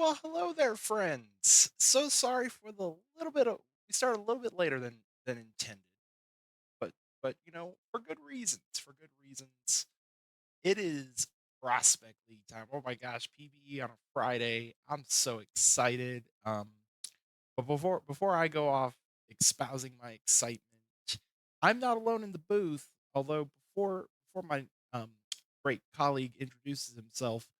Well, hello there, friends. So sorry for the little bit of we started a little bit later than intended, but for good reasons. For good reasons. It is prospect league time. Oh my gosh, PBE on a Friday. I'm so excited. But before I go off espousing my excitement, I'm not alone in the booth. Although before my great colleague introduces himself,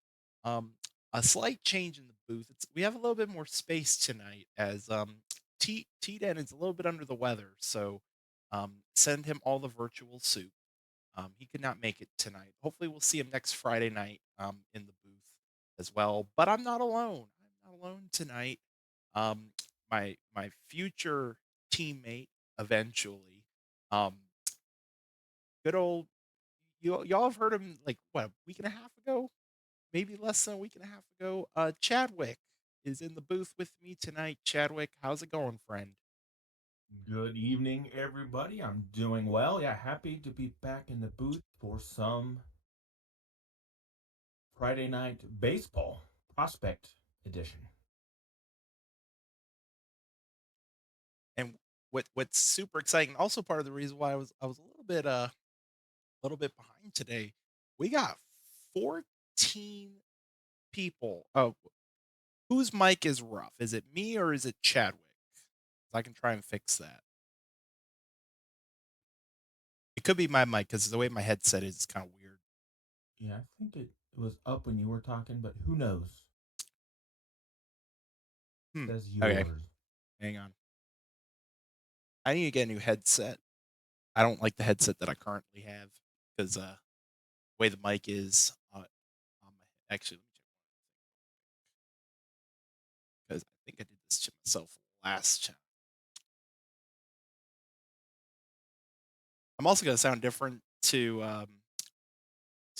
um, a slight change in the booth. We have a little bit more space tonight as T Den is a little bit under the weather, so send him all the virtual soup. He could not make it tonight. Hopefully, we'll see him next Friday night in the booth as well. But I'm not alone. I'm not alone tonight. Um, my future teammate eventually, um, good old y'all have heard him like what a week and a half ago, maybe less than a week and a half ago. Chadwick is in the booth with me tonight. Chadwick, how's it going, friend? Good evening, everybody. I'm doing well. Yeah, happy to be back in the booth for some Friday night baseball prospect edition. And what's super exciting, also part of the reason why I was a little bit behind today. We got 14 people. Oh, whose mic is rough? Is it me or is it Chadwick? I can try and fix that. It could be my mic because the way my headset is kind of weird. Yeah, I think it was up when you were talking, but who knows? Hmm. Says Okay, yours. hang on. I need to get a new headset. I don't like the headset that I currently have because way the mic is on my actually let me check because I think I did this to myself last time. I'm also gonna sound different to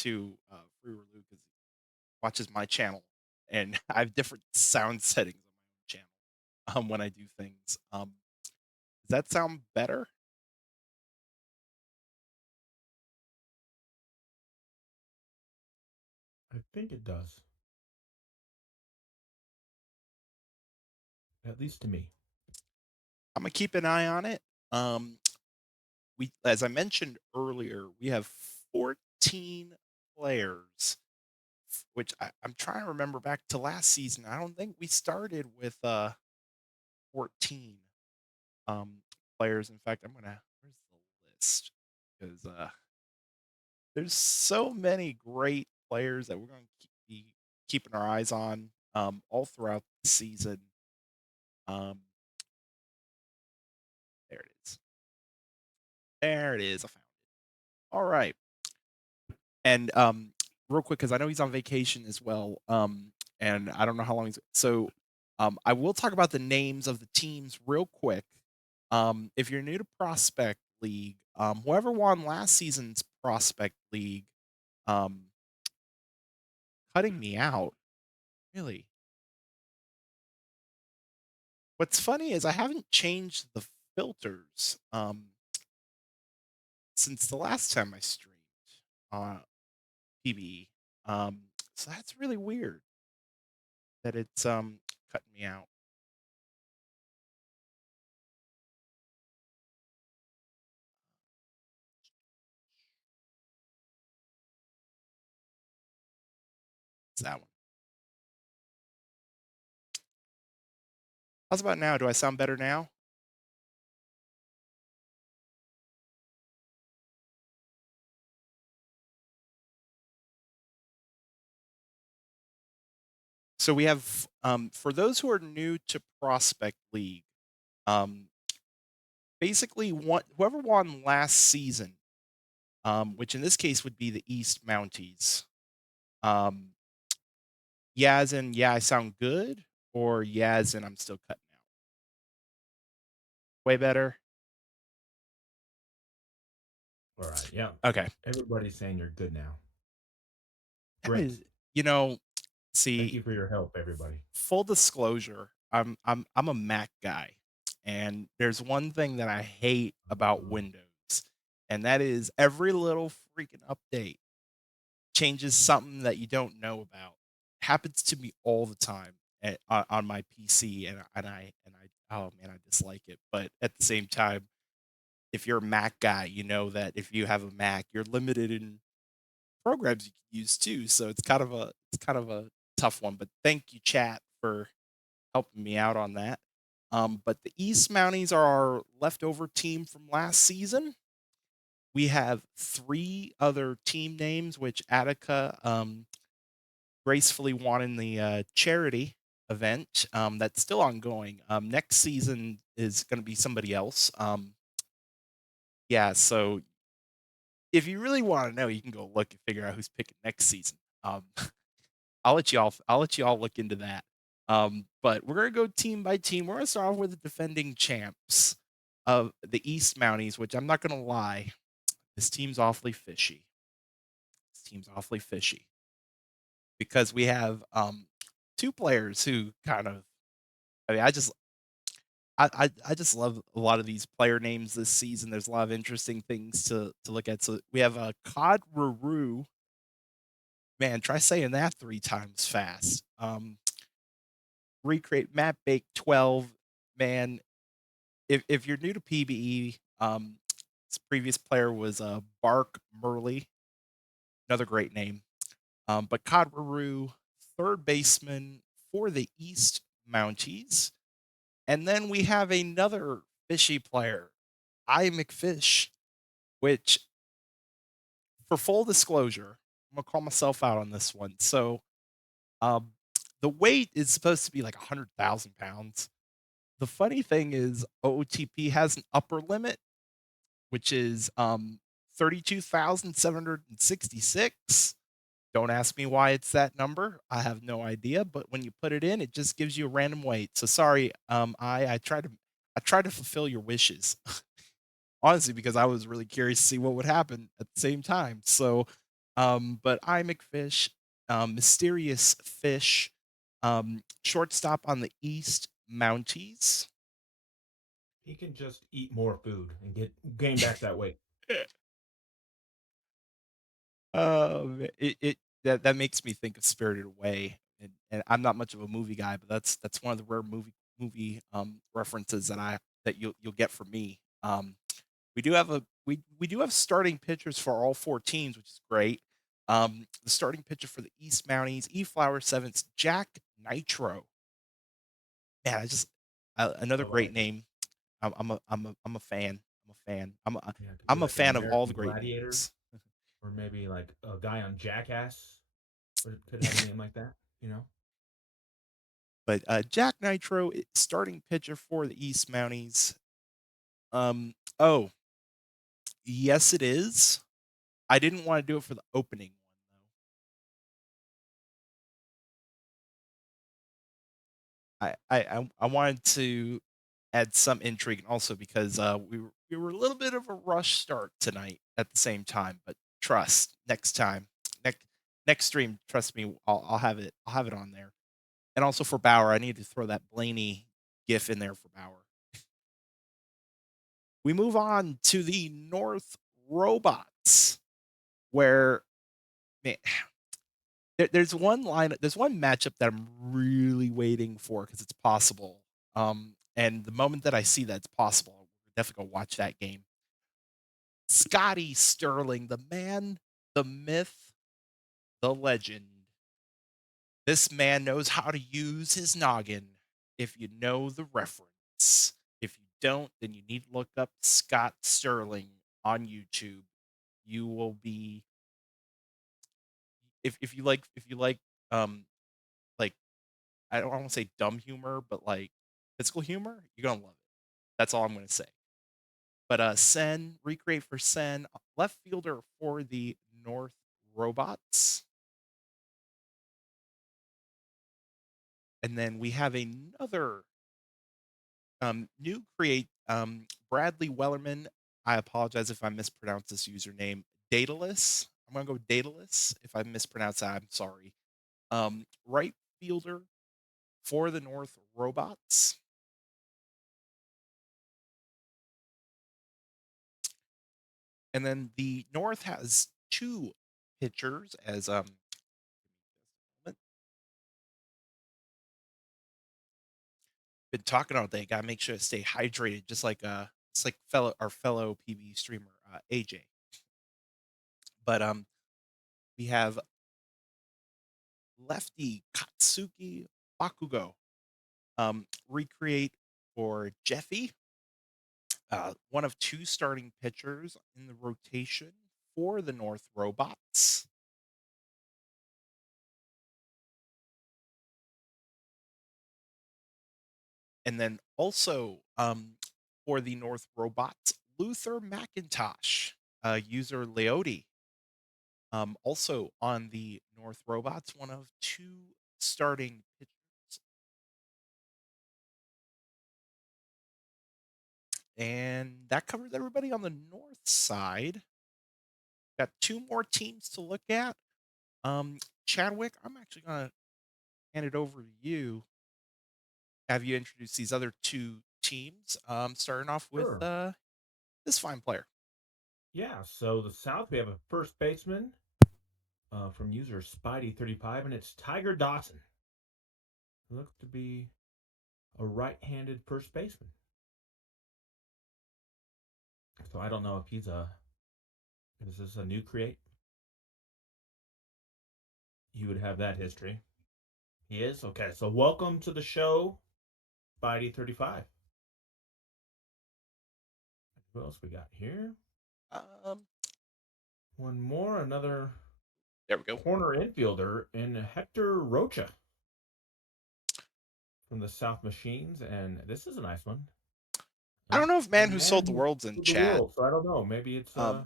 Free Relu because he watches my channel and I have different sound settings on my own channel when I do things. Does that sound better? I think it does, at least to me. I'm gonna keep an eye on it. Um, we, as I mentioned earlier, we have 14 players, which I'm trying to remember back to last season. I don't think we started with 14 um, players. In fact, where's the list? Because there's so many great players that we're going to be keeping our eyes on all throughout the season. Um, there it is. There it is. I found it. All right. And real quick, because I know he's on vacation as well. And I don't know how long he's so. I will talk about the names of the teams real quick. If you're new to Prospect League, whoever won last season's Prospect League, um, cutting me out. Really, what's funny is I haven't changed the filters since the last time I streamed uh, PBE. So that's really weird that it's cutting me out. It's that one. How's about now? Do I sound better now? So we have for those who are new to Prospect League, um, basically whoever won last season, which in this case would be the East Mounties. Um, yeah, as in yeah, I sound good, or yeah, as in I'm still cutting out. Way better. All right. Yeah. Okay, Everybody's saying you're good now. that Great. is you know. Thank See, you for your help, everybody. full disclosure, I'm a Mac guy, and there's one thing that I hate about Oh, Windows, and that is every little freaking update changes something that you don't know about. Happens to me all the time. on my PC, oh man, I dislike it. But at the same time, if you're a Mac guy, you know that if you have a Mac, you're limited in programs you can use too. So it's kind of a tough one. But thank you, chat, for helping me out on that. But the East Mounties are our leftover team from last season. We have three other team names, which Attica gracefully won in the charity event that's still ongoing. Next season is going to be somebody else. Yeah, so if you really want to know, you can go look and figure out who's picking next season. I'll let you all look into that. But we're gonna go team by team. We're gonna start off with the defending champs of the East Mounties, which I'm not gonna lie, this team's awfully fishy. This team's awfully fishy because we have two players who kind of I mean, I just love a lot of these player names this season. There's a lot of interesting things to look at. So we have a Cod Ruru. Man, try saying that 3 times fast. Recreate Map Bake 12. Man, if you're new to PBE, this previous player was Bark Murley, another great name. But Kodwaru, third baseman for the East Mounties. And then we have another fishy player, I McFish, which, for full disclosure, I'm gonna call myself out on this one. So, um, the weight is supposed to be like 100,000 pounds. The funny thing is, OOTP has an upper limit, which is 32,766. Don't ask me why it's that number. I have no idea, but when you put it in, it just gives you a random weight. So sorry, I tried to fulfill your wishes. Honestly, because I was really curious to see what would happen at the same time. So, but I McFish, mysterious fish, shortstop on the East Mounties. He can just eat more food and gain back that weight. It that makes me think of Spirited Away, and I'm not much of a movie guy, but that's one of the rare movie references that you'll get from me. We do have starting pitchers for all 4 teams, which is great. The starting pitcher for the East Mounties, E Flower Sevens, Jack Nitro. Man, another I love great it. name. I'm a fan. I'm a fan. Yeah, it could be I'm a like an fan of all the American great Gladiator, names. or maybe like a guy on Jackass could have a name like that. You know, But Jack Nitro, starting pitcher for the East Mounties. Oh, yes, it is. I didn't want to do it for the opening one though. I wanted to add some intrigue, and also because we were a little bit of a rush start tonight at the same time. But trust, next time, next next stream, trust me, I'll have it. I'll have it on there. And also for Bauer, I need to throw that Blaney gif in there for Bauer. We move on to the North Robots, where man, there's one matchup that I'm really waiting for because it's possible. And the moment that I see that it's possible, I'm definitely gonna watch that game. Scotty Sterling, the man, the myth, the legend. This man knows how to use his noggin if you know the reference. If you don't, then you need to look up Scott Sterling on YouTube. You will be if you like like I don't want to say dumb humor, but like physical humor, you're gonna love it. That's all I'm gonna say. But Sen, recreate for Sen, left fielder for the North Robots. And then we have another new create Bradley Wellerman. I apologize if I mispronounce this username. Daedalus. I'm gonna go Daedalus. If I mispronounce that, I'm sorry. Right fielder for the North Robots. And then the North has two pitchers as Been talking all day. Gotta make sure to stay hydrated, just like our fellow PB streamer AJ. But we have lefty Katsuki Bakugo recreate for Jeffy, one of two starting pitchers in the rotation for the North Robots. And then also for the North Robots, Luther McIntosh, user Leody, also on the North Robots, one of two starting pitchers. And that covers everybody on the north side. Got two more teams to look at. Chadwick, I'm actually going to hand it over to you. Have you introduced these other two teams? Starting off with Sure. this fine player. Yeah, so the South, we have a first baseman from user Spidey35, and it's Tiger Dawson. Looks to be a right-handed first baseman. So I don't know if is this a new create? He would have that history. He is? Okay, so welcome to the show, Spidey35. What else we got here? Um, One more, another there we go. corner infielder in Hector Rocha from the South Machines, and this is a nice one. I don't know if The Man Who man Sold the who World's in sold the chat. world. So I don't know. Maybe it's Um,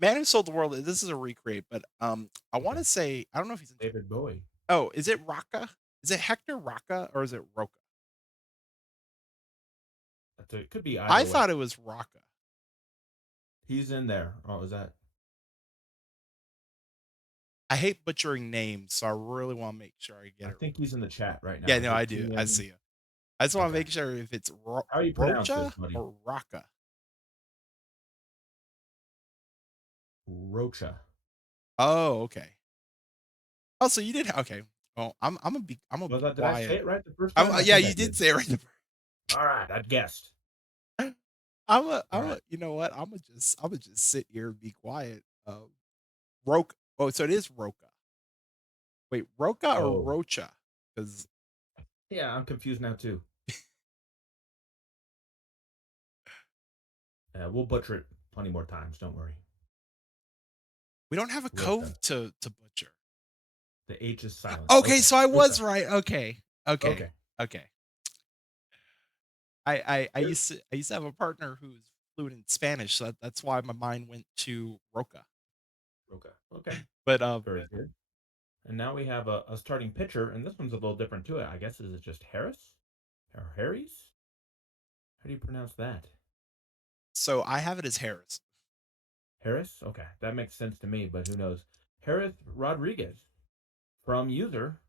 Man Who Sold the World. This is a recreate, but I want okay. to say I don't know if he's in chat. David Bowie. Oh, is it Raka? Is it Hector Raka or is it Roca? It could be I either way. thought it was Raka. He's in there. Oh, is that? I hate butchering names, so I really want to make sure I get I it. think he's in the chat right Yeah, now. Is no, it I do. I TM? see it. I just want to Okay. make sure if it's How do you pronounce this, Rocha buddy? or Raka. Rocha. Oh, okay. Oh, so you did okay. Well, I'm gonna Was be that? Did I say quiet. it right the first time? I Yeah, think I you did did. say it right. All right, I guessed. All right. You know what? I'm gonna just sit here and be quiet. Roca. Oh, so it is Roca. Wait, Roca or Oh, Rocha? Because yeah, I'm confused now too. We'll butcher it plenty more times. Don't worry. we don't have a Rocha. cove to butcher. The H is silent. Okay, Okay. so I Rocha. was right. Okay, okay, Okay. okay. Here. I used to have a partner who was fluent in Spanish, so that's why my mind went to Roca. Rocha. Okay. But Very good. And now we have a starting pitcher, and this one's a little different too. I guess is it just Harris or Harry's? How do you pronounce that? so I have it as Harris. Harris? Okay, that makes sense to me, but who knows? Harris Rodriguez from user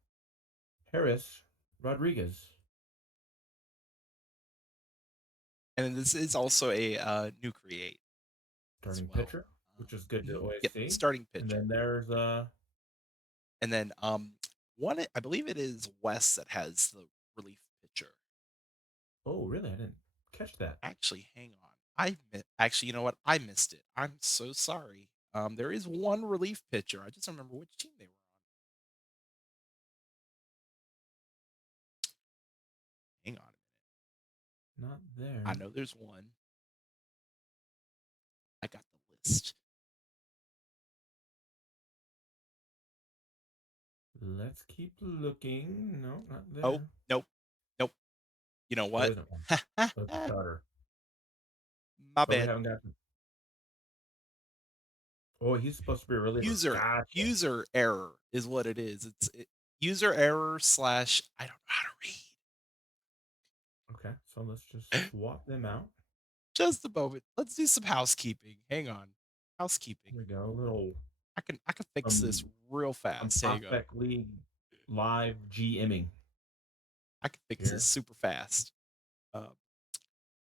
Harris Rodriguez. And then this is also a new create as Starting well. pitcher, which is good to always Yep, see. starting And pitcher. then there's And then one I believe it is Wes that has the relief pitcher. oh really? I didn't catch that. Actually, hang on. Actually, you know what? I missed it. I'm so sorry. There is one relief pitcher. I just don't remember which team they were on. Hang on a minute. Not I there. know there's one. I got the list. Let's keep looking. No, not Oh, there. nope. Nope. You know There what? isn't one. That's a starter. My But we bad. haven't got. Oh, he's supposed to be a reliever. User Gotcha. user error is what it is. User error slash I don't know how to read. Okay, so let's just swap them out. Just a moment. Let's do some housekeeping. Hang on. Here Housekeeping. we go. A little I can fix this from real from fast. Hang on. Prospect League live GMing I can fix this here. super fast. Uh,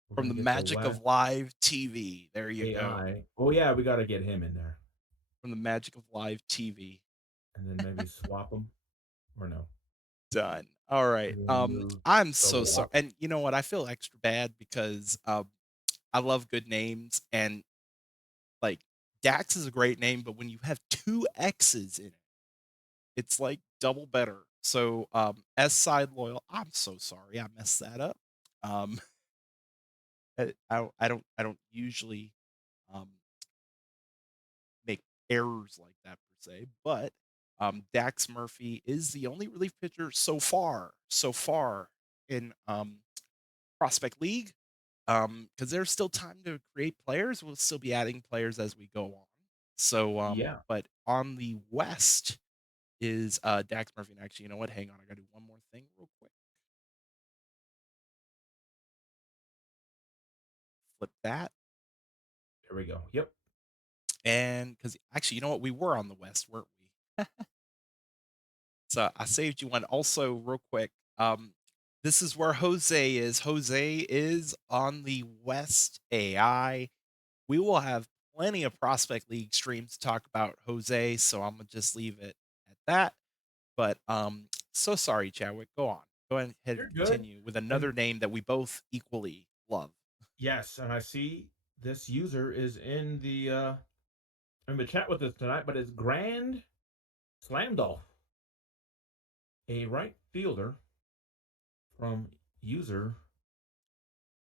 We're from gonna the get the magic West of live TV. There you go. AI. Oh yeah, we got to get him in there, From the magic of live TV. and then maybe swap him or no. Done. All right. And then you I'm spelled so it sorry, out. and you know what? I feel extra bad because I love good names, and like Dax is a great name, but when you have two X's in it, it's like double better. So S side loyal. I'm so sorry, I messed that up. Um, I don't usually um make errors like that per se, but Dax Murphy is the only relief pitcher so far in Prospect League. Because there's still time to create players. We'll still be adding players as we go on. So, Yeah, but on the West is Dax Murphy. And actually, you know what? Hang on, I gotta do one more thing real quick. Flip that. there we go. Yep, And because actually, you know what? We were on the West, weren't we? So I saved you one. Also, real quick, this is where Jose is. Jose is on the West AI. We will have plenty of Prospect League streams to talk about Jose, so I'm gonna just leave it at that. But so sorry, Chadwick. Go on. Go ahead and you're good. continue with And another name that we both equally love. yes, and I see this user is in the chat with us tonight, but it's Grand Slamdolf, a right fielder from user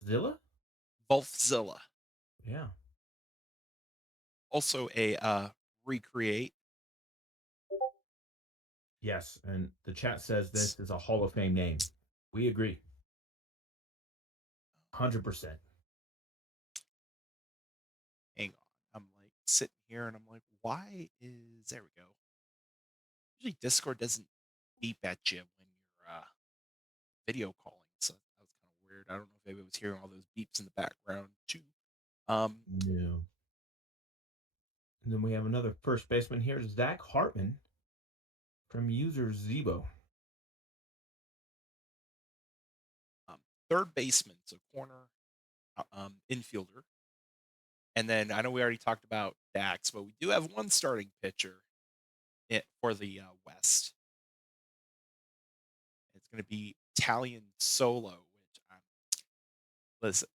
Zilla. Volfzilla. Yeah. Also a recreate. Yes, and the chat says this is a Hall of Fame name. We agree, 100%. Hang on. I'm like sitting here and I'm like, why is there we go. Usually Discord doesn't beep at you when you're video calling. So that was kind of weird. I don't know if maybe I was hearing all those beeps in the background too. Um, No. And then we have another first baseman here, Zach Hartman from user Zebo. um, Third baseman, so corner infielder. And then I know we already talked about Dax, but we do have one starting pitcher for the West. It's going to be Italian Solo, which I'm listen.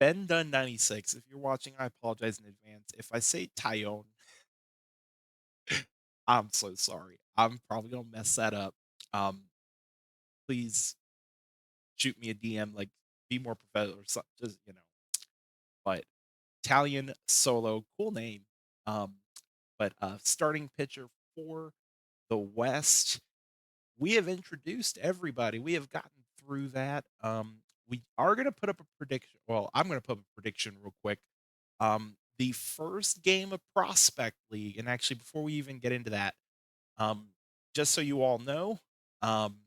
Ben Dunn 96. If you're watching, I apologize in advance. If I say Tyone, I'm so sorry. I'm probably gonna mess that up. Um, please shoot me a DM, like be more professional or something, just But Italian Solo, cool name. Um, but starting pitcher for the West, we have introduced everybody. We have gotten through that. We are gonna put up a prediction. Well, I'm gonna put up a prediction real quick. The first game of Prospect League, and actually before we even get into that, um, just so you all know, um,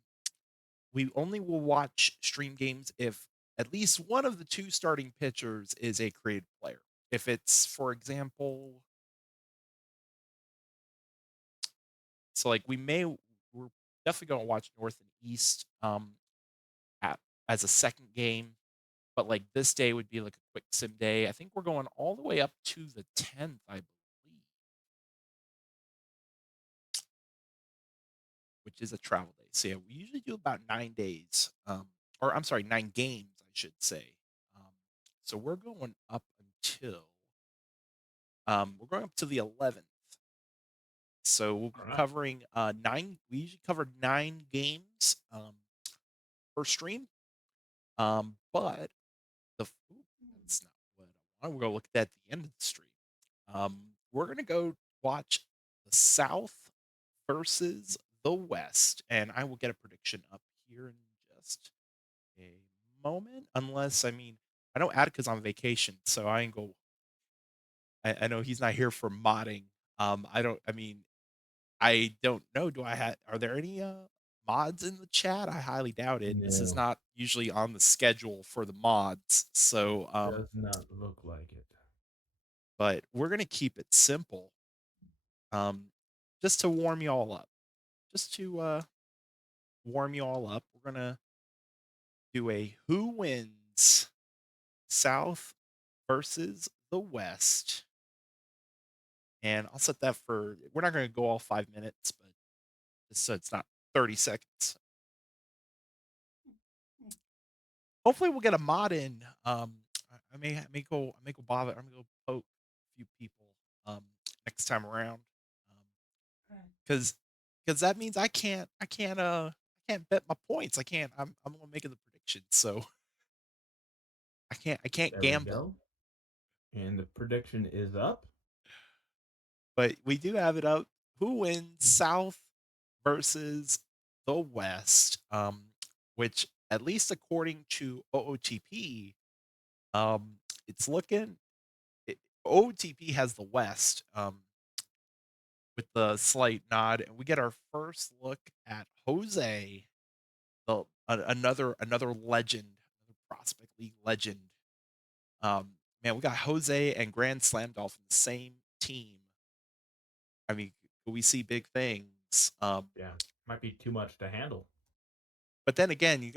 we only will watch stream games if at least one of the two starting pitchers is a created player. If it's, for example, so like we're definitely going to watch North and East at, as a second game, but like this day would be like a quick sim day. I think we're going all the way up to the 10th, I believe, which is a travel day. So yeah, we usually do about 9 days, or I'm sorry, 9 games, I should say. Um, so we're going up to the 11th. So we'll be All right. covering nine. We usually cover 9 games per stream. But that's not what I want. We're gonna look at that at the end of the stream. We're gonna go watch the South versus the West, and I will get a prediction up here in just a moment. Unless I know Attica's on vacation, so I ain't go. I know he's not here for modding. I don't. I mean, I don't know. Do I have? Are there any mods in the chat? I highly doubt it. This is No, not usually on the schedule for the mods. So, does not look like it. but we're gonna keep it simple. Just to warm you all up. Just to warm you all up. We're gonna do a who wins South versus the West. And I'll set that for we're not gonna go all 5 minutes, but just so it's not 30 seconds. hopefully we'll get a mod in. I may go bother. I'm gonna go poke a few people next time around. Because that means I can't bet my points. I can't. I'm gonna make the predictions, so I can't There we gamble. go. And the prediction is up. But we do have it up. Who wins South versus the West? Which at least according to OOTP, it's looking OOTP has the West with the slight nod, and we get our first look at Jose, another legend, another prospect league legend. Man, we got Jose and Grand Slam Dolphin, the same team. I mean, we see big things. Yeah, might be too much to handle. But then again,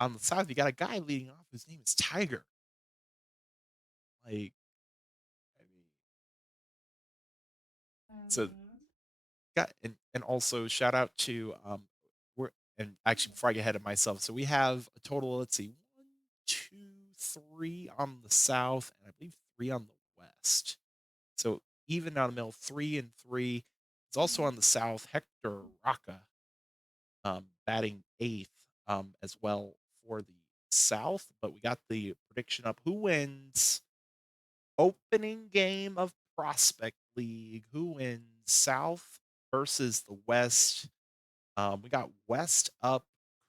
on the south, you got a guy leading off whose name is Tiger. Like, I mean, so got and also shout out to we're and actually before I get ahead of myself, so we have a total. Let's see, one, two, three on the south, and I believe three on the west. So even down the middle, 3 and 3. It's also on the south. Hector Rocca batting eighth as well for the South. But we got the prediction up. Who wins opening game of Prospect League? Who wins South versus the West? We got West up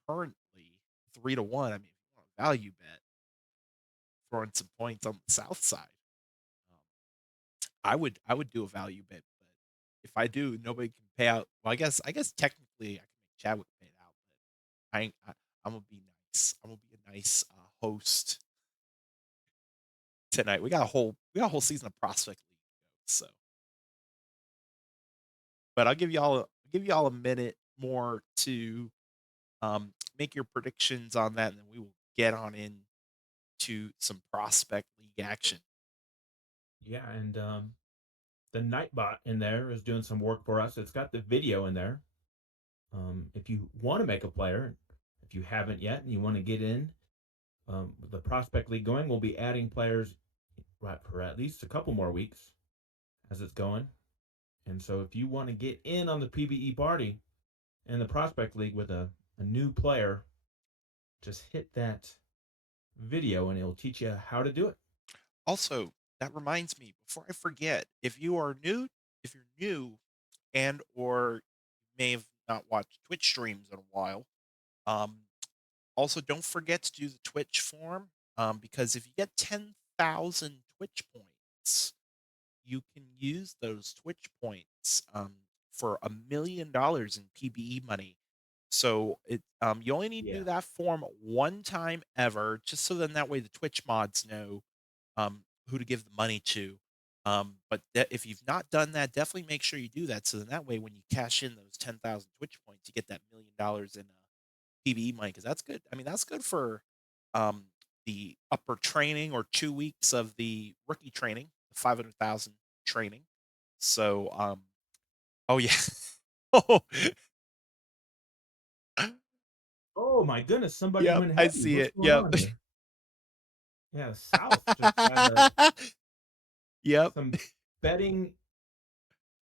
currently 3-1. I mean, if you want a value bet, throwing some points on the South side. Um, I would do a value bet, but if I do, nobody can pay out. Well, I guess technically I can make Chadwick pay it out, but I ain't. I'm gonna be nice. I'm gonna be a nice host tonight. We got a whole season of Prospect League to go, so but I'll give y'all a minute more to make your predictions on that, and then we will get on in to some Prospect League action. Yeah, and the Nightbot in there is doing some work for us. It's got the video in there. If you want to make a player, if you haven't yet, and you want to get in with the Prospect League going, we'll be adding players right for at least a couple more weeks as it's going. And so if you want to get in on the PBE party and the Prospect League with a new player, just hit that video and it'll teach you how to do it. Also, that reminds me, before I forget, if you're new and or may have not watched Twitch streams in a while, um, also don't forget to do the Twitch form because if you get 10,000 Twitch points, you can use those Twitch points for $1 million in PBE money. So you only need to Yeah. do that form one time ever, just so then that way the Twitch mods know who to give the money to. But if you've not done that, definitely make sure you do that. So then that way, when you cash in those 10,000 Twitch points, you get that $1 million in PBE money because that's good. I mean, that's good for um, the upper training or 2 weeks of the rookie training, the 500,000 training. So, oh yeah, oh Oh my goodness, somebody yep, went I heavy. see What's it. going Yep, on here? Yeah, South just had yep. some betting.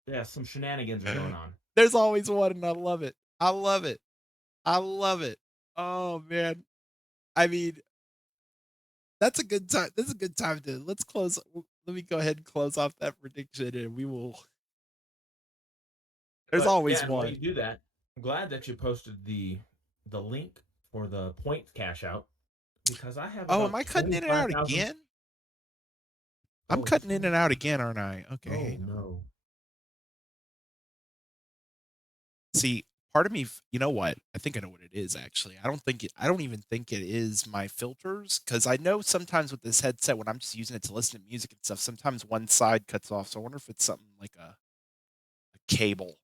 Yeah, some shenanigans are going on. There's always one, and I love it. I love it. I love it. Oh man, I mean, that's a good time. This is a good time to let's close. Let me go ahead and close off that prediction, and we will. There's But yeah, always and while one. you do that, I'm glad that you posted the link for the points cash out because I have Oh, am about I cutting in and out 25,000. again? I'm Oh, what's cutting in going and on? out again, aren't I? Okay, Oh hang on. no. See, part of me, you know what? I think I know what it is actually. I don't even think it is my filters because I know sometimes with this headset when I'm just using it to listen to music and stuff, sometimes one side cuts off. So I wonder if it's something like a cable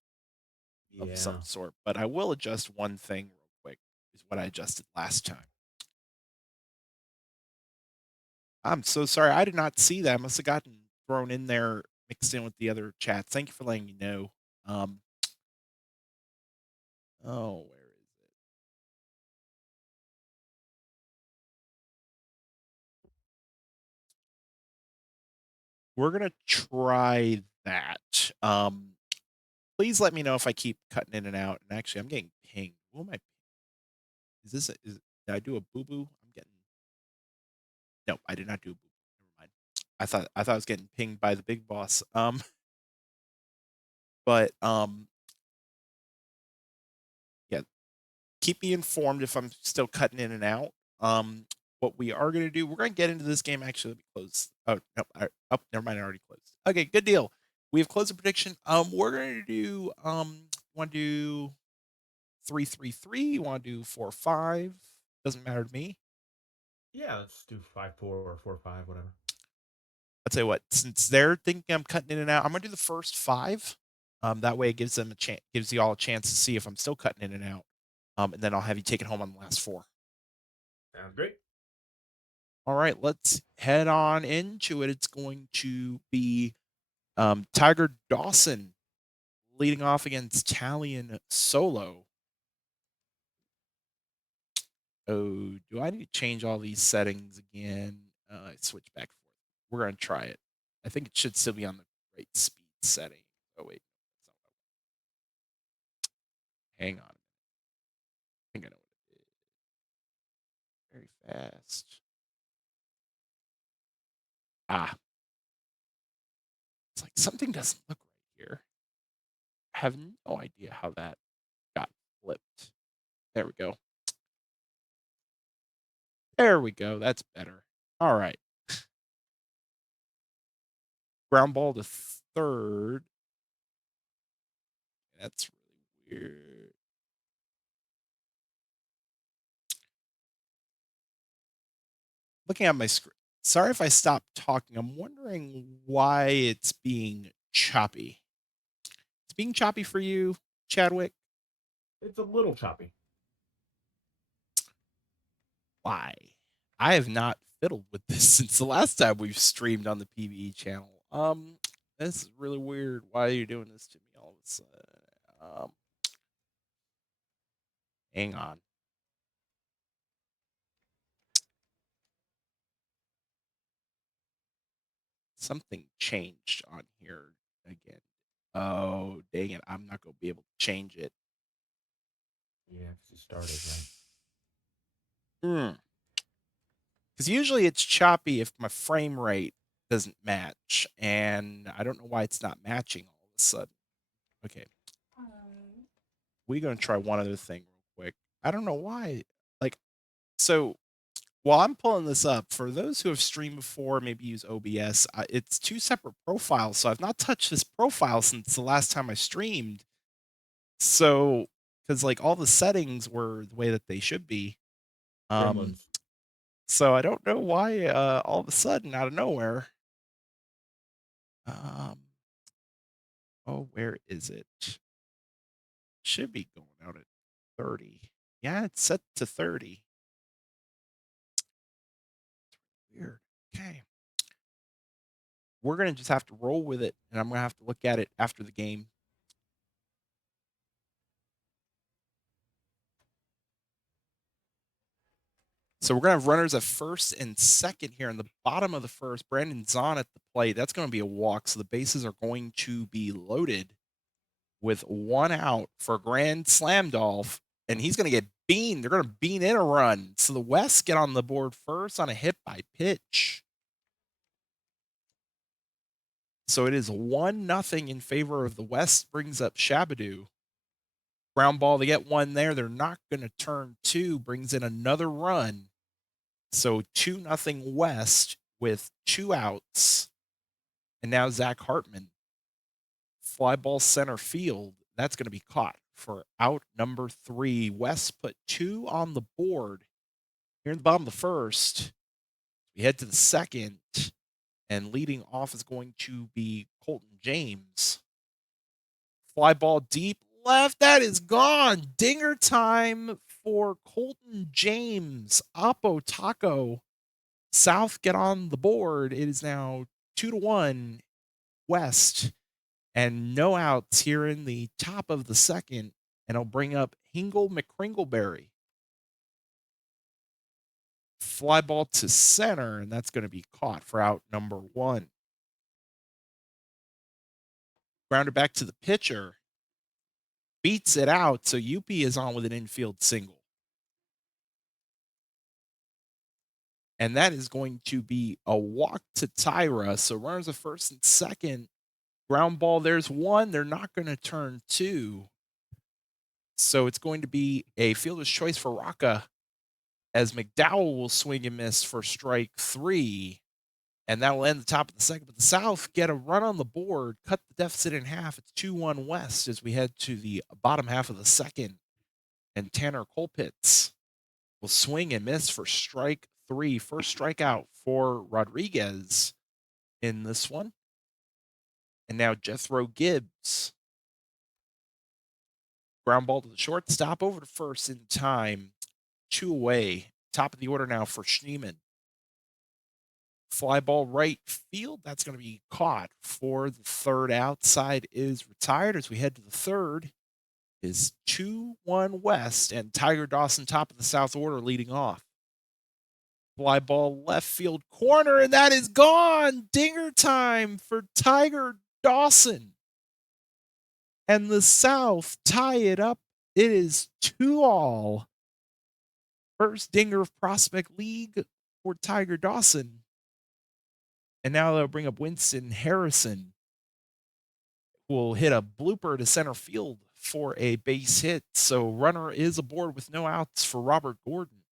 of some Yeah. sort. But I will adjust one thing real quick, is what I adjusted last time. I'm so sorry. I did not see that. I must have gotten thrown in there mixed in with the other chats. Thank you for letting me know. Um, oh, where is it? We're gonna try that. Please let me know if I keep cutting in and out. And actually, I'm getting pinged. Who am I? Is this? Did I do a boo boo? I'm getting. No, I did not do a boo boo. Never mind. I thought I was getting pinged by the big boss. But yeah, keep me informed if I'm still cutting in and out. What we are gonna do, we're gonna get into this game. Actually, let me close. Oh no, oh never mind. I already closed. Okay, good deal. We have closed the prediction. We're gonna do. Want to do 3-3-3? You want to do 4-5? Doesn't matter to me. Yeah, let's do 5-4 or 4-5, whatever. I'll tell you what. Since they're thinking I'm cutting in and out, I'm gonna do the first five. That way it gives them a chance, gives you all a chance to see if I'm still cutting in and out. And then I'll have you take it home on the last four. Sounds great. All right, let's head on into it. It's going to be Tiger Dawson leading off against Talion Solo. Oh, do I need to change all these settings again? Switch back and forth. We're going to try it. I think it should still be on the right speed setting. Oh, wait. Hang on. I think I know what it is. Very fast. Ah. It's like something doesn't look right here. I have no idea how that got flipped. There we go. There we go. That's better. All right. Ground ball to third. That's really weird. Looking at my screen. Sorry if I stopped talking. I'm wondering why it's being choppy. It's being choppy for you, Chadwick. It's a little choppy. Why? I have not fiddled with this since the last time we've streamed on the PvE channel. This is really weird. Why are you doing this to me all of a sudden? Hang on. Something changed on here again. Oh, dang it. I'm not going to be able to change it. Yeah, because it started, right? Because usually it's choppy if my frame rate doesn't match. And I don't know why it's not matching all of a sudden. Okay. We're going to try one other thing real quick. I don't know why. Like, so while I'm pulling this up, for those who have streamed before, maybe use OBS, it's two separate profiles. So I've not touched this profile since the last time I streamed. So, because like all the settings were the way that they should be. Um, Gremlins. so I don't know why all of a sudden out of nowhere. Um, oh, where is it? Should be going out at 30. Yeah, it's set to 30. Weird. Okay. We're going to just have to roll with it, and I'm going to have to look at it after the game. So we're going to have runners at first and second here in the bottom of the first. Brandon Zahn at the plate. That's going to be a walk, so the bases are going to be loaded with one out for Grand Slam Dolph, and he's going to get beaned. They're going to bean in a run. So the West get on the board first on a hit by pitch. So it is 1-0 in favor of the West, brings up Shabadoo. Ground ball, they get one there. They're not going to turn two, brings in another run. So 2-0 West with two outs. And now Zach Hartman. Fly ball center field. That's going to be caught for out number 3. West put 2 on the board. Here in the bottom of the first, we head to the second. And leading off is going to be Colton James. Fly ball deep left. That is gone. Dinger time for Colton James. Oppo Taco. South get on the board. It is now 2-1 West. And no outs here in the top of the second. And I'll bring up Hingle McCringleberry. Fly ball to center, and that's going to be caught for out number 1. Grounded back to the pitcher, beats it out. So UP is on with an infield single. And that is going to be a walk to Tyra. So runners at first and second. Ground ball, there's one. They're not going to turn two. So it's going to be a fielder's choice for Rocca as McDowell will swing and miss for strike three. And that will end the top of the second. But the South get a run on the board, cut the deficit in half. It's 2-1 West as we head to the bottom half of the second. And Tanner Colpitts will swing and miss for strike three. First strikeout for Rodriguez in this one. And now Jethro Gibbs. Ground ball to the shortstop, over to first in time. 2 away. Top of the order now for Schneemann. Fly ball right field. That's going to be caught for the third out. Side is retired as we head to the third. Is 2-1 West and Tiger Dawson top of the South order leading off. Fly ball left field corner, and that is gone. Dinger time for Tiger Dawson. And the South tie it up. It is 2-all. First dinger of Prospect League for Tiger Dawson. And now they'll bring up Winston Harrison, who will hit a blooper to center field for a base hit. So runner is aboard with no outs for Robert Gordon.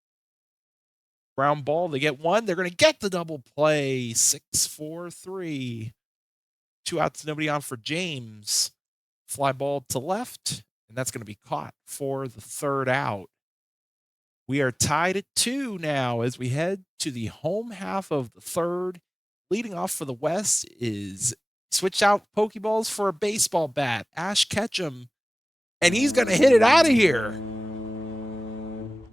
Ground ball, they get one. They're going to get the double play. 6-4-3. 2 outs, nobody on for James. Fly ball to left, and that's going to be caught for the third out. We are tied at 2 now as we head to the home half of the third. Leading off for the West is switch out Pokeballs for a baseball bat. Ash Ketchum, and he's going to hit it out of here.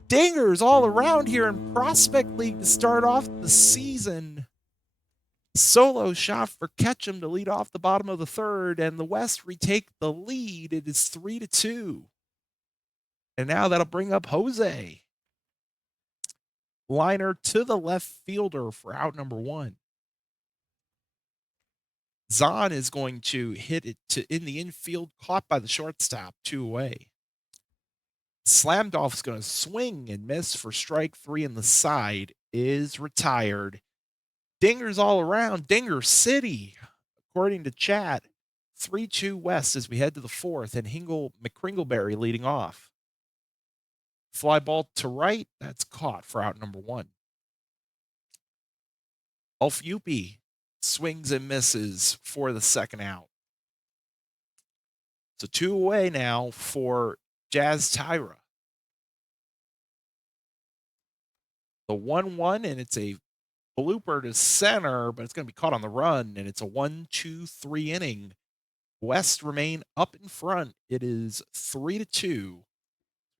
Dingers all around here in Prospect League to start off the season. Solo shot for Ketchum to lead off the bottom of the third, and the West retake the lead. It is 3-2. And now that'll bring up Jose. Liner to the left fielder for out number 1. Zahn is going to hit it in the infield, caught by the shortstop, 2 away. Slamdolf's going to swing and miss for strike 3, and the side is retired. Dingers all around. Dinger City, according to chat. 3-2 West as we head to the fourth, and McCringleberry leading off. Fly ball to right. That's caught for out number 1. Ulf Yuppie swings and misses for the second out. So 2 away now for Jazz Tyra. The 1-1, and it's a blooper to center, but it's going to be caught on the run, and it's a 1-2-3 inning. West remain up in front. It is 3-2.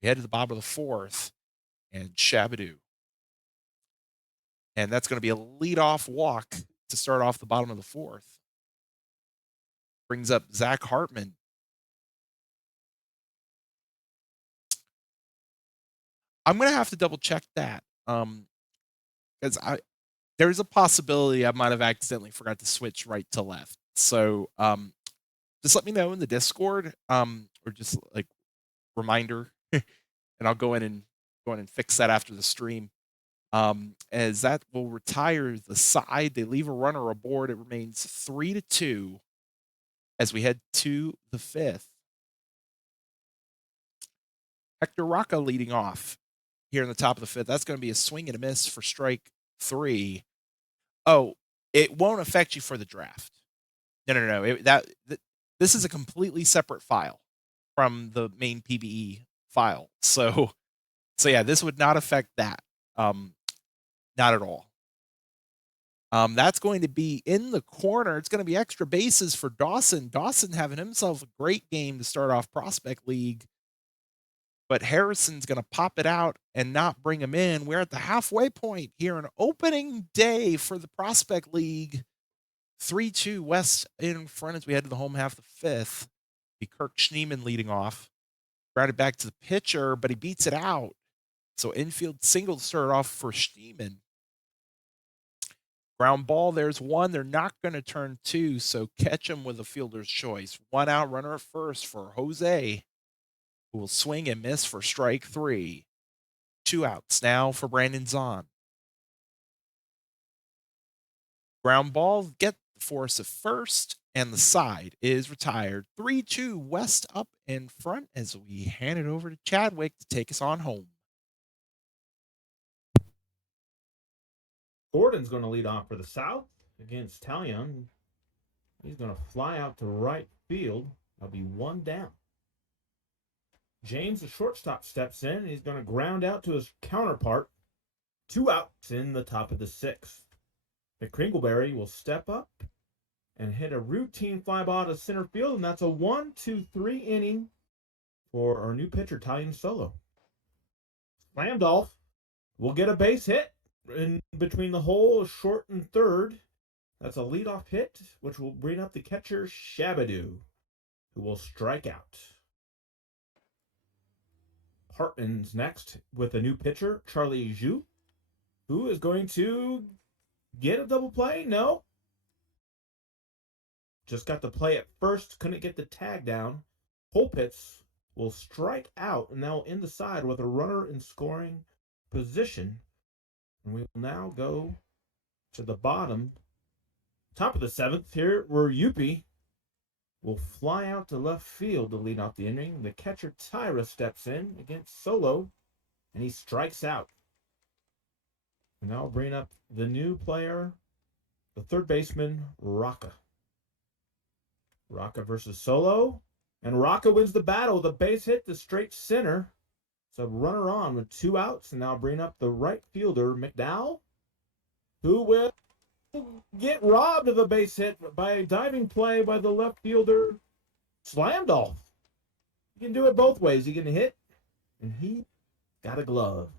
We head to the bottom of the fourth, and Shabadoo. And that's going to be a leadoff walk to start off the bottom of the fourth. Brings up Zach Hartman. I'm going to have to double check that. Because there's a possibility I might have accidentally forgot to switch right to left. So just let me know in the Discord, or just like reminder, and I'll go in and fix that after the stream. As that will retire the side. They leave a runner aboard. It remains 3-2 as we head to the fifth. Hector Rocca leading off here in the top of the fifth. That's going to be a swing and a miss for strike 3. Oh, it won't affect you for the draft. No. This is a completely separate file from the main PBE file. So yeah, this would not affect that. Not at all. That's going to be in the corner. It's going to be extra bases for Dawson. Dawson having himself a great game to start off Prospect League. But Harrison's going to pop it out and not bring him in. We're at the halfway point here on opening day for the Prospect League. 3-2 West in front as we head to the home half of the fifth. Be Kirk Schneemann leading off. Grounded back to the pitcher, but he beats it out. So infield single to start off for Schneemann. Ground ball, there's one. They're not going to turn two, so catch him with a fielder's choice. One out, runner at first for Jose, who will swing and miss for strike three. Two outs now for Brandon Zahn. Ground ball, get the force at first, and the side is retired. 3-2 West up in front as we hand it over to Chadwick to take us on home. Gordon's going to lead off for the South against Talion. He's going to fly out to right field. That'll be one down. James, the shortstop, steps in. He's going to ground out to his counterpart. Two outs in the top of the sixth. McCringleberry will step up and hit a routine fly ball to center field, and that's a 1-2-3 inning for our new pitcher, Talion Solo. Slamdolf will get a base hit in between the hole, short and third. That's a leadoff hit, which will bring up the catcher, Shabadoo, who will strike out. Hartman's next with a new pitcher, Charlie Zhu, who is going to get a double play. No. Just got the play at first, couldn't get the tag down. Holpitz will strike out and now in the side with a runner in scoring position. And we will now go to the top of the seventh here, where Yuppie will fly out to left field to lead off the inning. The catcher Tyra steps in against Solo, and he strikes out. And now we'll bring up the new player, the third baseman, Rocca. Rocca versus Solo, and Rocca wins the battle with a base hit to straight center. So runner on with two outs, and now bring up the right fielder, McDowell, who will get robbed of a base hit by a diving play by the left fielder, Slamdolf. You can do it both ways. You can hit, and he got a glove.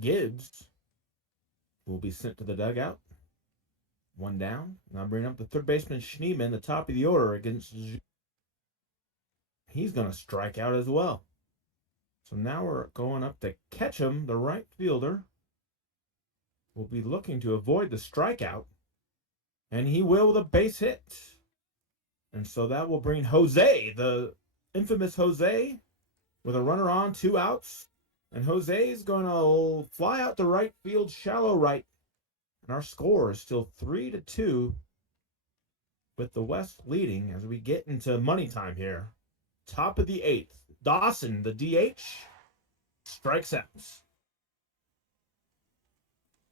Gibbs will be sent to the dugout. One down. Now bring up the third baseman, Schneeman, the top of the order against. He's going to strike out as well. So now we're going up to Ketchum, the right fielder. Will be looking to avoid the strikeout. And he will with a base hit. And so that will bring Jose, the infamous Jose, with a runner on, two outs. And Jose is going to fly out to right field, shallow right. And our score is still 3-2, with the West leading as we get into money time here. Top of the eighth. Dawson, the DH, strikes out.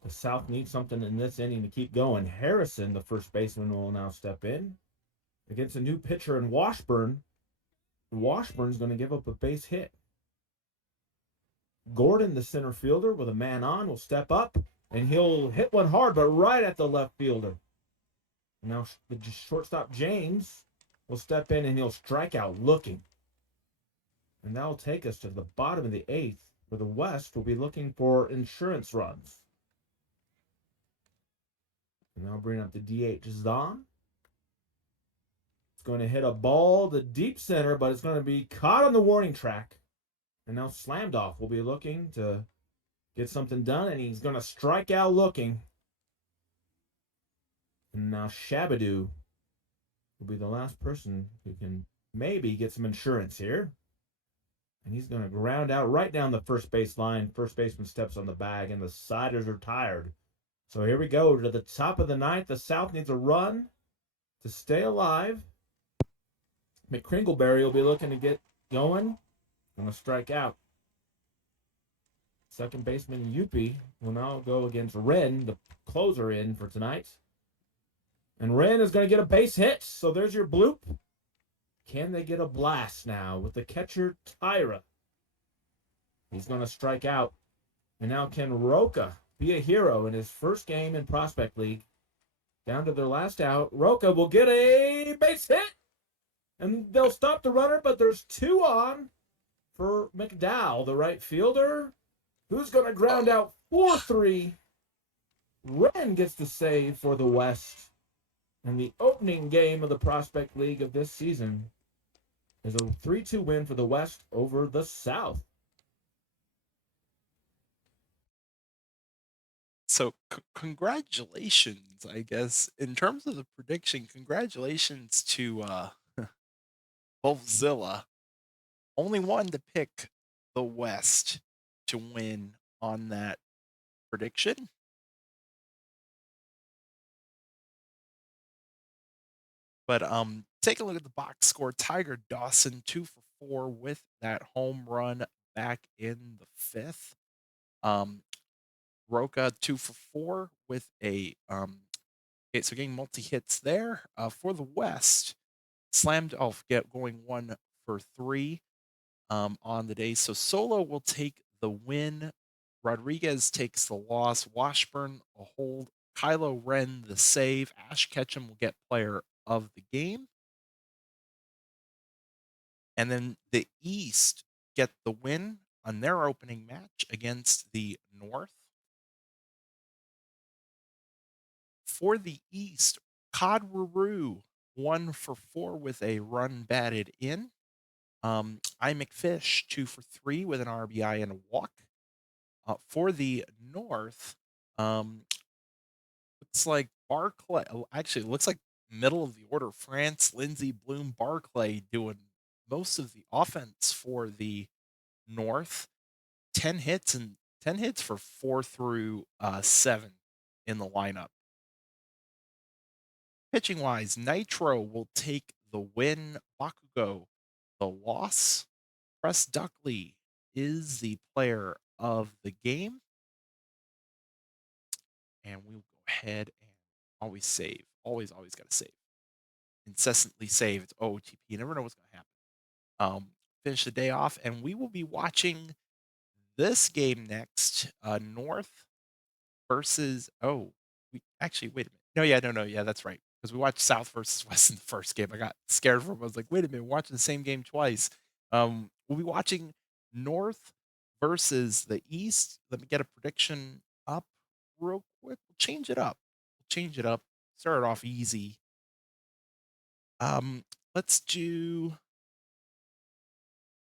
The South needs something in this inning to keep going. Harrison, the first baseman, will now step in against a new pitcher in Washburn. Washburn's going to give up a base hit. Gordon, the center fielder, with a man on, will step up, and he'll hit one hard, but right at the left fielder. Now the shortstop, James, will step in, and he'll strike out looking. And that'll take us to the bottom of the eighth, where the West will be looking for insurance runs. And I'll bring up the DH, Zahn. It's going to hit a ball to deep center, but it's going to be caught on the warning track. And now Slamdolf will be looking to get something done, and he's going to strike out looking. And now Shabadoo will be the last person who can maybe get some insurance here. And he's going to ground out right down the first base line. First baseman steps on the bag, and the Siders are tired. So here we go to the top of the ninth. The South needs a run to stay alive. McCringleberry will be looking to get going. Going to strike out. Second baseman Yuppie will now go against Wren, the closer in for tonight. And Wren is going to get a base hit. So there's your bloop. Can they get a blast now with the catcher Tyra? He's going to strike out. And now can Roca be a hero in his first game in Prospect League? Down to their last out. Roca will get a base hit. And they'll stop the runner, but there's two on for McDowell, the right fielder, who's going to ground out 4-3. Wren gets the save for the West. And the opening game of the Prospect League of this season is a 3-2 win for the West over the South. So congratulations, I guess. In terms of the prediction, congratulations to Wolfzilla. Only one to pick the West to win on that prediction. But take a look at the box score. Tiger Dawson 2 for 4 with that home run back in the fifth. Um, Roca 2 for 4 with a okay, so getting multi hits there. For the West, slammed off, get going 1 for 3 on the day. So Solo will take the win. Rodriguez takes the loss. Washburn a hold. Kylo Ren the save. Ash Ketchum will get player of the game. And then the East get the win on their opening match against the North. For the East, Codroo 1 for 4 with a run batted in. I McFish 2 for 3 with an RBI and a walk. For the North, looks like Barclay. Actually, it looks like middle of the order. France, Lindsey, Bloom, Barclay doing most of the offense for the North. 10 hits for 4 through 7 in the lineup. Pitching wise, Nitro will take the win. Bakugo the loss. Press Duckley is the player of the game. And we will go ahead and always save. Always got to save. Incessantly save. It's OOTP. You never know what's going to happen. Finish the day off, and we will be watching this game next. North versus we actually wait a minute. No, yeah, that's right. Because we watched South versus West in the first game. I got scared for. I was like, wait a minute, we're watching the same game twice. We'll be watching North versus the East. Let me get a prediction up real quick. We'll change it up. Change it up. Start it off easy. Let's do,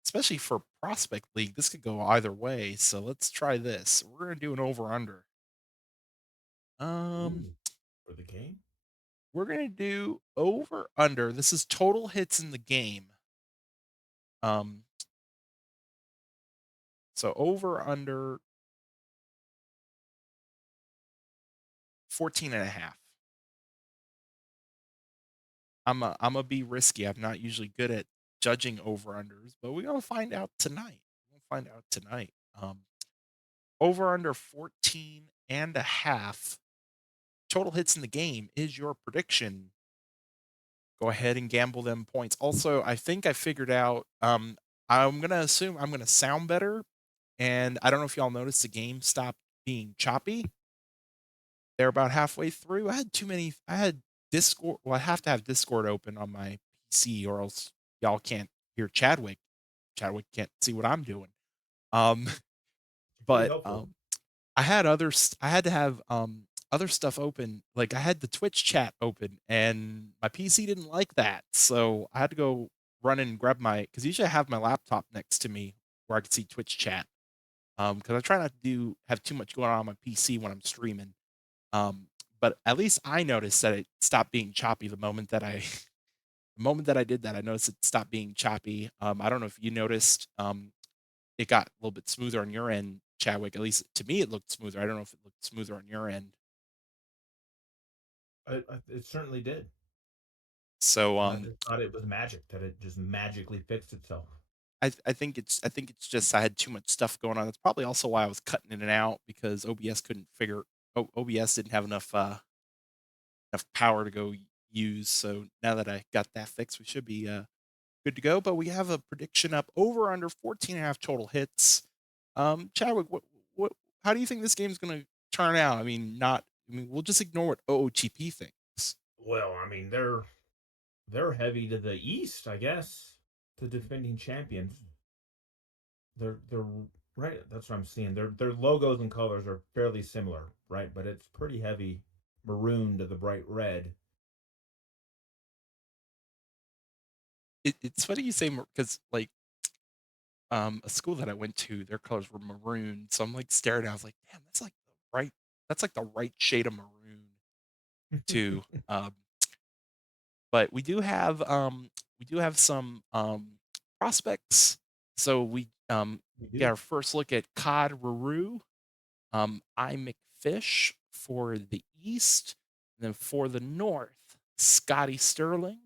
especially for Prospect League, this could go either way. So let's try this. We're gonna do an over under. Um, Ooh, for the game? we're gonna do over under. This is total hits in the game. Um, so over under 14 and a half. I'm a be risky. I'm not usually good at judging over unders, but we're gonna find out tonight. We'll find out tonight. Over under 14 and a half total hits in the game is your prediction. Go ahead and gamble them points. Also, I think I figured out I'm gonna assume I'm gonna sound better. And I don't know if y'all noticed the game stopped being choppy. They're about halfway through. I had Discord. Well, I have to have Discord open on my PC or else y'all can't hear Chadwick. Chadwick can't see what I'm doing. Um, Pretty but helpful. I had to have other stuff open. Like I had the Twitch chat open and my PC didn't like that. So I had to go run and grab my, because usually I have my laptop next to me where I can see Twitch chat. Because I try not to have too much going on my PC when I'm streaming. Um, but at least I noticed that it stopped being choppy the moment that I the moment that I did that. I noticed it stopped being choppy. I don't know if you noticed. It got a little bit smoother on your end, Chadwick. At least to me, it looked smoother. I don't know if it looked smoother on your end. It certainly did. So And I just thought it was magic that it just magically fixed itself. I think it's just I had too much stuff going on. That's probably also why I was cutting in and out because OBS didn't have enough power to go use. So now that I got that fixed, we should be good to go. But we have a prediction up over under 14 and a half total hits. Chadwick, what how do you think this game's going to turn out? I mean, we'll just ignore what OOTP thinks. Well, I mean, they're heavy to the east, I guess. The defending champions. They're right. That's what I'm seeing. Their logos and colors are fairly similar, right? But it's pretty heavy maroon to the bright red. It's funny you say because like a school that I went to, their colors were maroon. So I'm like staring. I was like, damn, that's like the right. that's like the right shade of maroon too. But we do have some prospects. So we We get do. our first look at Cod Ruru, I McFish for the East, and then for the North, Scotty Sterling,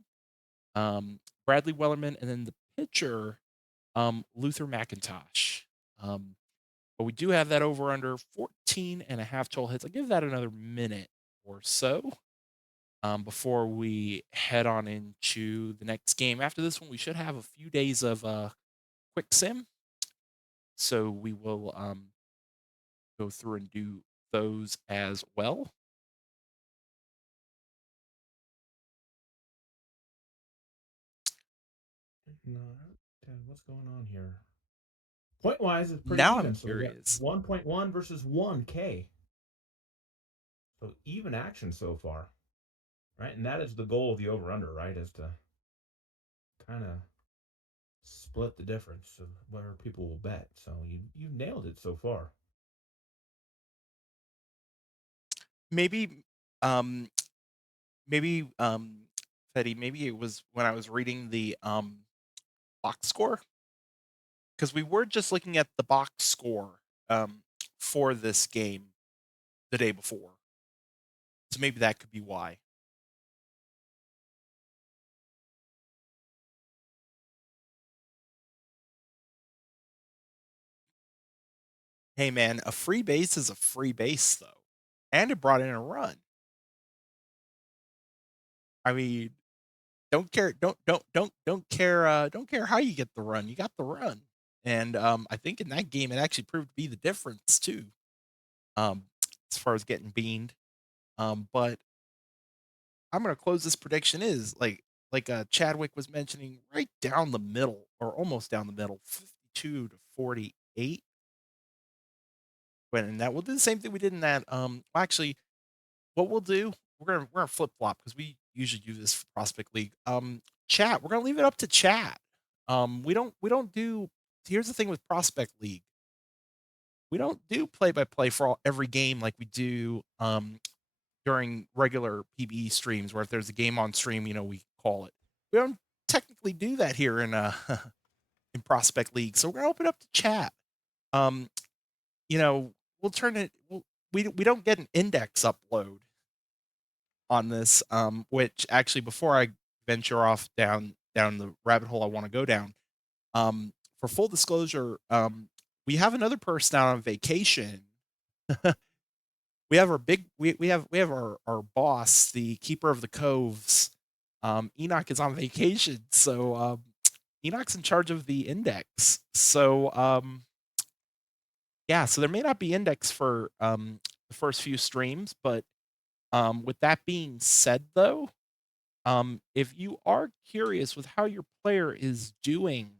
Bradley Wellerman, and then the pitcher, Luther McIntosh. Um, but we do have that over under 14 and a half total hits. I'll give that another minute or so before we head on into the next game. After this one, we should have a few days of quick sim. So we will go through and do those as well. No, what's going on here? Point wise, it's pretty Now I'm even. So we got curious. 1.1 versus 1K. So even action so far, right? And that is the goal of the over under, right? Is to kind of split the difference of where people will bet. So you nailed it so far. Maybe, um, maybe, Fetty, maybe it was when I was reading the box score because we were just looking at the box score for this game the day before. So maybe that could be why. Hey man, a free base is a free base though, and it brought in a run. I mean, don't care how you get the run. You got the run, and I think in that game it actually proved to be the difference too. Um, as far as getting beaned. But I'm gonna close this prediction is Chadwick was mentioning right down the middle or almost down the middle, 52 to 48. When in that we'll do the same thing we did in that. Actually, what we'll do, we're gonna flip flop because we usually do this for Prospect League. Chat, we're gonna leave it up to chat. We don't do. Here's the thing with Prospect League, we don't do play by play for every game like we do during regular PBE streams, where if there's a game on stream, we call it. We don't technically do that here in in Prospect League, so we're gonna open up to chat. Um, you know, we'll turn it. We don't get an index upload on this, which actually before I venture off down the rabbit hole I want to go down, for full disclosure, we have another person out on vacation. We have our big we have our boss, the keeper of the coves. Enoch is on vacation, so Enoch's in charge of the index. So yeah, so there may not be index for the first few streams, but with that being said, though, if you are curious with how your player is doing,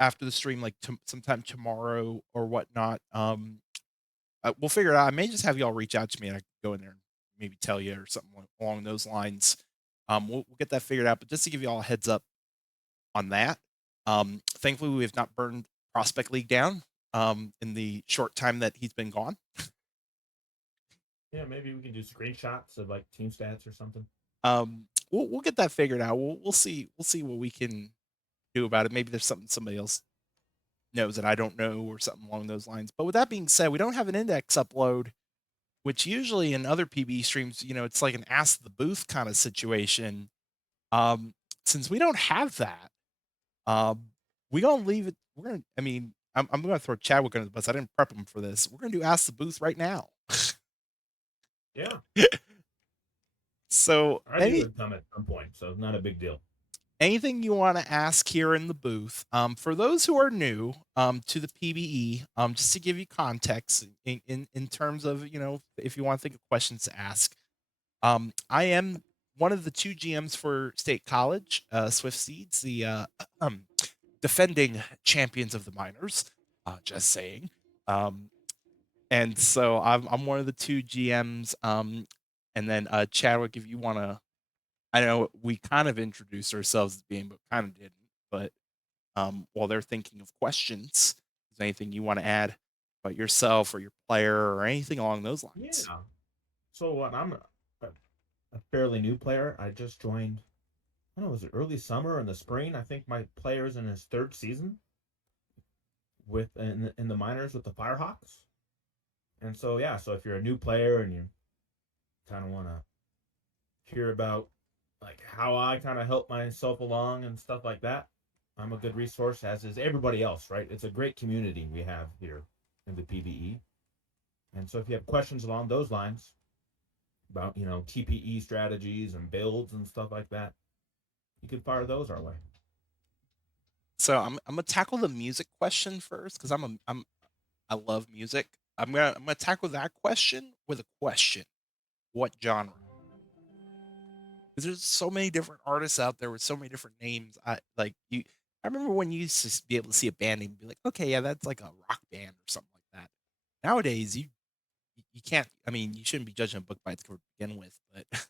after the stream, like sometime tomorrow or whatnot, we'll figure it out. I may just have y'all reach out to me and I can go in there and maybe tell you or something along those lines. We'll get that figured out. But just to give you all a heads up on that, thankfully we have not burned Prospect League down in the short time that he's been gone. Yeah, maybe we can do screenshots of like team stats or something. We'll get that figured out. We'll see what we can do about it. Maybe there's something somebody else knows that I don't know or something along those lines. But with that being said, we don't have an index upload, which usually in other PB streams, it's like an ask the booth kind of situation. Since we don't have that, um, we gonna leave it. We're gonna. I mean, I'm gonna throw Chadwick under the bus. I didn't prep him for this. We're gonna do ask the booth right now. Yeah, So I knew it would come at some point, so not a big deal. anything you want to ask here in the booth, for those who are new to the PBE, just to give you context in terms of if you want to think of questions to ask, I am one of the two GMs for State College, Swift Seeds, the defending champions of the minors. Just saying. Um, and so I'm one of the two GMs. And then Chadwick, if you want to, I know we kind of introduced ourselves as being, but kind of didn't. But while they're thinking of questions, is there anything you want to add? about yourself or your player or anything along those lines. Yeah. So what? I'm a fairly new player. I just joined. I don't know, was it early summer or in the spring? I think my player's in his third season with in the minors with the Firehawks. And so yeah, so if you're a new player and you kind of want to hear about like how I kind of help myself along and stuff like that, I'm a good resource, as is everybody else, right? It's a great community we have here in the PvE. And so if you have questions along those lines about, TPE strategies and builds and stuff like that, you can fire those our way. So I'm gonna tackle the music question first because I love music. I'm gonna tackle that question with a question. What genre? Because there's so many different artists out there with so many different names. I remember when you used to be able to see a band name and be like, okay, yeah, that's like a rock band or something like that. Nowadays, you can't. I mean, you shouldn't be judging a book by its cover to begin with. But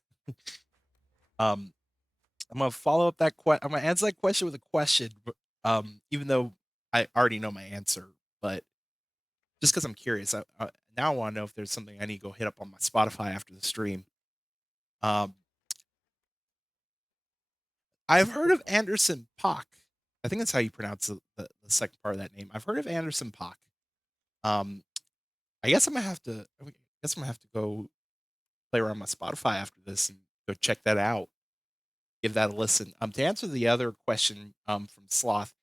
um, I'm gonna follow up that question. I'm gonna answer that question with a question. Even though I already know my answer, but just because I'm curious, now I want to know if there's something I need to go hit up on my Spotify after the stream. Um, I've heard of Anderson Paak. I think that's how you pronounce the second part of that name. I've heard of Anderson Paak. Um, I guess I'm gonna have to. I guess I'm gonna have to go play around my Spotify after this and go check that out. Give that a listen. To answer the other question, from Sloth,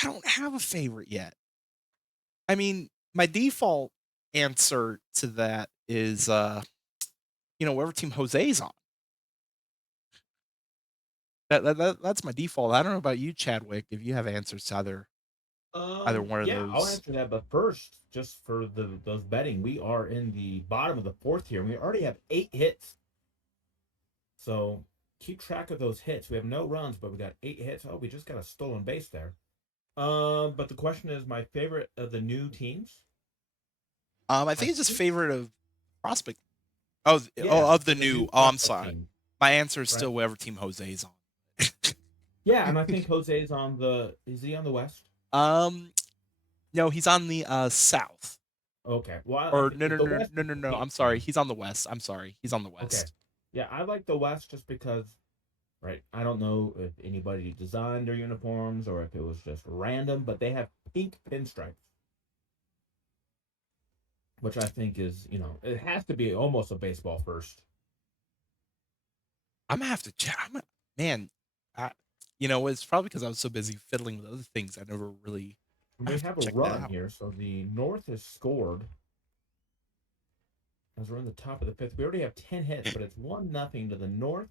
I don't have a favorite yet. I mean, my default answer to that is, whatever team Jose's on. That's my default. I don't know about you, Chadwick, if you have answers to either one of Yeah, I'll those. answer that. But first, just for the those betting, we are in the bottom of the fourth here, and we already have 8 hits. So keep track of those hits. We have no runs, but we got 8 hits. Oh, we just got a stolen base there. But the question is my favorite of the new teams. I I think it's just think, favorite of prospect. yeah, Of the of the new new. Oh, I'm prospect sorry. team, My answer is right? still whatever team Jose's on. Yeah, and I think Jose's on the. Is he on the West? um, no, he's on the South. Okay. Well, Or no, no, the no, West no, is no, the no. team I'm for sorry. me. He's on the West. I'm sorry. He's on the Okay. West. Yeah, I like the West just because, right? I don't know if anybody designed their uniforms or if it was just random, but they have pink pinstripes, which I think is, it has to be almost a baseball first. I'm gonna have to check. Man, I, it's probably because I was so busy fiddling with other things. I never really. And I we have to have a check that run out. here, so the North has scored as we're in the top of the fifth. We already have 10 hits, but it's 1-0 to the North.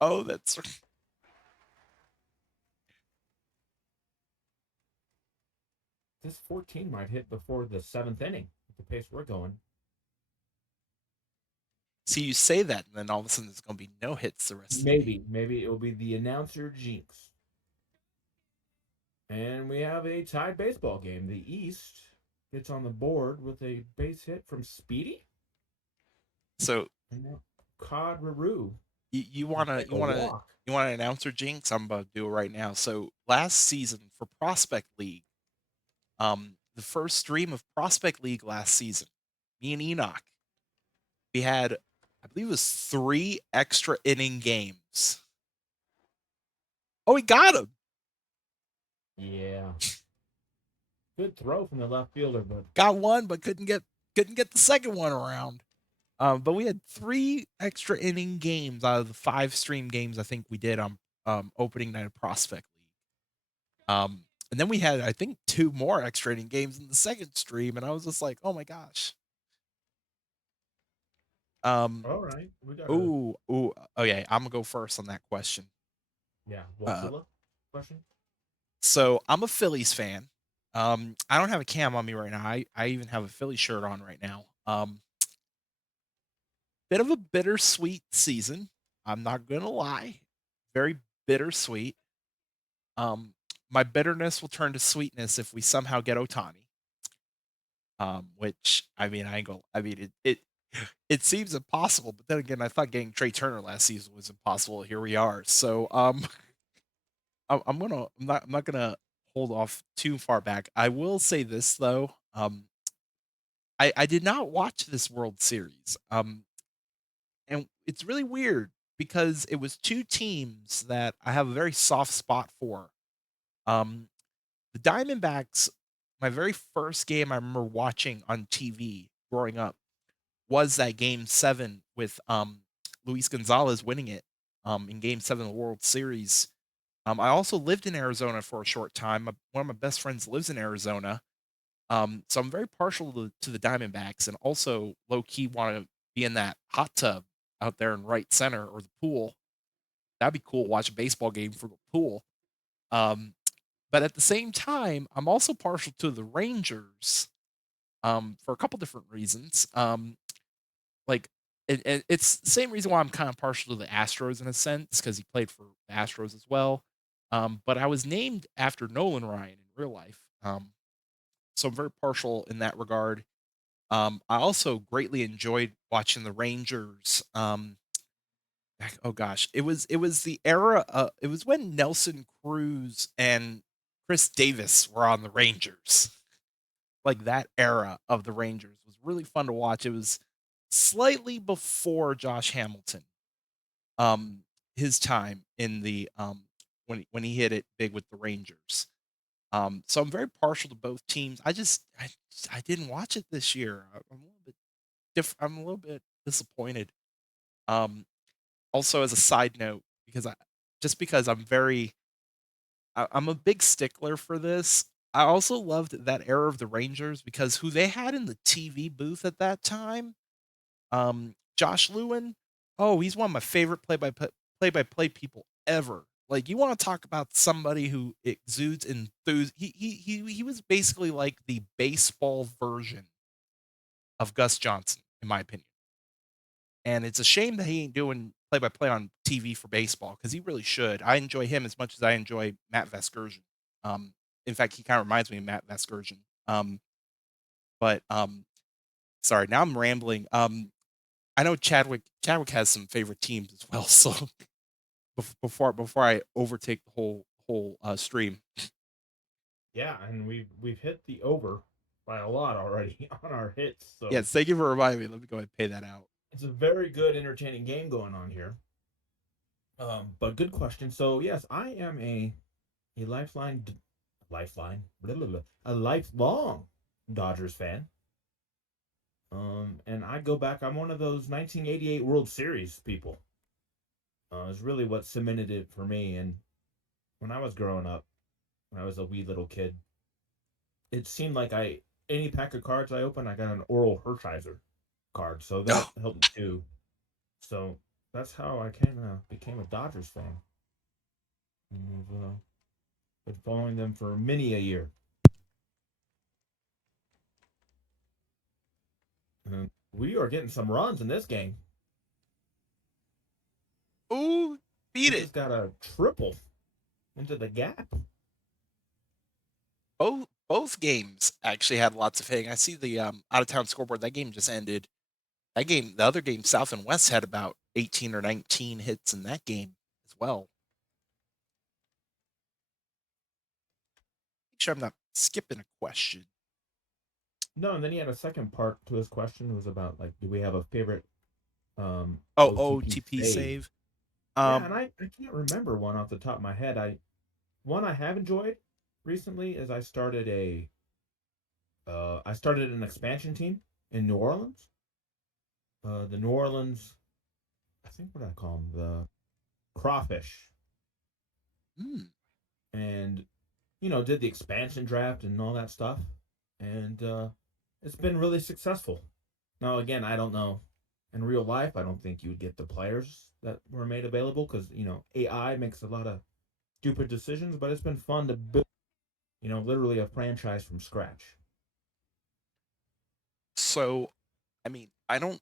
Oh, that's This 14 might hit before the seventh inning at the pace we're going. see, you say that, and then all of a sudden there's gonna be no hits the rest of the game. Maybe it will be the announcer jinx. And we have a tied baseball game. The East gets on the board with a base hit from Speedy. So And now Cod Ruru you will wanna take a walk. you wanna announcer jinx? I'm about to do it right now. So last season for Prospect League, the first stream of Prospect League last season, me and Enoch, we had, I believe it was 3 extra inning games. Oh, we got him. Yeah. Good throw from the left fielder, but Got one, but couldn't get the second one around. But we had 3 extra inning games out of the 5 stream games I think we did on opening night of Prospect League. And then we had, I think, 2 more extra inning games in the second stream, and I was just like, oh my gosh. Um, all right. We got a, ooh, okay. I'm gonna go first on that question. yeah, Uh, Waltzilla question. so I'm a Phillies fan. I don't have a cam on me right now. I even have a Philly shirt on right now. Bit of a bittersweet season. I'm not gonna lie. Very bittersweet. Um, my bitterness will turn to sweetness if we somehow get Otani. Which I mean, I ain't gonna. I mean, it seems impossible, but then again, I thought getting Trey Turner last season was impossible. Here we are. So, I'm not gonna hold off too far back. I will say this though, I did not watch this World Series, and it's really weird because it was 2 teams that I have a very soft spot for. Um, the Diamondbacks, my very first game I remember watching on TV growing up was that Game 7 with, Luis Gonzalez winning it, in Game 7 of the World Series. I also lived in Arizona for a short time. One of my best friends lives in Arizona, so I'm very partial to the Diamondbacks and also low key wanna be in that hot tub out there in right center or the pool. That'd be cool, watch a baseball game from the pool. Um, but at the same time, I'm also partial to the Rangers, for a couple different reasons. Like, and it's the same reason why I'm kinda partial to the Astros in a sense because he played for the Astros as well. But I was named after Nolan Ryan in real life, so I'm very partial in that regard. I also greatly enjoyed watching the Rangers, oh gosh, it was the era, it was when Nelson Cruz and Chris Davis were on the Rangers. Like, that era of the Rangers was really fun to watch. It was slightly before Josh Hamilton, um, his time in the, when he hit it big with the Rangers. So I'm very partial to both teams. I didn't watch it this year. I'm a little bit disappointed. Um, Also as a side note, because because I'm a big stickler for this. I also loved that era of the Rangers because who they had in the TV booth at that time, Josh Lewin, oh, he's one of my favorite play-by-play people ever. Like, you wanna talk about somebody who exudes he was basically like the baseball version of Gus Johnson, in my opinion. And it's a shame that he ain't doing play-by-play on TV for baseball because he really should. I enjoy him as much as I enjoy Matt Vasgersian. Um, in fact, he kinda reminds me of Matt Vasgersian. But, sorry, now I'm rambling. I know Chadwick has some favorite teams as well, so before I overtake the whole stream. Yeah, and we've hit the over by a lot already on our hits, so Yes, thank you for reminding me. Let me go ahead and pay that out. it's a very good, entertaining game going on here. But good question. So yes, I am a blah, blah, blah, a lifelong Dodgers fan. And I go back. I'm one of those 1988 World Series people. Is really what cemented it for me. And when I was growing up, when I was a wee little kid, it seemed like any pack of cards I opened, I got an Oral Hershiser card, so that Oh, helped too. So that's how I kind of became a Dodgers fan. And I've been following them for many a year. And we are getting some runs in this game. ooh, beat We it. just got a triple into the gap. Both games actually had lots of hitting. I see the, out of town scoreboard. That game just ended. The other game, South and West had about 18 or 19 hits in that game as well. Make sure I'm not skipping a question. No, and then he had a second part to his question. It was about like, do we have a favorite Oh, OTP OTP save? save. Yeah, and Um, I can't remember one off the top of my head. One I have enjoyed recently is I started an expansion team in New Orleans. The New Orleans, I think what I call them, the Crawfish, mm, and did the expansion draft and all that stuff, and it's been really successful. Now again, I don't know. In real life, I don't think you would get the players that were made available because AI makes a lot of stupid decisions, but it's been fun to build, literally a franchise from scratch. so, I mean, I don't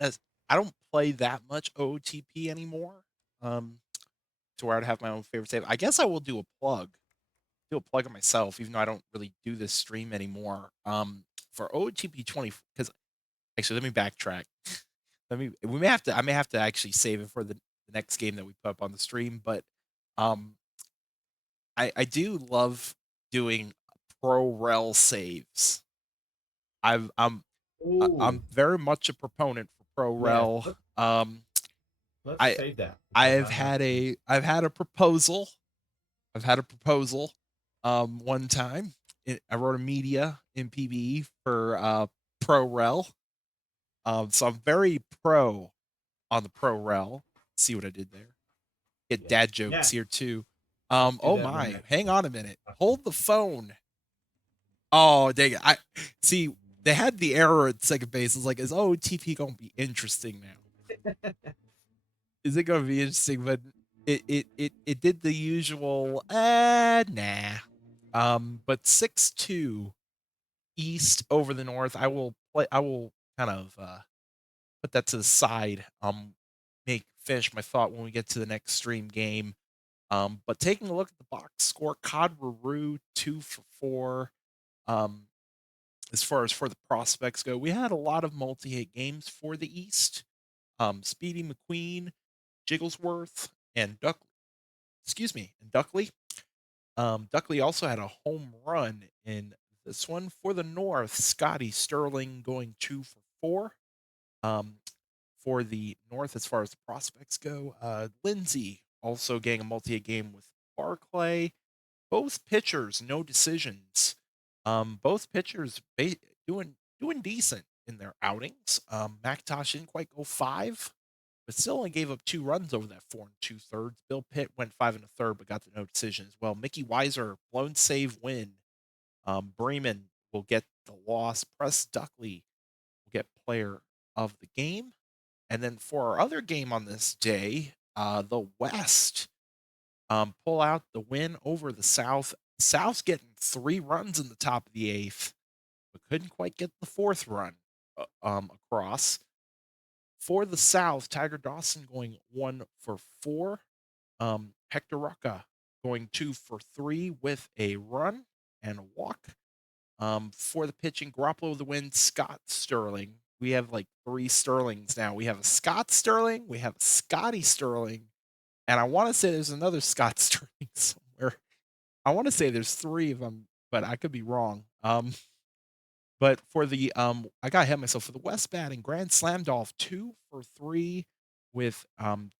nec I don't play that much OOTP anymore, to where I'd have my own favorite save. I guess I will do a plug on myself, even though I don't really do this stream anymore. For OOTP 20, because actually, let me backtrack. I may have to actually save it for the next game that we put up on the stream, but, um, I do love doing pro rel saves. I've Oh, I'm very much a proponent for pro yes. rel. Let's I save that because I have some. I've had a proposal. I've had a proposal one time. I wrote a media in PBE for pro rel. So I'm very pro on the pro rel. See what I did there? Get Yes. dad jokes Yeah. here too. Let's do Oh that one my, next hang time. on a minute. Hold the phone. Oh, dang it. I see they had the error at second base. It's like, is OTP gonna be interesting now? Is it gonna be interesting? But it did the usual nah. But 6-2 East over the North. I will kind of put that to the side. Make finish my thought when we get to the next stream game. But taking a look at the box score, Cod Ruru 2 for 4. Um, as far as for the prospects go, we had a lot of multi-hit games for the East. Speedy McQueen, Jigglesworth, and Duckley. Duckley also had a home run in this one for the North. Scotty Sterling going 2 for 4. Um, for the North, as far as the prospects go, Lindsay also getting a multi-hit game with Barclay. Both pitchers, no decisions. Both pitchers doing decent in their outings. McIntosh didn't quite go 5, but still only gave up 2 runs over that 4 2/3. Bill Pitt went 5 1/3, but got the no decision as well. Mickey Weiser, blown save win. Bremen will get the loss. Press Duckley will get player of the game. And then for our other game on this day, the West pull out the win over the South. South's getting 3 runs in the top of the 8th, but couldn't quite get the 4th run across. For the South, Tiger Dawson going 1 for 4. Hector Rucka going 2 for 3 with a run and a walk. For the pitching, Garoppolo the win, Scott Sterling. We have like 3 Sterlings now. We have a Scott Sterling, we have a Scotty Sterling, and I want to say there's another Scott Sterling somewhere. I want to say there's 3 of them, but I could be wrong. But for the I got ahead of myself for the West batting. Grand Slam Dolph 2 for 3 with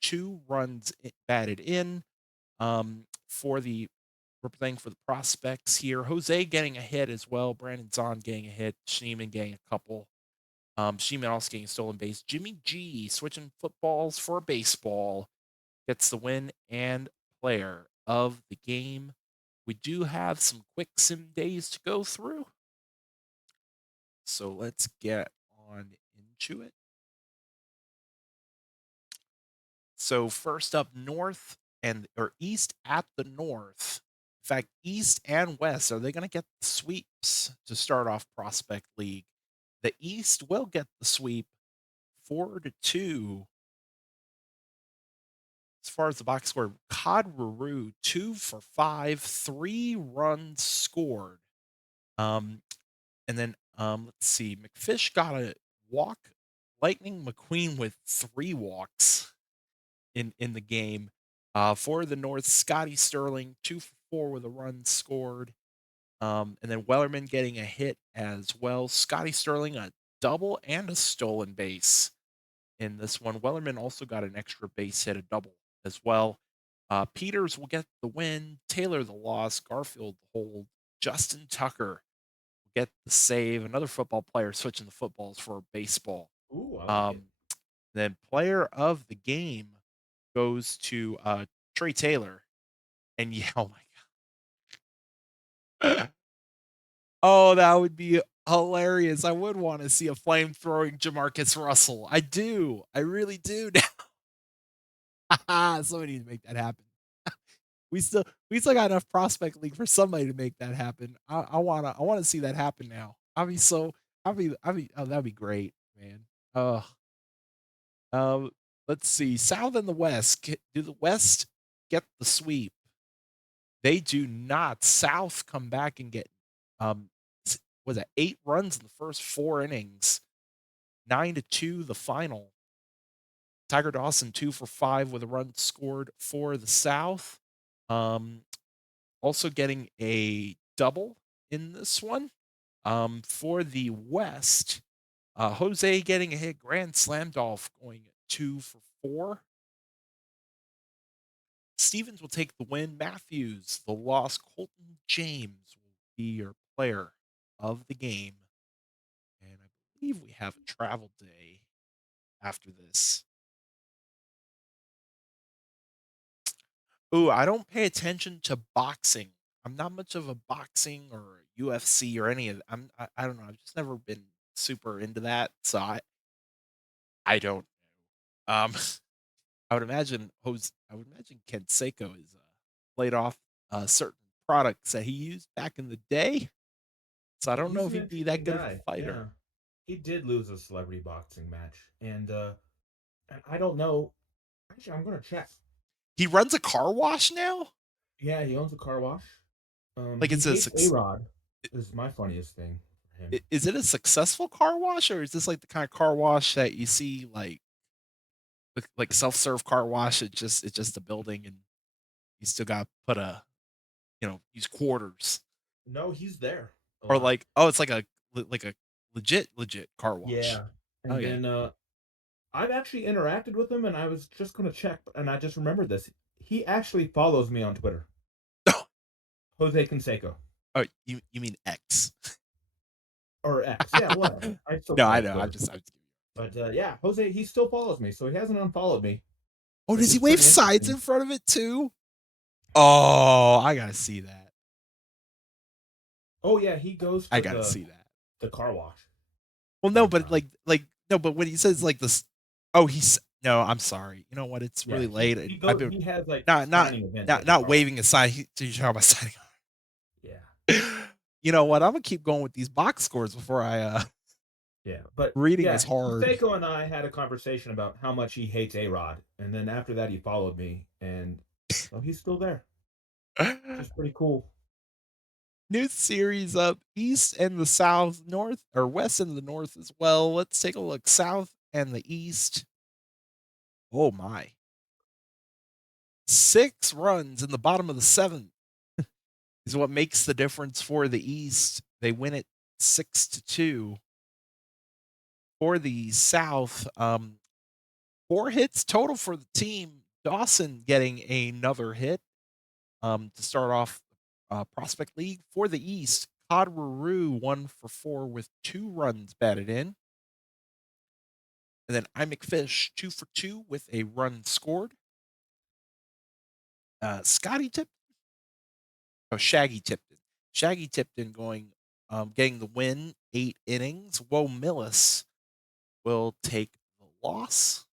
2 runs batted in. For the we're playing for the prospects here. Jose getting a hit as well. Brandon Zahn getting a hit. Schneeman getting a couple. Schneeman also getting a stolen base. Jimmy G switching footballs for a baseball gets the win and player of the game. We do have some quick sim days to go through. So let's get on into it. So first up, North and or East at the North. In fact, East and West, are they going to get the sweeps to start off Prospect League? The East will get the sweep 4-2. As far as the box score, Cod Ruru 2 for 5, 3 runs scored. And then let's see, McFish got a walk. Lightning McQueen with 3 walks in the game. For the North, Scotty Sterling 2 for 4 with a run scored. And then Wellerman getting a hit as well. Scotty Sterling a double and a stolen base in this one. Wellerman also got an extra base hit, a double as well. Peters will get the win. Taylor the loss. Garfield the hold. Justin Tucker will get the save. Another football player switching the footballs for baseball. Ooh, I like it. Um, then player of the game goes to Trey Taylor. And yeah, oh my god. Oh, that would be hilarious. I would want to see a flame throwing Jamarcus Russell. I do. I really do now. Somebody needs to make that happen. We still got enough prospect league for somebody to make that happen. I wanna see that happen now. Oh, that'd be great, man. Oh, let's see. South and the West. Do the West get the sweep? They do not. South come back and get um was it 8 runs in the first 4 innings, 9-2 the final. Tiger Dawson 2 for 5 with a run scored for the South. Um, also getting a double in this one. For the West, Jose getting a hit, grand slam Dolph going 2 for 4. Stevens will take the win. Matthews, the loss. Colton James will be your player of the game. And I believe we have a travel day after this. Ooh, I don't pay attention to boxing. I'm not much of a boxing or UFC or any of I don't know. I've just never been super into that. So I don't know. I would imagine Ken Seiko is laid off certain products that he used back in the day. So I don't know He's if an he'd be that interesting good of a guy. fighter. Yeah. He did lose a celebrity boxing match. And I don't know. Actually, I'm going to check. He runs a car wash now? Yeah, he owns a car wash. Like He it's a hates A-Rod is my funniest thing for him. is it a successful car wash or is this like the kind of car wash that you see like self-serve car wash? It's just a building and you still got to put use quarters No, he's there a or lot. like oh it's like a legit car wash. Yeah. And Okay. then I've actually interacted with him and I was just going to check and I just remembered this. He actually follows me on Twitter. Jose Canseco. Oh, you mean X? Or X. Yeah, whatever. I still No, call I it know. Twitter. I'm just But yeah, Jose, he still follows me, so he hasn't unfollowed me, Oh, which does he is wave pretty sides interesting. in front of it too? Oh, I gotta see that. Oh yeah, he goes I to gotta see that. the car wash Well, all no, the but time. no, but when he says like this, oh, he's no. I'm sorry. You know what? It's Yeah, really late. he I've goes. been He has like not not signing events not at the not car wash. waving aside. So you're talking about signing. Yeah, You know what? I'm gonna keep going with these box scores before I yeah. But reading yeah, is hard. Seiko and I had a conversation about how much he hates A Rod, and then after that he followed me, and so he's still there. Just pretty cool. New series up east and the south, north or west and the north as well. Let's take a look. South and the east. Oh my. 6 runs in the bottom of the seventh is what makes the difference for the East. They win it 6-2. For the South, 4 hits total for the team. Dawson getting another hit to start off Prospect League. For the East, Kodwaroo 1 for 4 with 2 runs batted in. And then I McFish 2 for 2 with a run scored. Scotty Tip Shaggy Tipton. Shaggy Tipton getting the win, 8 innings. Woe Millis will take the loss.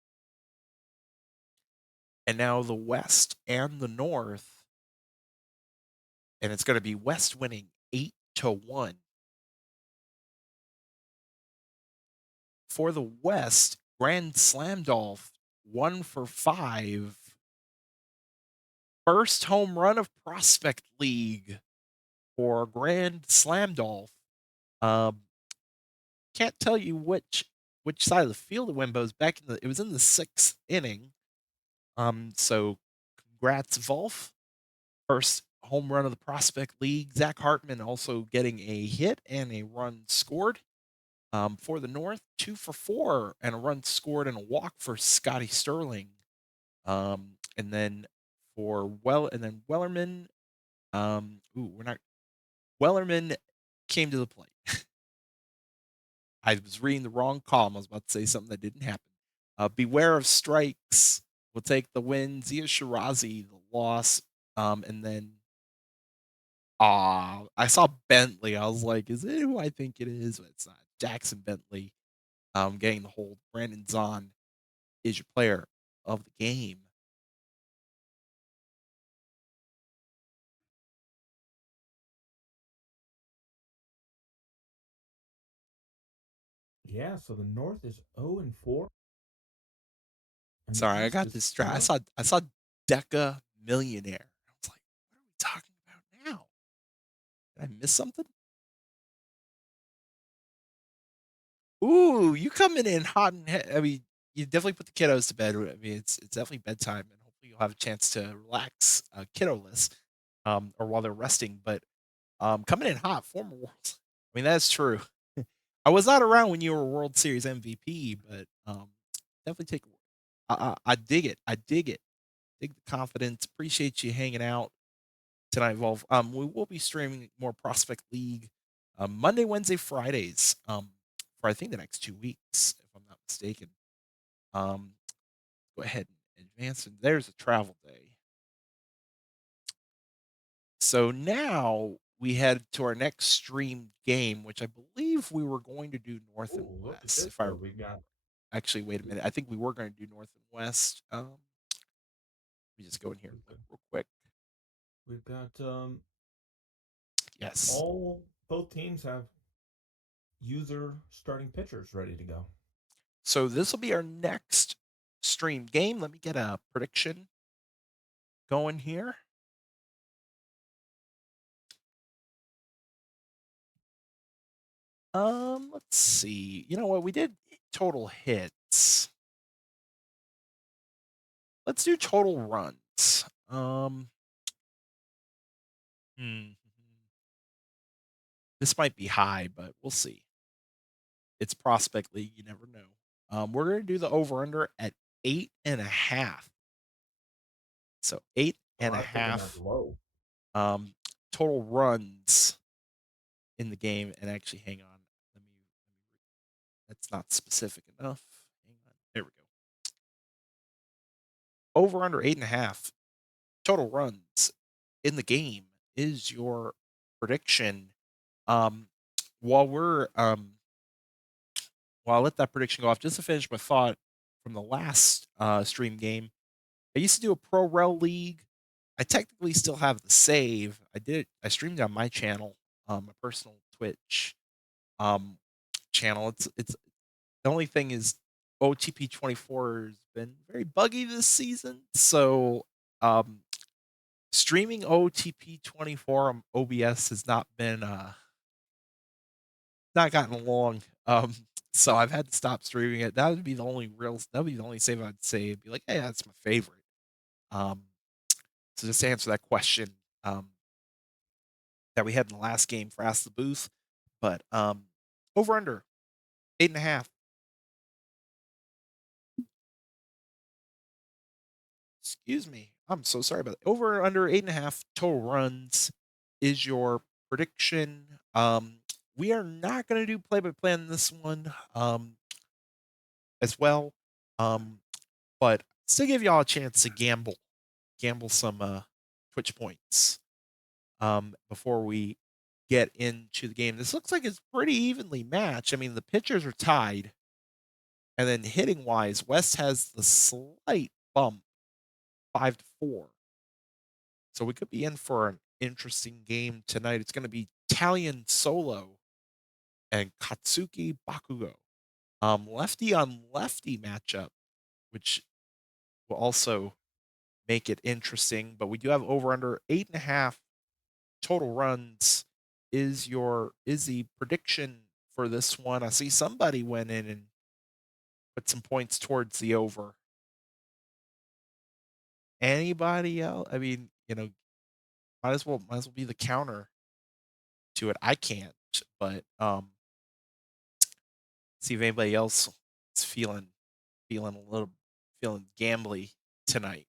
And now the West and the North. And it's going to be West winning 8-1. For the West, Grand Slam Dolph 1 for 5. First home run of Prospect League for Grand Slam Dolph. Can't tell you which side of the field it went, but it was in the 6th inning. So congrats, Volf. First home run of the Prospect League. Zach Hartman also getting a hit and a run scored. For the North, 2 for 4 and a run scored and a walk for Scotty Sterling. And then Wellerman. We're not. Wellerman came to the plate. I was reading the wrong column. I was about to say something that didn't happen. Beware of strikes. Will take the win. Zia Shirazi, the loss. And then I saw Bentley. I was like, is it who I think it is? But it's not. Jackson Bentley getting the hold. Brandon Zahn is your player of the game. Yeah, so the North is 0-4, and the Sorry, I East got is distracted. 2-0. I saw Deca Millionaire. I was like, what are we talking about now? Did I miss something? Ooh, you coming in hot and I mean, you definitely put the kiddos to bed. I mean, it's definitely bedtime, and hopefully you'll have a chance to relax, kiddo-less. or while they're resting. But coming in hot, former world. I mean, that's true. I was not around when you were World Series MVP, but definitely take. I dig it. I dig it. Dig the confidence. Appreciate you hanging out tonight, Volv. We will be streaming more Prospect League Monday, Wednesday, Fridays for I think the next 2 weeks, if I'm not mistaken. Um, go ahead and advance, and there's a travel day. So now we head to our next stream game, which I believe we were going to do North and Oh, look at West. this If I though. We've got actually wait a minute, I think we were going to do North and West. Let me just go in here and we've look got, real quick. we've got Yes. all both teams have user starting pitchers ready to go. So this will be our next stream game. Let me get a prediction going here. Let's see. You know what? We did total hits. Let's do total runs. Hmm. This might be high, but we'll see. It's Prospect League. You never know. We're going to do the over under at 8.5. So eight Oh, and I a was thinking that's half low. um, total runs in the game. And actually, hang on. That's not specific enough. Hang on. There we go. Over under 8.5 total runs in the game is your prediction. Um, while we're while I let that prediction go off, just to finish my thought from the last stream game, I used to do a pro rel league. I technically still have the save. I did it. I streamed it on my channel, my personal Twitch um, channel. It's the only thing is OTP 24 has been very buggy this season, so um, streaming OTP 24 on OBS has not been not gotten along. So I've had to stop streaming it. That would be the only real. That would be the only save I'd say. It'd be like, hey, that's my favorite. Um, so just to answer that question, um, that we had in the last game for Ask the Booth, but over under 8.5. Excuse me. I'm so sorry about that. Over or under 8.5 total runs is your prediction. We are not going to do play by play on this one as well, um, but still give y'all a chance to gamble some Twitch points before we get into the game. This looks like it's pretty evenly matched. I mean, the pitchers are tied, and then hitting wise, West has the slight bump, 5-4. So we could be in for an interesting game tonight. It's going to be Italian Solo and Katsuki Bakugo. Lefty on lefty matchup, which will also make it interesting. But we do have over under 8.5 total runs. Is the prediction for this one? I see somebody went in and put some points towards the over. Anybody else? I mean, might as well be the counter to it. I can't, but see if anybody else is feeling a little feeling gambly tonight.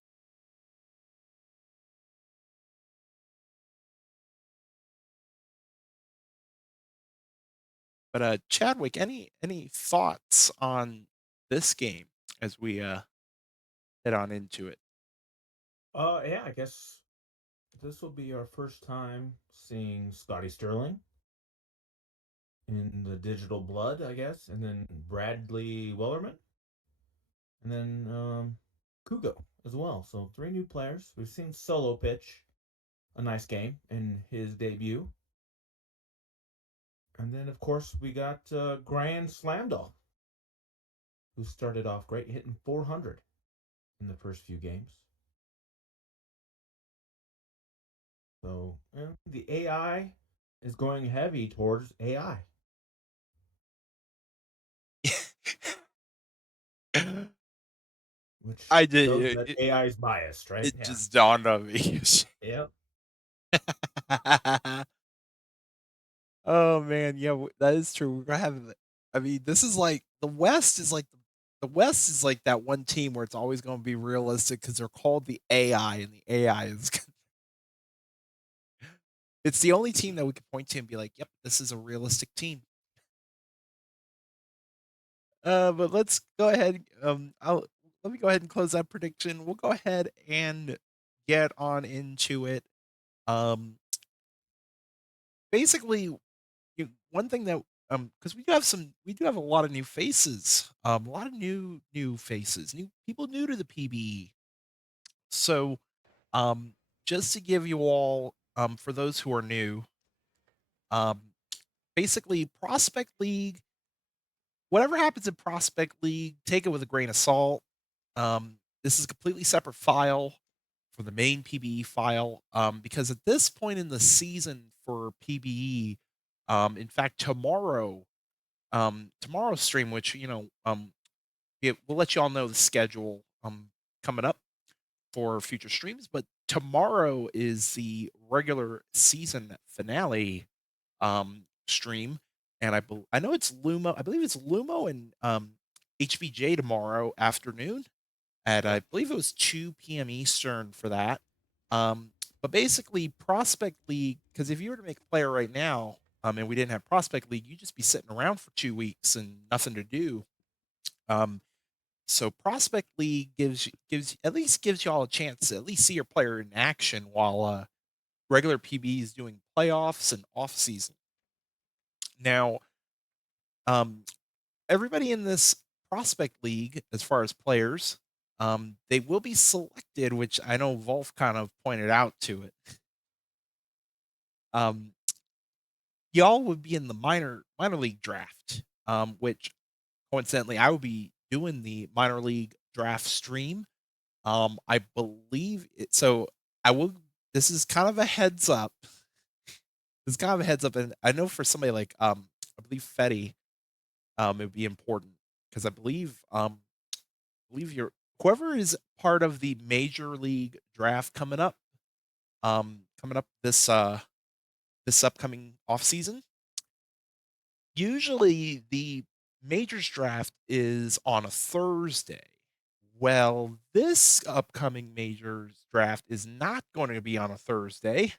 But Chadwick, any thoughts on this game as we head on into it? Yeah, I guess this will be our first time seeing Scotty Sterling in the digital blood, I guess, and then Bradley Wellerman, and then Kugo as well. So three new players. We've seen Solo pitch a nice game in his debut, and then of course we got Grand Slamdall, who started off great, hitting 400 in the first few games. So the AI is going heavy towards AI, which I shows did. that AI is biased, right? It Yeah. just dawned on me. Yep. Oh, man, yeah, that is true. We're gonna have I mean, this is like the West is like the West is like that one team where it's always gonna be realistic because 'cause they're called the AI, and the AI is it's the only team that we could point to and be like, "Yep, this is a realistic team." But let's go ahead, let me go ahead and close that prediction. We'll go ahead and get on into it. Um, basically, one thing that because we do have a lot of new faces, a lot of new faces, new people new to the PBE. So, um, just to give you all, for those who are new, um, basically Prospect League, whatever happens in Prospect League, take it with a grain of salt. This is a completely separate file from the main PBE file, because at this point in the season for PBE, in fact, tomorrow's stream, which we'll let you all know the schedule coming up for future streams, but tomorrow is the regular season finale stream, and I know it's Lumo. I believe it's Lumo and HVJ tomorrow afternoon at I believe it was 2 p.m. Eastern for that. Um, but basically, Prospect League, because if you were to make a player right now, and we didn't have Prospect League, you'd just be sitting around for 2 weeks and nothing to do. Um, so Prospect League gives y'all a chance to at least see your player in action while regular PB is doing playoffs and off season. Now, um, everybody in this Prospect League, as far as players, they will be selected, which I know Wolf kind of pointed out to it. Um, y'all would be in the minor league draft, which coincidentally I will be doing the minor league draft stream. I believe it. So I will. This is kind of a heads up. This is kind of a heads up, and I know for somebody like I believe Fetty, it would be important because I believe you're whoever is part of the major league draft coming up this upcoming off season. Usually the majors draft is on a Thursday. Well, this upcoming majors draft is not going to be on a Thursday.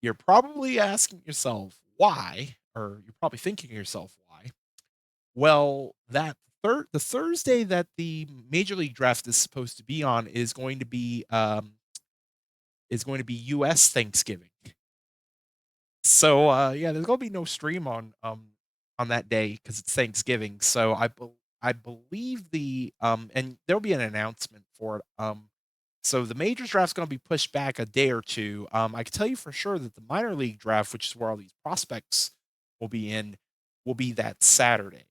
You're probably asking yourself why, or you're probably thinking to yourself why. Well, the Thursday that the major league draft is supposed to be on is going to be US Thanksgiving. So yeah, there's gonna be no stream on that day because it's Thanksgiving. So I believe and there'll be an announcement for it. So the majors draft's gonna be pushed back a day or two. I can tell you for sure that the minor league draft, which is where all these prospects will be in, will be that Saturday.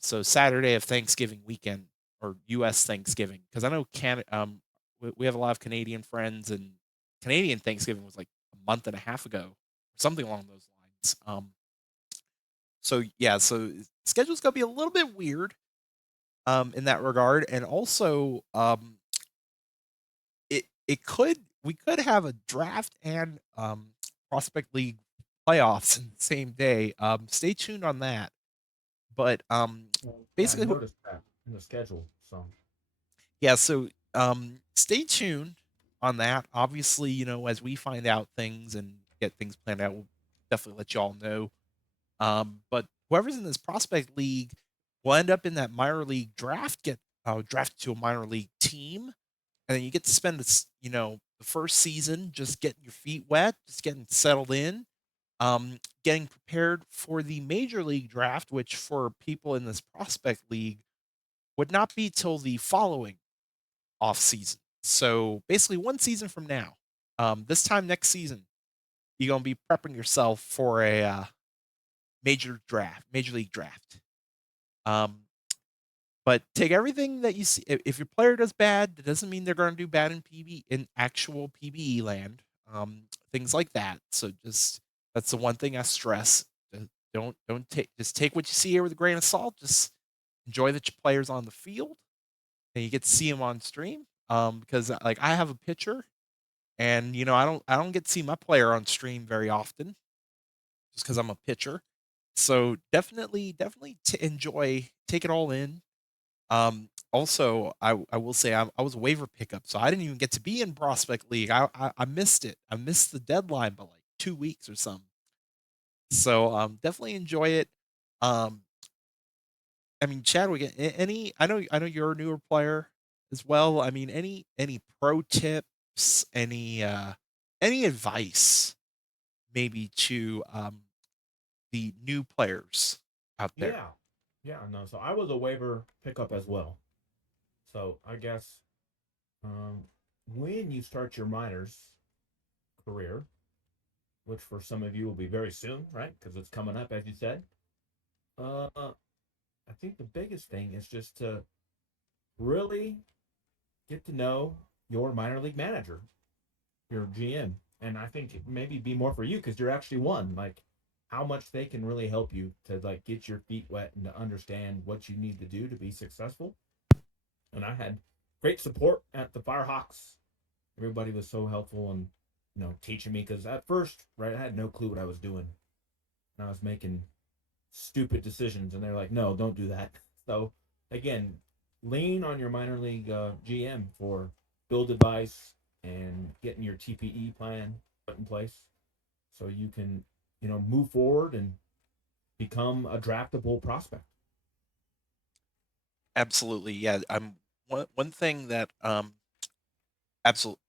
So Saturday of Thanksgiving weekend or US Thanksgiving, because I know we have a lot of Canadian friends, and Canadian Thanksgiving was like a month and a half ago, something along those lines. So yeah, so schedule's gonna be a little bit weird in that regard, and also it could we could have a draft and prospect league playoffs in the same day. Stay tuned on that. But Well, yeah, I basically, noticed that in the schedule. So yeah. So stay tuned on that. Obviously, as we find out things and get things planned out, we'll definitely let y'all know. But whoever's in this prospect league will end up in that minor league draft, get drafted to a minor league team, and then you get to spend the first season just getting your feet wet, just getting settled in, getting prepared for the major league draft, which for people in this prospect league would not be till the following off season. So basically, one season from now, this time next season, you're gonna be prepping yourself for a major league draft. Um, but take everything that you see. If your player does bad, that doesn't mean they're going to do bad in actual PBE land. Things like that. So just that's the one thing I stress. Don't take just take what you see here with a grain of salt. Just enjoy that your players on the field and you get to see them on stream. Because like I have a pitcher. And I don't get to see my player on stream very often just because I'm a pitcher. So definitely to enjoy, take it all in. Also, I will say I was a waiver pickup, so I didn't even get to be in prospect league. I missed it. I missed the deadline by like 2 weeks or something. So definitely enjoy it. Um, I mean, Chadwick, any I know you're a newer player as well. I mean, any pro tips, any advice maybe to the new players out there? Yeah. Yeah, no. So I was a waiver pickup as well. So I guess um, when you start your minors career, which for some of you will be very soon, right? Because it's coming up, as you said. I think the biggest thing is just to really get to know your minor league manager, your GM, and I think it maybe be more for you because you're actually one. Like how much they can really help you to like get your feet wet and to understand what you need to do to be successful. And I had great support at the Firehawks. Everybody was so helpful and teaching me because at first, right, I had no clue what I was doing, and I was making stupid decisions, and they're like, "No, don't do that." So again, lean on your minor league GM for build advice and getting your TPE plan put in place so you can move forward and become a draftable prospect. Absolutely, yeah. One thing that absolutely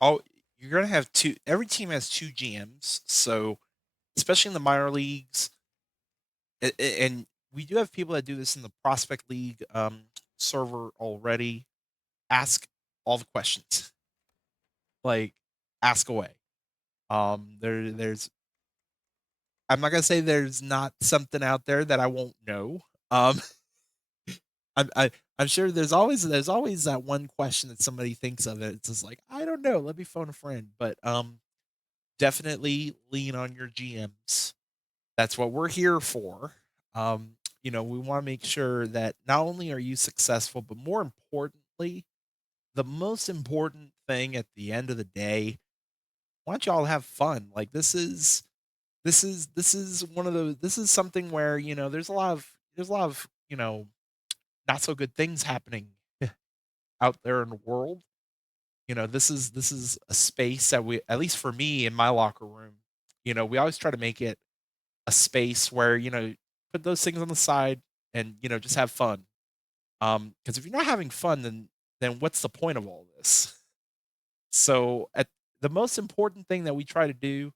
all you're gonna have two. Every team has two GMs, so especially in the minor leagues, and we do have people that do this in the prospect league server already. Ask all the questions, like ask away. There's I'm not gonna say there's not something out there that I won't know. Um, I'm sure there's always that one question that somebody thinks of it. It's just like I don't know. Let me phone a friend, but definitely lean on your GMs. That's what we're here for. We want to make sure that not only are you successful, but more importantly, the most important thing at the end of the day, I want y'all to have fun. Like this is one of those this is something where, there's a lot of, not so good things happening out there in the world. This is a space that we, at least for me in my locker room, we always try to make it a space where, put those things on the side and, just have fun. Because if you're not having fun, then what's the point of all this? So at the most important thing that we try to do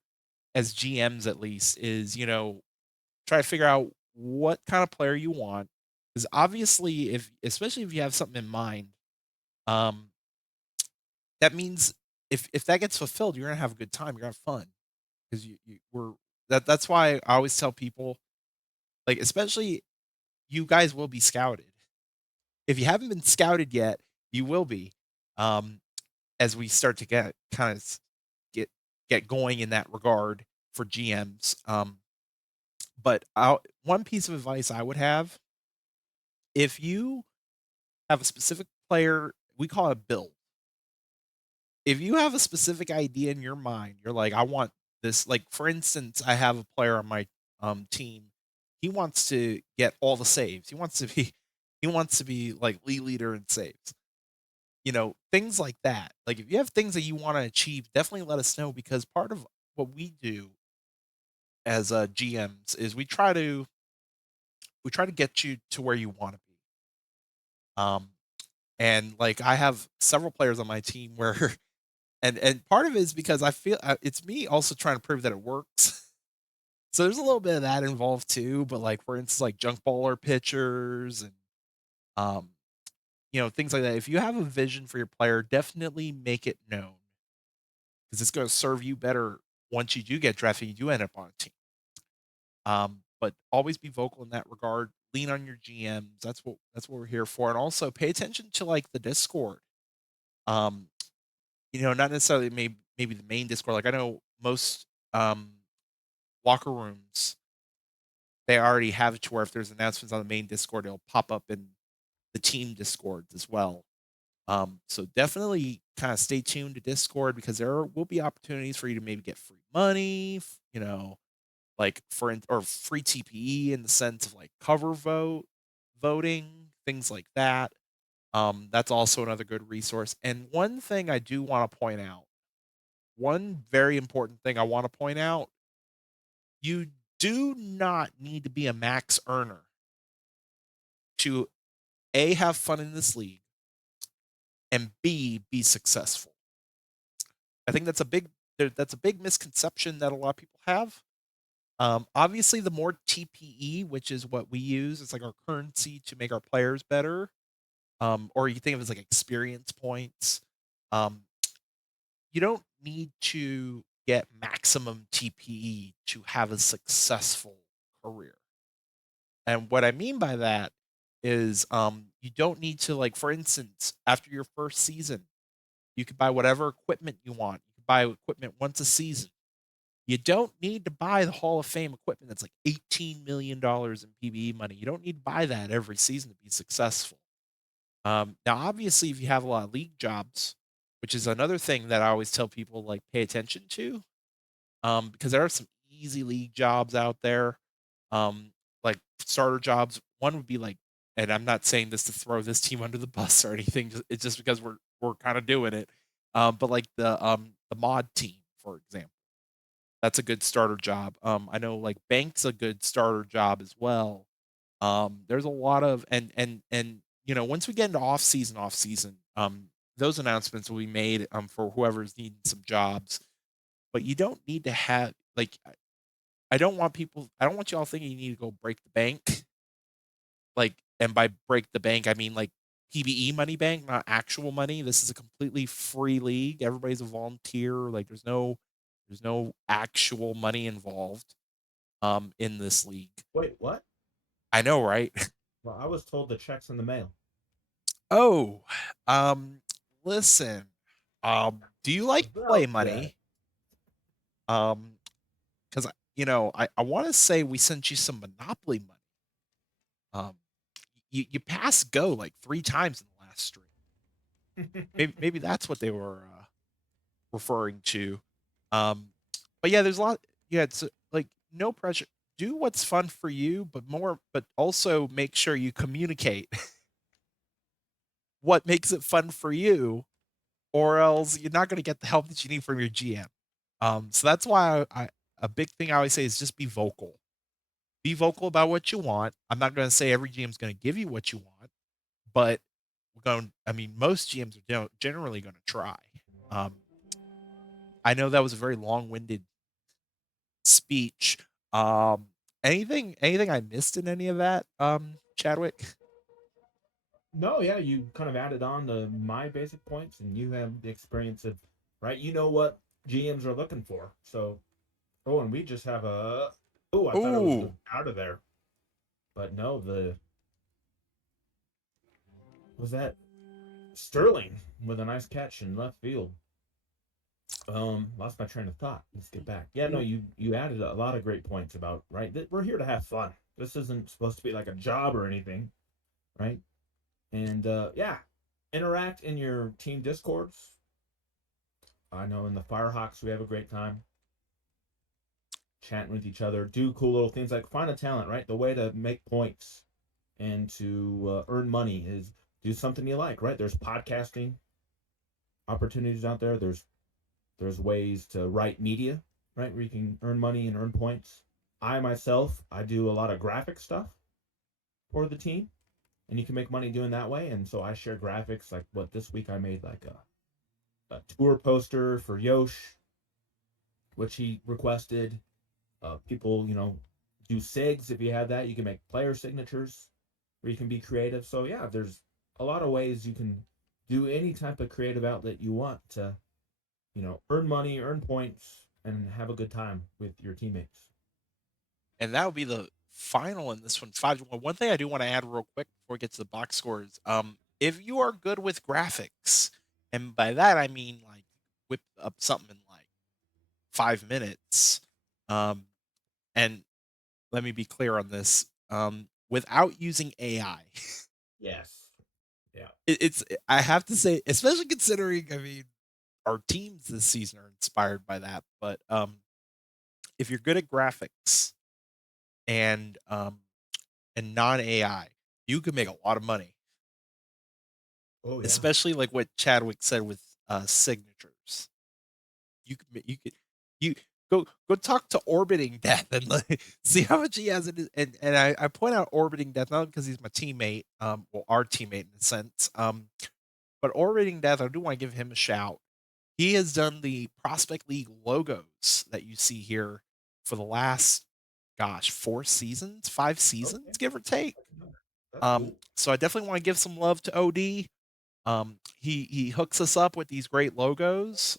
as GMs at least is, try to figure out what kind of player you want. Because obviously, if especially if you have something in mind, um, that means if that gets fulfilled, you're gonna have a good time. You're gonna have fun because you we're that's why I always tell people, like, especially you guys will be scouted. If you haven't been scouted yet, you will be. Um, as we start to get kind of get get going in that regard for GMs. But one piece of advice I would have, if you have a specific player, we call it a build. If you have a specific idea in your mind, you're like, I want this. Like, for instance, I have a player on my team. He wants to get all the saves. He wants to be like league leader in saves. Things like that. Like if you have things that you want to achieve, definitely let us know because part of what we do as GMs is we try to get you to where you want to be. Um, and like I have several players on my team where and part of it is because I feel it's me also trying to prove that it works. So there's a little bit of that involved too, but like for instance, like junk baller pitchers and um, things like that. If you have a vision for your player, definitely make it known because it's going to serve you better once you do get drafted. You do end up on a team. But always be vocal in that regard. Lean on your GMs. That's what we're here for, and also pay attention to like the Discord. Um, not necessarily maybe the main Discord. Like I know most locker rooms, they already have it to where if there's announcements on the main Discord, it'll pop up in the team Discords as well. So definitely kind of stay tuned to Discord because there will be opportunities for you to maybe get free money, like or free TPE in the sense of like voting, things like that. That's also another good resource. And one thing I do want to point out, one very important thing I want to point out, you do not need to be a max earner to A, have fun in this league, and B, be successful. I think that's a big misconception that a lot of people have. Obviously, the more TPE, which is what we use, it's like our currency to make our players better. Or you can think of it as like experience points. Um, you don't need to get maximum TPE to have a successful career. And what I mean by that is you don't need to, like, for instance, after your first season, you could buy whatever equipment you want. You can buy equipment once a season. You don't need to buy the Hall of Fame equipment that's like $18 million in PBE money. You don't need to buy that every season to be successful. Now, obviously, if you have a lot of league jobs, which is another thing that I always tell people like pay attention to, because there are some easy league jobs out there, like starter jobs. One would be like, and I'm not saying this to throw this team under the bus or anything. It's just because we're kind of doing it. But like the mod team, for example, that's a good starter job. I know like Bank's a good starter job as well. There's a lot of once we get into off season, those announcements will be made for whoever's needing some jobs. But you don't need to have like I don't want y'all thinking you need to go break the bank. Like, and by break the bank, I mean like PBE money bank, not actual money. This is a completely free league. Everybody's a volunteer. Like there's no actual money involved in this league. Wait, what? I know, right? Well, I was told the check's in the mail. Oh, listen, do you like play About that. money? Because I want to say we sent you some Monopoly money. Um, you passed go like 3 times in the last stream. Maybe that's what they were referring to. Um, but yeah, there's a lot. Yeah, it's like no pressure. Do what's fun for you, but also make sure you communicate what makes it fun for you, or else you're not going to get the help that you need from your GM. So that's why a big thing I always say is just be vocal. Be vocal about what you want. I'm not going to say every GM is going to give you what you want, but I mean, most GMs are generally going to try. Um, I know that was a very long-winded speech. Um, anything I missed in any of that, Chadwick? No, yeah, you kind of added on to my basic points, and you have the experience of, right? You know what GMs are looking for. So, oh, and we just have a. Oh, I thought it was Ooh, out of there, but no. The was that Sterling with a nice catch in left field. Lost my train of thought. Let's get back. Yeah, no, you added a lot of great points about right. That we're here to have fun. This isn't supposed to be like a job or anything, right? And yeah, interact in your team discords. I know in the Firehawks we have a great time chatting with each other. Do cool little things like find a talent, right? The way to make points and to earn money is do something you like, right? There's podcasting opportunities out there. There's ways to write media, right, where you can earn money and earn points. I myself, I do a lot of graphic stuff for the team, and you can make money doing that way. And so I share graphics. Like what this week I made like a tour poster for Yosh, which he requested. People, do SIGs. If you have that, you can make player signatures, where you can be creative. So yeah, there's a lot of ways you can do any type of creative outlet you want to, earn money, earn points, and have a good time with your teammates. and that would be the final in this one. 5-1. One thing I do want to add real quick before we get to the box scores, if you are good with graphics, and by that I mean like whip up something in like 5 minutes, um, and let me be clear on this, without using AI. Yes. Yeah. It's I have to say, especially considering, I mean, our teams this season are inspired by that, but, if you're good at graphics and, non-AI, you can make a lot of money, Oh yeah. especially like what Chadwick said with, signatures. You could you go talk to Orbiting Death and, like, see how much he has in his and I point out Orbiting Death not because he's my teammate, well, our teammate in a sense, but Orbiting Death, I do wanna give him a shout. He has done the Prospect League logos that you see here for the last, gosh, 4 seasons, 5 Okay. seasons, give or take. That's cool. So I definitely wanna give some love to OD. He hooks us up with these great logos.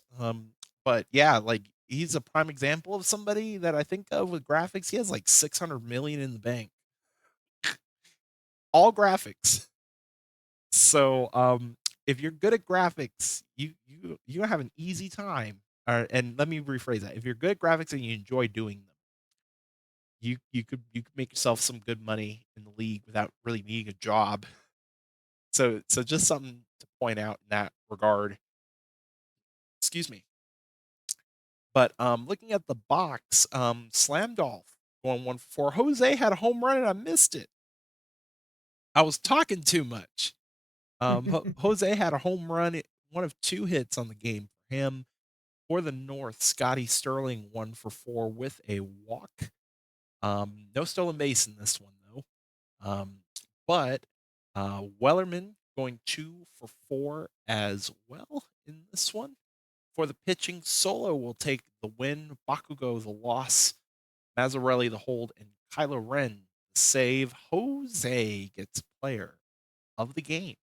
But yeah, like he's a prime example of somebody that I think of with graphics. He has like 600 million in the bank, all graphics. So if you're good at graphics, you have an easy time. And let me rephrase that: if you're good at graphics and you enjoy doing them, you could make yourself some good money in the league without really needing a job. So just something to point out in that regard. Excuse me. But, looking at the box, Slam Golf going 1 for 4. Jose had a home run and I missed it. I was talking too much. Jose had a home run, 1 of 2 hits on the game for him. For the North, Scotty Sterling 1 for 4 with a walk. No stolen base in this one though. Um, but, Wellerman going 2 for 4 as well in this one. For the pitching, Solo will take the win, Bakugo the loss, Mazzarelli the hold, and Kylo Ren the save. Jose gets player of the game.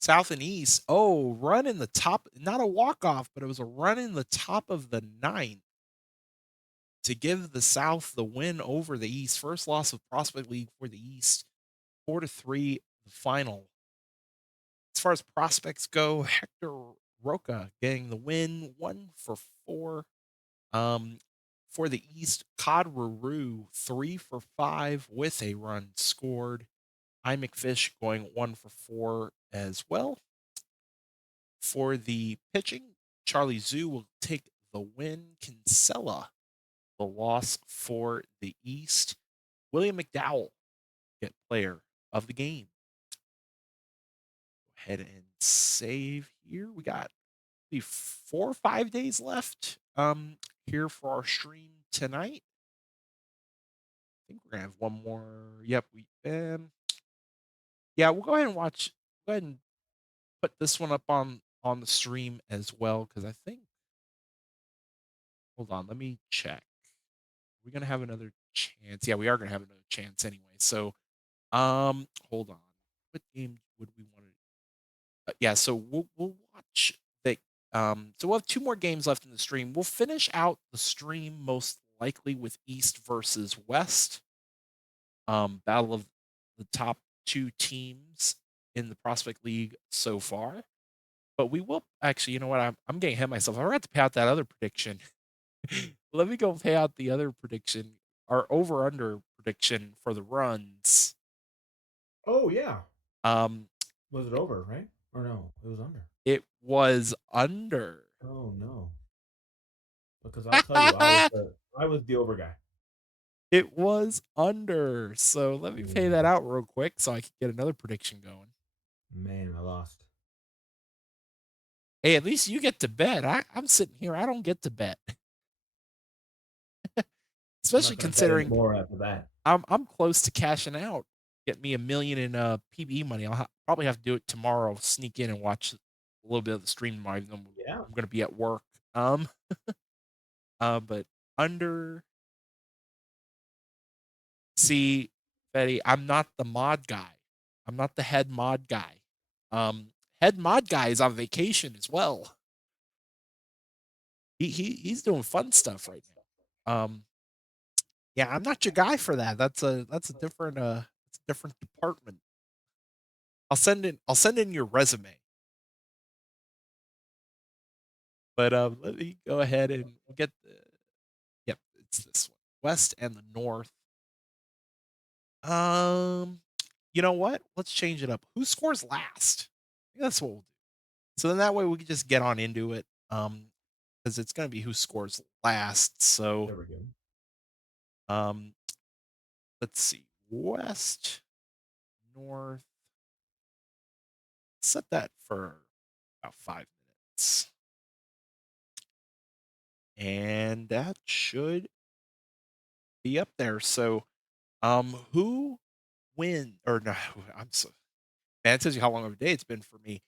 South and East. Oh, run in the top, not a walk off, but it was a run in the top of the ninth to give the South the win over the East. First loss of Prospect League for the East, 4-3, the final. As far as prospects go, Hector Roca getting the win, 1 for 4. Um, for the East, Ruru 3 for 5 with a run scored. I McFish going 1 for 4 as well. For the pitching, Charlie Zhu will take the win. Kinsella, the loss for the East. William McDowell get player of the game. Go ahead and save here. We got the 4 or 5 days left here for our stream tonight. I think we're gonna have one more. Yep, we yeah, we'll go ahead and watch. Go ahead and put this one up on the stream as well because I think. Hold on, let me check. We're gonna have another chance. Yeah, we are gonna have another chance anyway. So, hold on. What game would we want to? Yeah, so we'll watch the. So we'll have 2 more games left in the stream. We'll finish out the stream most likely with East versus West. Battle of the top 2 teams in the Prospect League so far. But we will actually, you know what? I'm getting ahead of myself. I forgot to pay out that other prediction. Let me go pay out the other prediction, our over under prediction for the runs. Oh yeah. Um, Was it over, right? Or no? It was under. it was under. Oh no. Because I'll tell you, I was the over guy. It was under. So let me pay that Yeah. out real quick so I can get another prediction going. Man, I lost. Hey, at least you get to bet. I'm sitting here. I don't get to bet, I'm not especially gonna bet considering anymore after that. I'm close to cashing out. Get me 1,000,000 in PBE money. Probably have to do it tomorrow. Sneak in and watch a little bit of the stream tomorrow, even though Yeah. I'm going to be at work. But under. See, Betty, I'm not the mod guy. I'm not the head mod guy. Head mod guy is on vacation as well. He's doing fun stuff right now. Yeah, I'm not your guy for that. That's a different department. I'll send in your resume. But let me go ahead and we'll get the. Yep, it's this one. West and the North. Um, you know what? Let's change it up. Who scores last? I think that's what we'll do. So then that way we can just get on into it. Because it's gonna be who scores last. So There we go. um, let's see. West, North. Set that for about 5 minutes. And that should be up there. So who win or no, I'm so man, it tells you how long of a day it's been for me.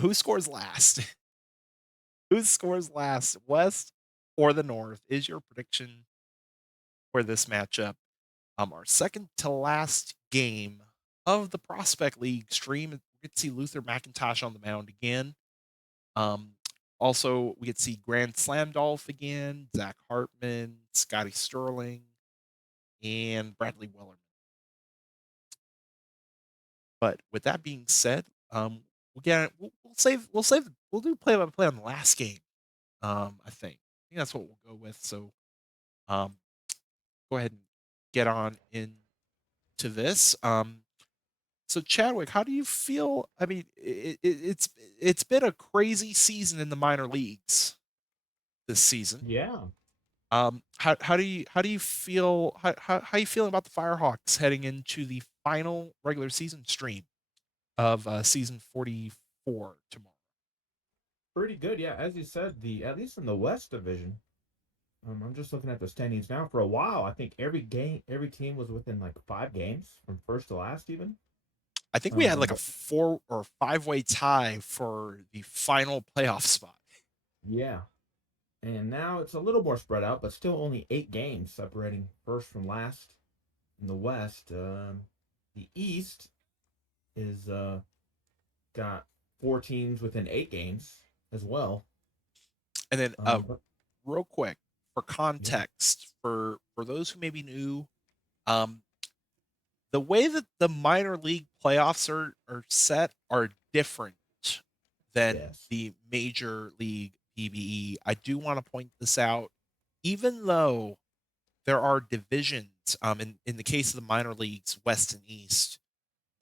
Who scores last? Who scores last? West or the North is your prediction for this matchup. Our second to last game of the Prospect League stream. We get to see Luther McIntosh on the mound again. Um, Also, we get to see Grand Slam Dolph again, Zach Hartman, Scotty Sterling, and Bradley Wellerman. But with that being said, we'll do play by play on the last game. I think that's what we'll go with. So um, go ahead and get on into this. So Chadwick, how do you feel? I mean, it's been a crazy season in the minor leagues this season. Yeah. How do you feel? How you feeling about the Firehawks heading into the final regular season stream of season 44 tomorrow? Pretty good, yeah. As you said, the at least in the West Division, I'm just looking at the standings now. For a while, I think every team was within like 5 games from first to last, even. I think we had like a But 4 or 5 way tie for the final playoff spot. yeah, and now it's a little more spread out, but still only 8 games separating first from last in the West. The East is got 4 teams within 8 games as well. And then, But real quick for yeah, context, for those who may be new, um, the way that the minor league playoffs are set are different than yes, the major league PBE. I do want to point this out, even though there are divisions, in the case of the minor leagues, West and East,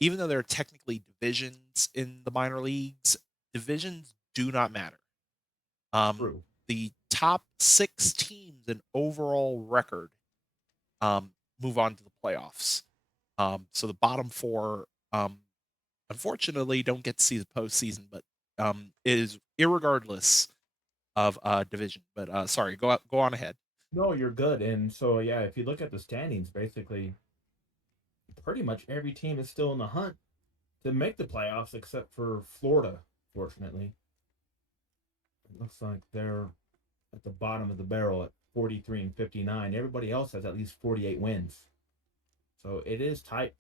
even though there are technically divisions in the minor leagues, divisions do not matter. Um, true. the top 6 teams in overall record um, move on to the playoffs. So the bottom four, unfortunately, don't get to see the postseason, but it is irregardless of division. But sorry, go on ahead. No, you're good. And so yeah, if you look at the standings, basically pretty much every team is still in the hunt to make the playoffs except for Florida, fortunately. It looks like they're at the bottom of the barrel at 43 and 59. Everybody else has at least 48 wins. So it is tight.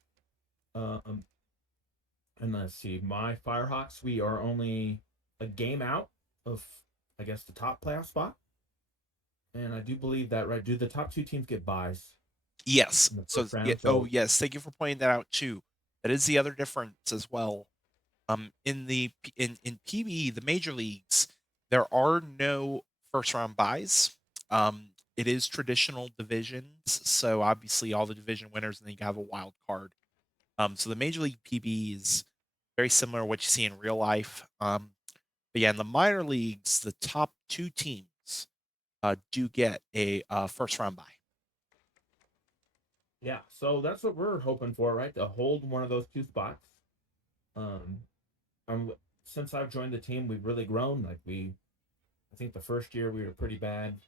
Um, and let's see, my Firehawks, we are only a game out of, I guess, the top playoff spot. And I do believe that, right? Do the top 2 teams get buys Yes. in the So first yeah. round? Oh So, yes. Thank you for pointing that out too. That is the other difference as well. In PBE, the major leagues, there are no first round buys. It is traditional divisions, so obviously all the division winners, and then you have a wild card. So the major league PBE is very similar to what you see in real life. But yeah, in the minor leagues, the top 2 teams do get a first round buy. yeah. So that's what we're hoping for, right? To hold one of those 2 spots. Um, um, since I've joined the team, we've really grown. I think the first year we were pretty bad.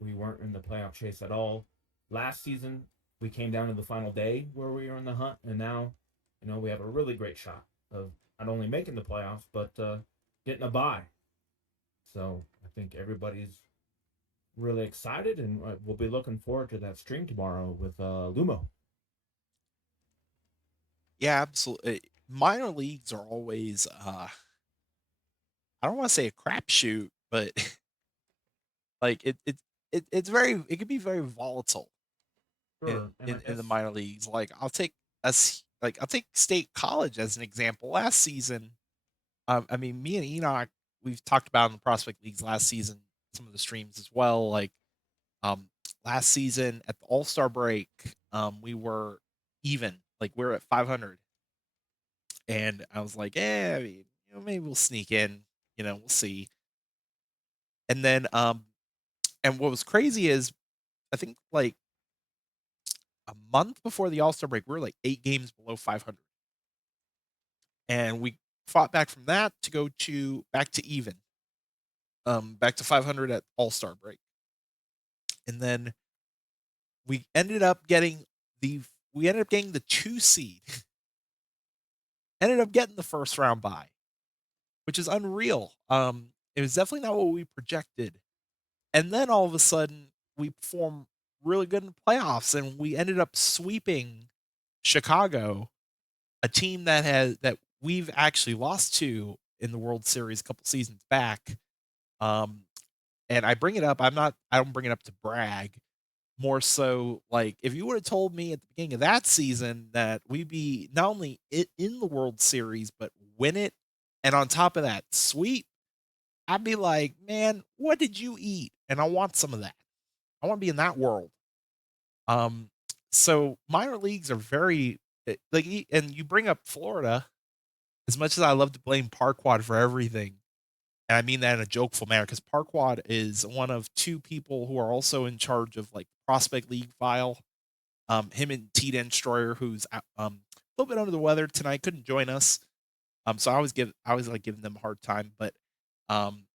We weren't in the playoff chase at all. Last season, we came down to the final day where we were in the hunt, and now, we have a really great shot of not only making the playoffs but getting a bye. So I think everybody's really excited, and we'll be looking forward to that stream tomorrow with Lumo. Yeah, absolutely. Minor leagues are always I don't want to say a crapshoot, but like it can be very volatile Sure, and I in the guess minor leagues. Like I'll take State College as an example. Last season, I mean, me and Enoch, we've talked about in the prospect leagues last season, some of the streams as well. Um, last season at the All-Star break, we were even, like, we are at 500, and I was like, "Eh, I mean, maybe we'll sneak in, we'll see." And then, and what was crazy is I think, like, a month before the All-Star break, we were, like, 8 games below 500, and we fought back from that to go to back to even, back to 500 at All-Star break, and then we ended up getting the we ended up getting the 2 seed, ended up getting the first round bye, which is unreal. It was definitely not what we projected, and then all of a sudden, we perform really good in the playoffs, and we ended up sweeping Chicago, a team that we've actually lost to in the World Series a couple seasons back. Um, and I don't bring it up to brag. More so, like, if you would have told me at the beginning of that season that we'd be not only in the World Series, but win it, and on top of that, sweep, I'd be like, "Man, what did you eat?" And I want some of that. I wanna be in that world. Um, so minor leagues are very, and you bring up Florida, as much as I love to blame Parquad for everything, and I mean that in a jokeful manner, because Parquad is one of 2 people who are also in charge of, like, prospect league file. Him and T Destroyer, who's a little bit under the weather tonight, couldn't join us. So I always like giving them a hard time, but um,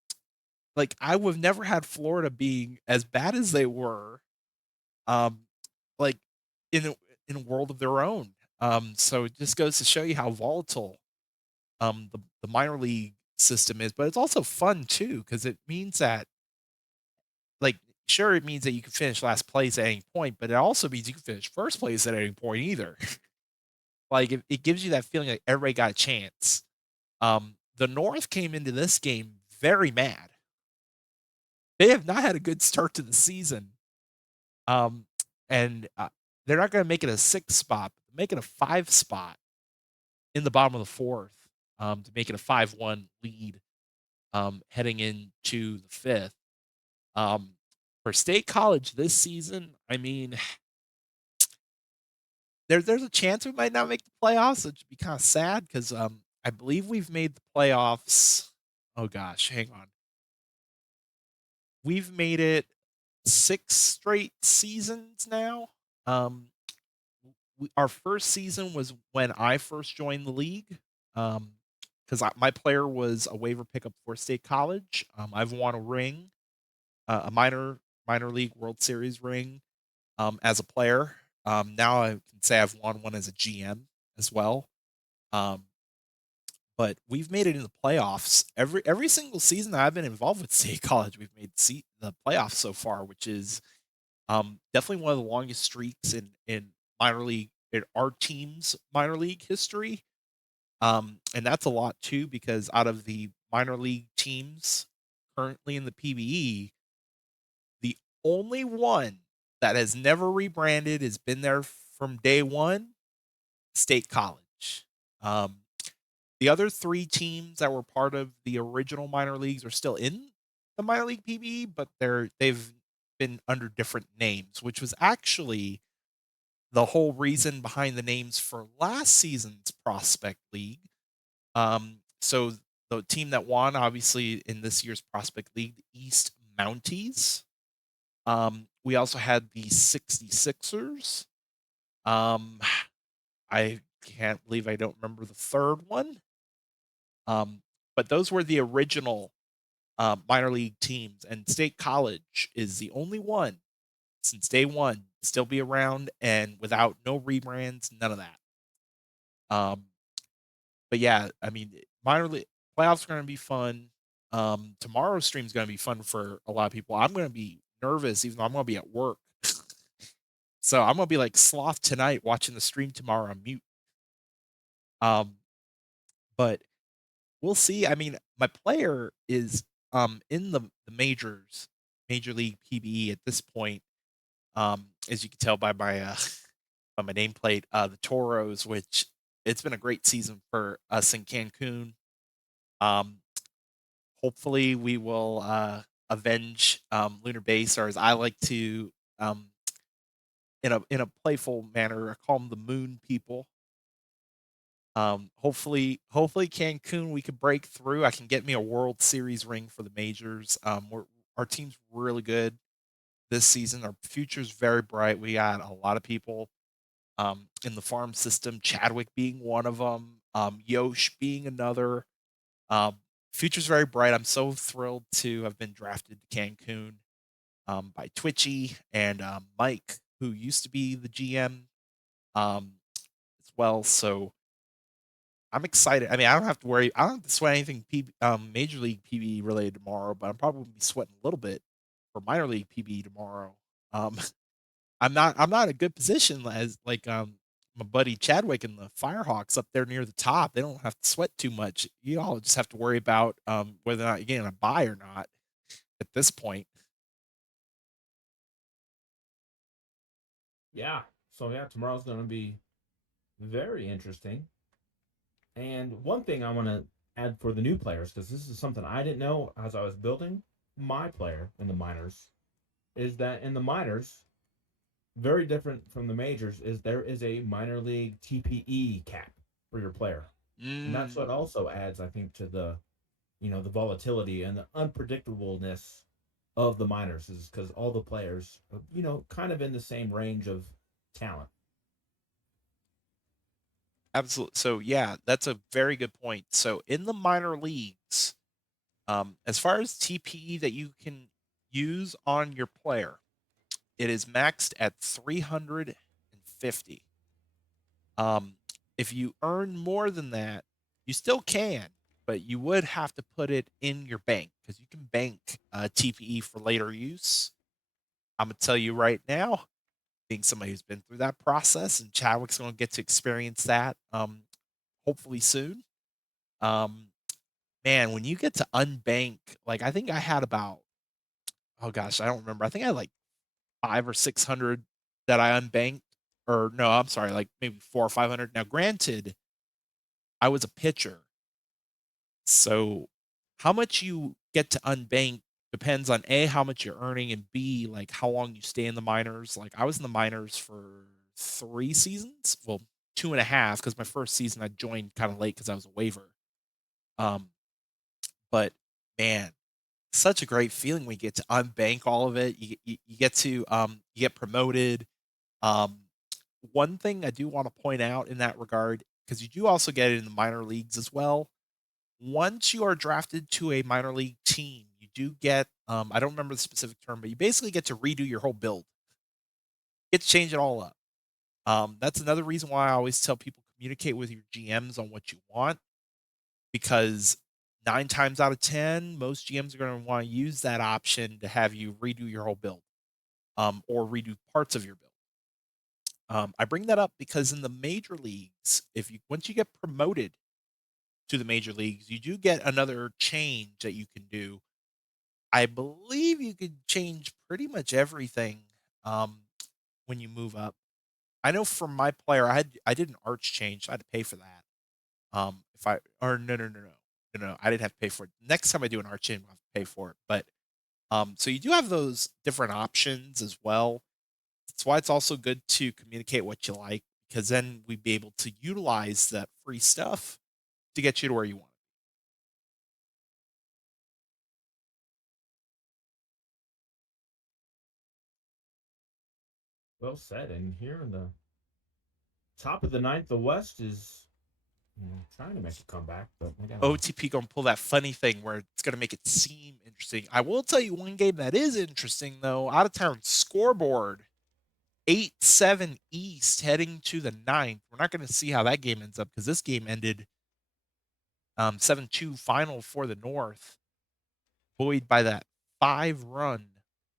like I would have never had Florida being as bad as they were, um, like in a, in a world of their own. So it just goes to show you how volatile the minor league system is, but it's also fun too because it means that, like, sure, it means that you can finish last place at any point, but it also means you can finish first place at any point either. Like, it gives you that feeling like everybody got a chance. The North came into this game very mad. They have not had a good start to the season, um, and, they're not gonna make it a 6th spot, make it a 5 spot in the bottom of the 4th, to make it a 5-1 lead, heading into the 5th. Um, for State College this season, I mean, there's a chance we might not make the playoffs, which would be kinda sad 'cause, I believe we've made the playoffs. Oh gosh, hang on. We've made it 6 straight seasons now. Um, our first season was when I first joined the league, because my player was a waiver pickup for State College. I've won a ring, a minor league World Series ring, as a player. Now I can say I've won one as a GM as well. Um, but we've made it in the playoffs every single season that I've been involved with State College. We've made the playoffs so far, which is definitely one of the longest streaks in minor league in our team's minor league history. And that's a lot too because out of the minor league teams currently in the PBE, the only one that has never rebranded has been there from day one, State College. Um, the other 3 teams that were part of the original minor leagues are still in the minor league PBE, but they've been under different names, which was actually the whole reason behind the names for last season's prospect league. So the team that won, obviously, in this year's prospect league, the East Mounties. We also had the 66ers. Um, I can't believe I don't remember the third one. But those were the original minor league teams, and State College is the only one since day one still be around and without no rebrands, none of that. Um, but yeah, I mean, minor league playoffs are going to be fun. Tomorrow's stream is going to be fun for a lot of people. I'm going to be nervous, even though I'm going to be at work. So I'm going to be like sloth tonight watching the stream tomorrow on mute. Um, but we'll see. I mean, my player is in the majors, Major League PBE at this point. As you can tell by my by my nameplate, the Toros, which it's been a great season for us in Cancun. Um, hopefully we will avenge Lunar Base, or as I like to in a playful manner. I call them the Moon People. Hopefully Cancun we could break through. I can get me a World Series ring for the majors. Our team's really good this season. Our future's very bright. We got a lot of people in the farm system. Chadwick being one of them. Yosh being another. Um, Future's very bright. I'm so thrilled to have been drafted to Cancun by Twitchy and Mike, who used to be the GM as well. So I'm excited. I mean, I don't have to worry. I don't have to sweat anything Major League PB related tomorrow, but I'm probably gonna be sweating a little bit for minor league PB tomorrow. Um, I'm not in a good position as like my buddy Chadwick and the Firehawks up there near the top. They don't have to sweat too much. You all just have to worry about whether or not you're getting a buy or not at this point. Yeah. So yeah, tomorrow's going to be very interesting. And one thing I want to add for the new players, because this is something I didn't know as I was building my player in the minors, is that in the minors, very different from the majors, is there is a minor league TPE cap for your player, and that's Mm, what also adds, I think, to the the volatility and the unpredictableness of the minors, is because all the players kind of in the same range of talent. absolutely. So yeah, that's a very good point. So in the minor leagues, as far as TPE that you can use on your player, it is maxed at 350. Um, if you earn more than that, you still can, but you would have to put it in your bank because you can bank TPE for later use. I'm gonna tell you right now, being somebody who's been through that process, and Chadwick's gonna get to experience that hopefully soon. Um, Man, when you get to unbank, like I think I had about oh gosh, I don't remember. I think I had like 5 or 600 that I unbanked, or no, I'm sorry, like maybe 4 or 500. Now, granted, I was a pitcher, so how much you get to unbank depends on A, how much you're earning, and B, like how long you stay in the minors. Like I was in the minors for 3 seasons. Well, 2.5, because my first season I joined kind of late because I was a waiver. Um, but man, such a great feeling when you get to unbank all of it. You get to you get promoted. Um, One thing I do want to point out in that regard, because you do also get it in the minor leagues as well. Once you are drafted to a minor league team, you do get I don't remember the specific term, but you basically get to redo your whole build. Get to change it all up. That's another reason why I always tell people communicate with your GMs on what you want, because 9 times out of 10, most GMs are going to want to use that option to have you redo your whole build, or redo parts of your build. I bring that up because in the major leagues, if you once you get promoted to the major leagues, you do get another change that you can do. I believe you could change pretty much everything um, when you move up. I know for my player, I did an arch change. So I had to pay for that. If I or no, I didn't have to pay for it. Next time I do an arch change, I'll have to pay for it. But so you do have those different options as well. That's why it's also good to communicate what you like, because then we'd be able to utilize that free stuff to get you to where you want. Well said. And here in the top of the ninth, the West is trying to make a comeback, but we got a OTP gonna pull that funny thing where it's gonna make it seem interesting. I will tell you one game that is interesting though. Out of town scoreboard, 8-7 East heading to the ninth. We're not gonna see how that game ends up because this game ended 7-2 final for the North, buoyed by that 5-run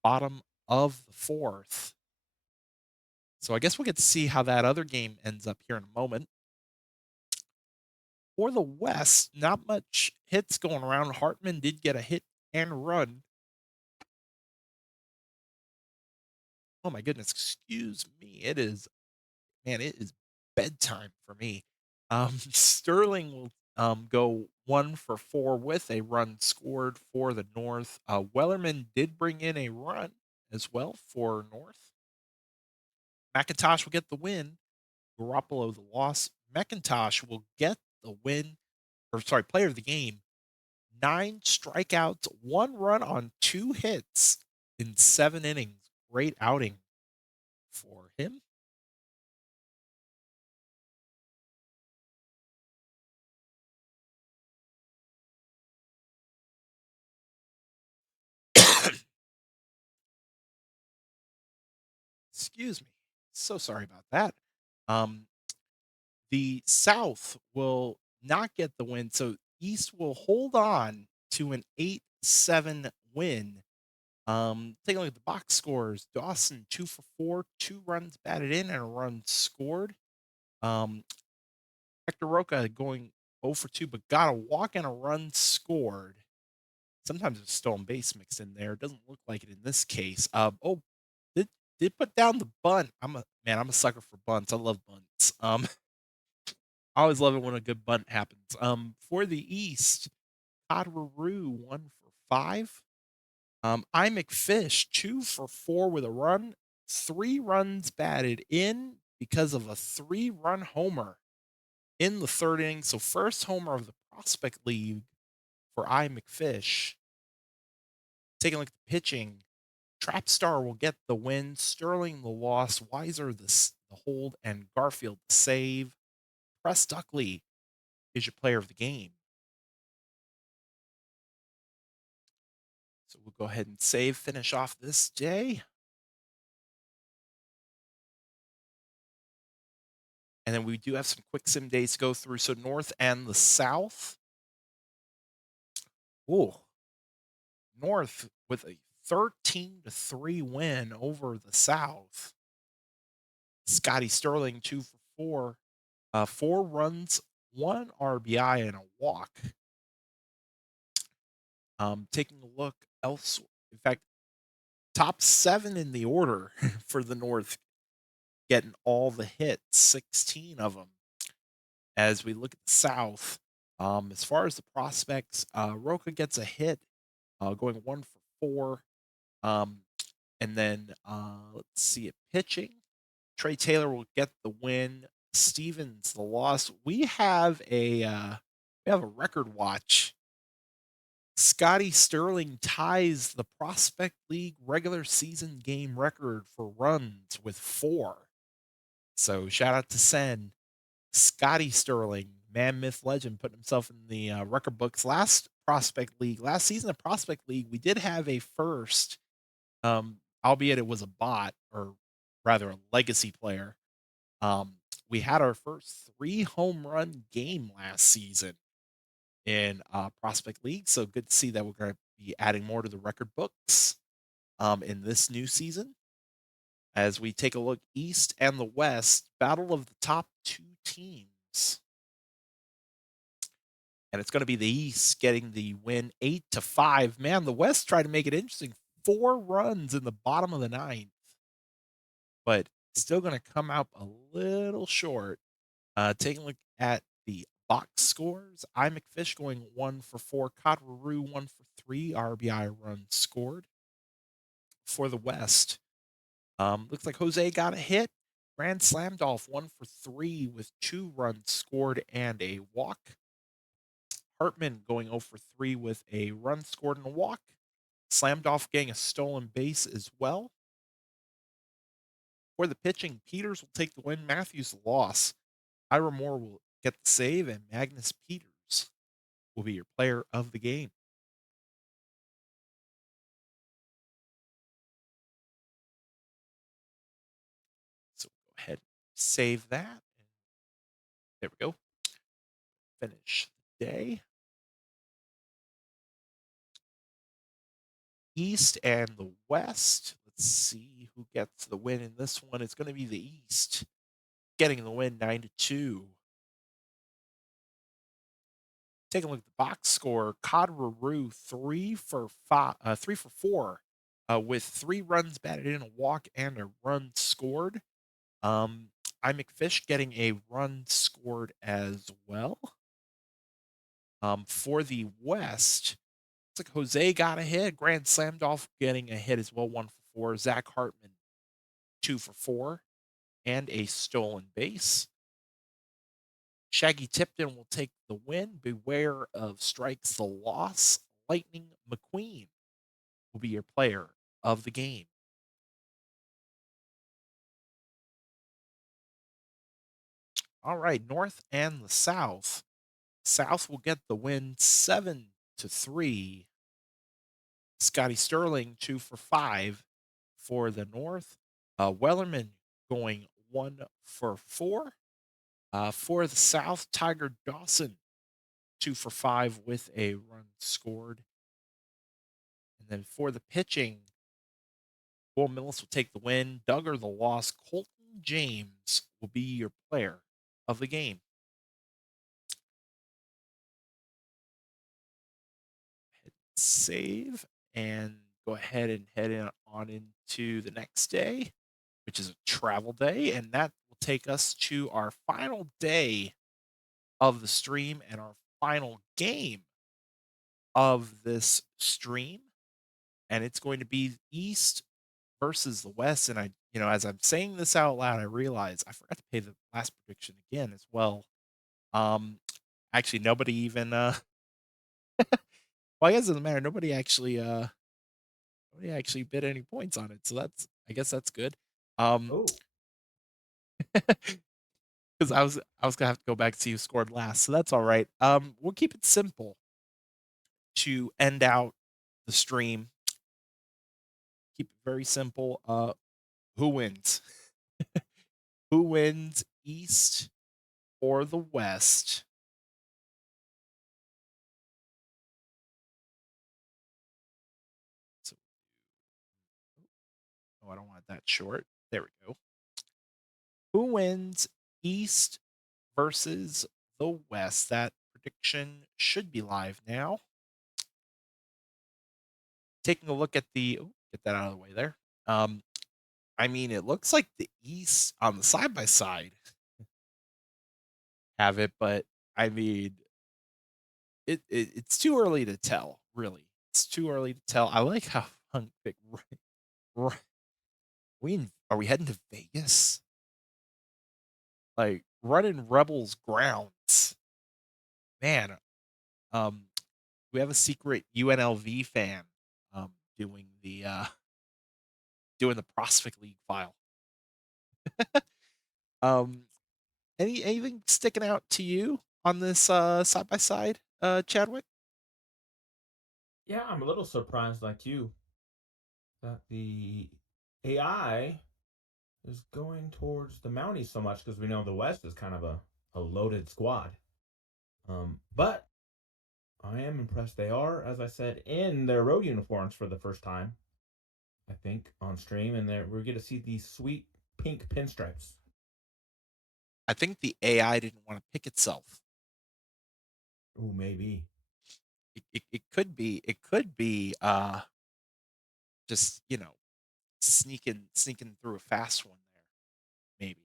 bottom of the fourth. So I guess we'll get to see how that other game ends up here in a moment. For the West, not much hits going around. Hartman did get a hit and run. Oh my goodness, excuse me. It is, man, it is bedtime for me. Sterling will go 1 for 4 with a run scored for the North. Wellerman did bring in a run as well for North. McIntosh will get the win. Garoppolo the loss. McIntosh will get the win, or sorry, player of the game. 9 strikeouts, 1 run on 2 hits in 7 innings. Great outing for him. Excuse me. So sorry about that. Um, the South will not get the win, so East will hold on to an 8-7 win. Taking a look at the box scores, Dawson 2 for 4, 2 runs batted in and a run scored. Um, Hector Roca going 0 for 2, but got a walk and a run scored. Sometimes there's stolen base mixed in there. Doesn't look like it in this case. Did did put down the bunt. I'm a sucker for bunts. I love bunts. I always love it when a good bunt happens. For the East, Todd Rue 1 for 5. I McFish 2 for 4 with a run, 3 runs batted in because of a 3-run homer in the 3rd inning. So first homer of the Prospect League for I McFish. Taking a look at the pitching, Trapstar will get the win, Sterling the loss, Weiser the hold, and Garfield the save. Press Duckley is your player of the game. So we'll go ahead and save, finish off this day. And then we do have some quick sim days to go through. So North and the South. Ooh, North with a 13-3 win over the South. Scotty Sterling 2 for 4, 4 runs, 1 RBI, and a walk. Taking a look elsewhere. In fact, top 7 in the order for the North, getting all the hits, 16 of them. As we look at the South, as far as the prospects, Roca gets a hit, going 1 for 4. And then let's see it pitching. Trey Taylor will get the win. Stevens the loss. We have a record watch. Scotty Sterling ties the Prospect League regular season game record for runs with 4. So shout out to Sen. Scotty Sterling, man, myth, legend, putting himself in the record books. Last season of Prospect League, we did have a first, albeit it was a bot, or rather a legacy player. We had our first 3 home run game last season in Prospect League. So good to see that we're going to be adding more to the record books in this new season. As we take a look East and the West, battle of the top 2 teams. And it's going to be the East getting the win 8-5. Man, the West tried to make it interesting. 4 runs in the bottom of the 9th, but still going to come out a little short. Taking a look at the box scores, I McFish going 1 for 4, Cotteroo 1 for 3 RBI runs scored. For the West, looks like Jose got a hit. Grand Slam Dolph 1 for 3 with 2 runs scored and a walk. Hartman going 0 for 3 with a run scored and a walk. Slamdolf getting a stolen base as well. For the pitching, Peters will take the win. Matthews the loss. Ira Moore will get the save, and Magnus Peters will be your player of the game. So go ahead and save that. There we go. Finish the day. East and the West. Let's see who gets the win in this one. It's going to be the East getting the win 9-2. Taking a look at the box score, Codroo 3 for 4, with 3 runs batted in, a walk, and a run scored. I McFish getting a run scored as well. For the West, looks like Jose got a hit. Grand Slam Dolph getting a hit as well, for Zach Hartman, 2 for 4, and a stolen base. Shaggy Tipton will take the win. Beware of strikes the loss. Lightning McQueen will be your player of the game. All right, North and the South. South will get the win 7-3. Scotty Sterling 2 for 5 for the North. Wellerman going 1 for 4. For the South, Tiger Dawson 2 for 5 with a run scored. And then for the pitching, Will Millis will take the win. Duggar the loss. Colton James will be your player of the game. Hit save and go ahead and on into the next day, which is a travel day, and that will take us to our final day of the stream and our final game of this stream. And it's going to be East versus the West. And as I'm saying this out loud, I realize I forgot to pay the last prediction again as well. Um, Actually, nobody even well, I guess it doesn't matter. Nobody actually bid any points on it, so I guess that's good. Oh, Because I was gonna have to go back and see who scored last, so that's all right. We'll keep it simple to end out the stream. Keep it very simple. Who wins? Who wins, East or the West? So, oh, I don't want that short. There we go. Who wins, East versus the West? That prediction should be live now. Taking a look at get that out of the way there. Um, I mean, it looks like the East on the side by side have it, but I mean, it's too early to tell. Really, it's too early to tell. I like how are we heading to Vegas? Like running Rebels grounds, man. Um, we have a secret UNLV fan um doing the uh doing the Prospect League file. Um, anything sticking out to you on this side by side, Chadwick? yeah, I'm a little surprised, like you, that the AI is going towards the Mounties so much because we know the West is kind of a loaded squad. But I am impressed they are, as I said, in their road uniforms for the first time, I think, on stream, and we're going to see these sweet pink pinstripes. I think the AI didn't want to pick itself. Ooh, maybe. It could be just sneaking through a fast one there, maybe.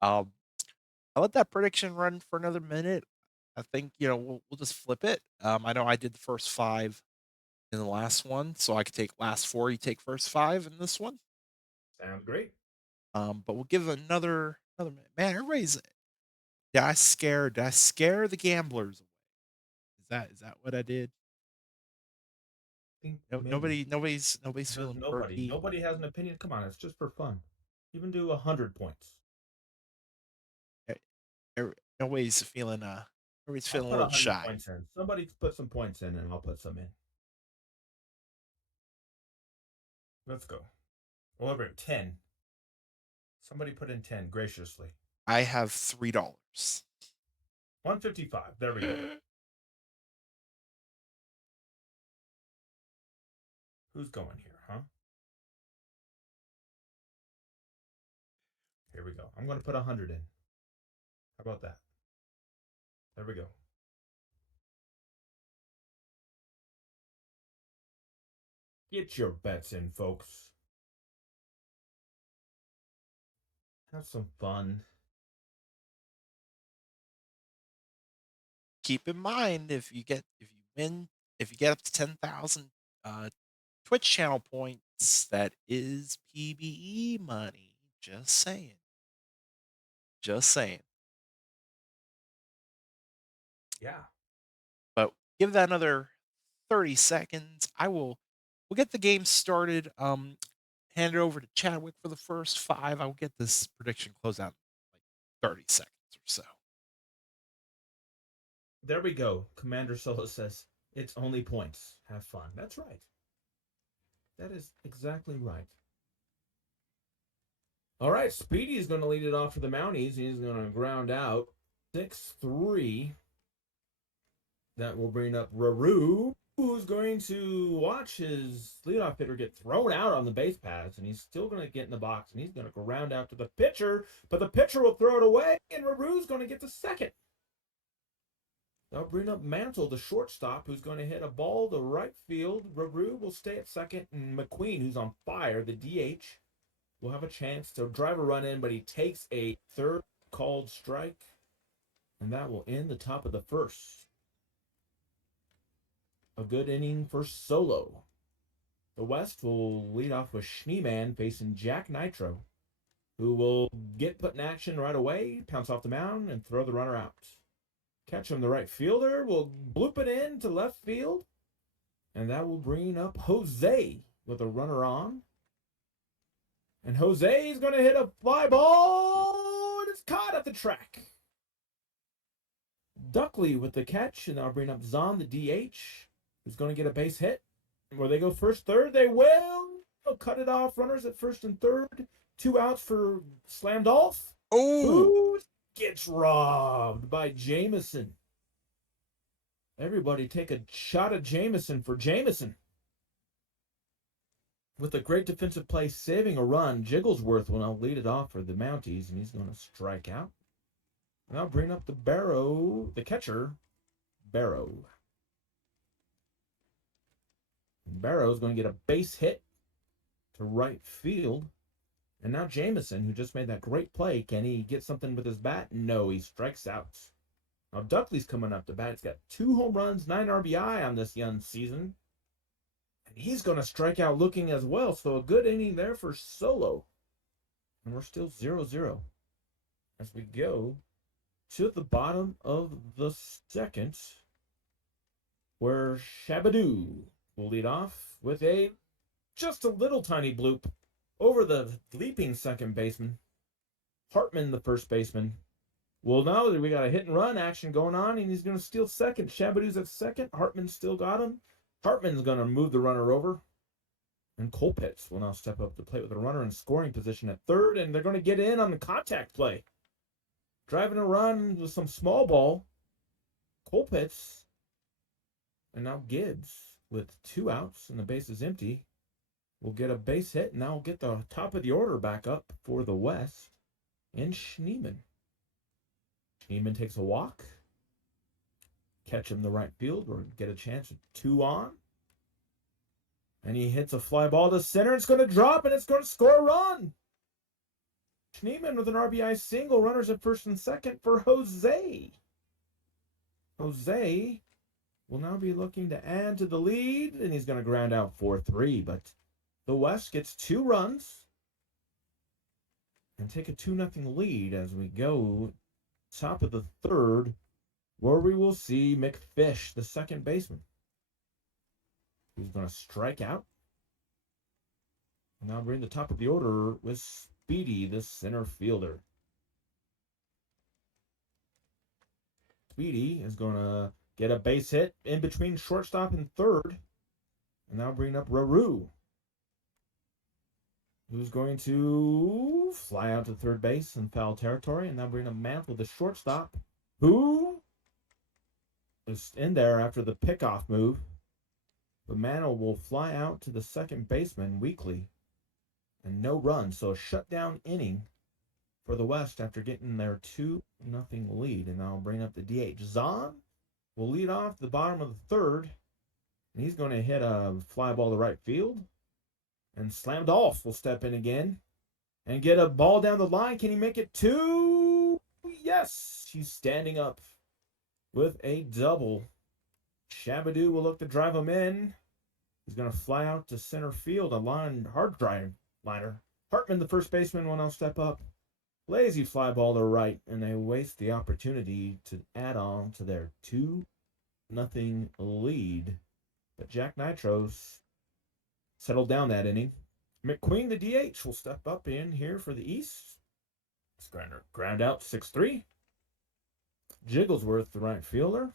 Um, I let that prediction run for another minute. I think we'll just flip it. I know I did the first 5 in the last one, so I could take last 4. You take first 5 in this one. Sounds great. But we'll give another minute. Man, everybody's did I scare the gamblers away? Is that what I did? I think No, maybe. nobody's There's feeling nobody. perky. Nobody has an opinion. Come on, it's just for fun. Even do 100 points. Eh, Nobody's feeling nobody's I'll feeling a put a little hundred shy. points in. Somebody put some points in, and I'll put some in. Let's go. Well, over 10. Somebody put in 10 graciously. I have $3. 155. There we go. Who's going here, huh? Here we go. I'm going to put 100 in. How about that? There we go. Get your bets in, folks. Have some fun. Keep in mind if you get up to 10,000 Twitch channel points. That is PBE money. Just saying. Just saying. Yeah. But give that another 30 seconds. We'll get the game started. Hand it over to Chadwick for the first 5. I'll get this prediction closed out in like 30 seconds or so. There we go. Commander Solo says, it's only points. Have fun. That's right. That is exactly right. All right, Speedy is going to lead it off for the Mounties. He's going to ground out 6-3. That will bring up Raru, who's going to watch his leadoff hitter get thrown out on the base paths, and he's still going to get in the box, and he's going to ground out to the pitcher, but the pitcher will throw it away, and Raru's going to get the second. That'll bring up Mantle, the shortstop, who's going to hit a ball to right field. Raru will stay at second, and McQueen, who's on fire, the DH, will have a chance to drive a run in, but he takes a third called strike, and that will end the top of the first. A good inning for Solo. The West will lead off with Schneeman facing Jack Nitro, who will get put in action right away, pounce off the mound, and throw the runner out. Catch him, the right fielder will bloop it in to left field, and that will bring up Jose with a runner on. And Jose is going to hit a fly ball, and it's caught at the track. Duckley with the catch, and that'll bring up Zahn, the DH, who's going to get a base hit. Where they go first, third, they will. They'll cut it off. Runners at first and third. 2 outs for Slamdolf. Oh, Who gets robbed by Jameson. Everybody take a shot at Jameson for Jameson. With a great defensive play, saving a run, Jigglesworth will now lead it off for the Mounties, and he's going to strike out. And I'll bring up the catcher, Barrow. Barrow's going to get a base hit to right field. And now Jameson, who just made that great play, can he get something with his bat? No, he strikes out. Now Duckley's coming up to bat. He's got 2 home runs, 9 RBI on this young season. And he's going to strike out looking as well. So a good inning there for Solo. And we're still 0-0 as we go to the bottom of the second, where Shabadoo will lead off with just a little tiny bloop over the leaping second baseman. Hartman, the first baseman. Well, now that we got a hit and run action going on, and he's going to steal second. Shabadoo's at second. Hartman still got him. Hartman's going to move the runner over. And Colpitts will now step up to plate with a runner in scoring position at third, and they're going to get in on the contact play. Driving a run with some small ball. Colpitts. And now Gibbs, with 2 outs and the base is empty, will get a base hit, and now we'll get the top of the order back up for the West. And Schneeman. Schneeman takes a walk. Catch him the right field or get a chance at 2 on. And he hits a fly ball to center. It's going to drop, and it's going to score a run. Schneeman with an RBI single. Runners at first and second for Jose. Jose will now be looking to add to the lead, and he's going to ground out 4-3. But the West gets 2 runs and take a 2-0 lead as we go top of the third, where we will see McFish, the second baseman, who's going to strike out. And now bring the top of the order with Speedy, the center fielder. Speedy is going to get a base hit in between shortstop and third. And now bring up Raru, who's going to fly out to third base in foul territory. And now bring up Mantle, the shortstop, who is in there after the pickoff move. But Mantle will fly out to the second baseman weakly. And no run, so a shutdown inning for the West after getting their 2-0 lead. And I'll bring up the DH. Zahn will lead off the bottom of the third. And he's going to hit a fly ball to right field. And Slamdolf will step in again and get a ball down the line. Can he make it 2? Yes, he's standing up with a double. Shabadoo will look to drive him in. He's going to fly out to center field. A line hard drive liner. Hartman, the first baseman, will now step up. Lazy fly ball to right, and they waste the opportunity to add on to their 2-0 lead. But Jack Nitros settled down that inning. McQueen, the DH, will step up in here for the East. Ground out 6-3. Jigglesworth, the right fielder,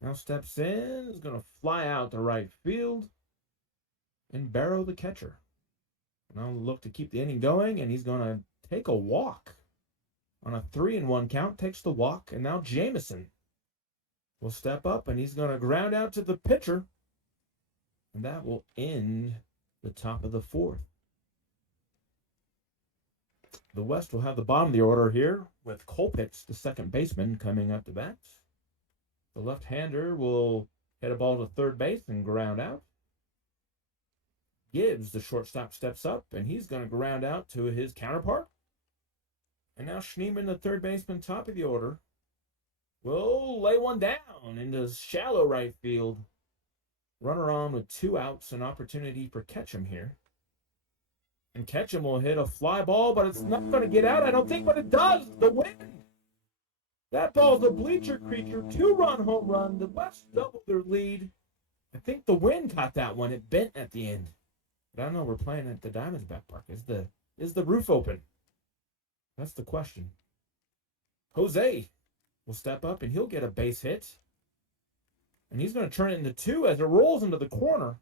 now steps in, is going to fly out to right field. And Barrow, the catcher, now look to keep the inning going, and he's going to take a walk. On a 3-1 count, takes the walk, and now Jameson will step up, and he's going to ground out to the pitcher. And that will end the top of the fourth. The West will have the bottom of the order here with Colpitts, the second baseman, coming up to bat. The left-hander will hit a ball to third base and ground out. Gibbs, the shortstop, steps up, and he's going to ground out to his counterpart. And now Schneemann, the third baseman, top of the order, will lay one down into shallow right field. Runner on with 2 outs, an opportunity for Ketchum here. And Ketchum will hit a fly ball, but it's not going to get out, I don't think, but it does. The wind. That ball's a bleacher creature. 2-run home run. The West doubled their lead. I think the wind caught that one. It bent at the end. But I don't know. We're playing at the Diamondback Park. Is the roof open? That's the question. Jose will step up, and he'll get a base hit. And he's going to turn it into 2 as it rolls into the corner.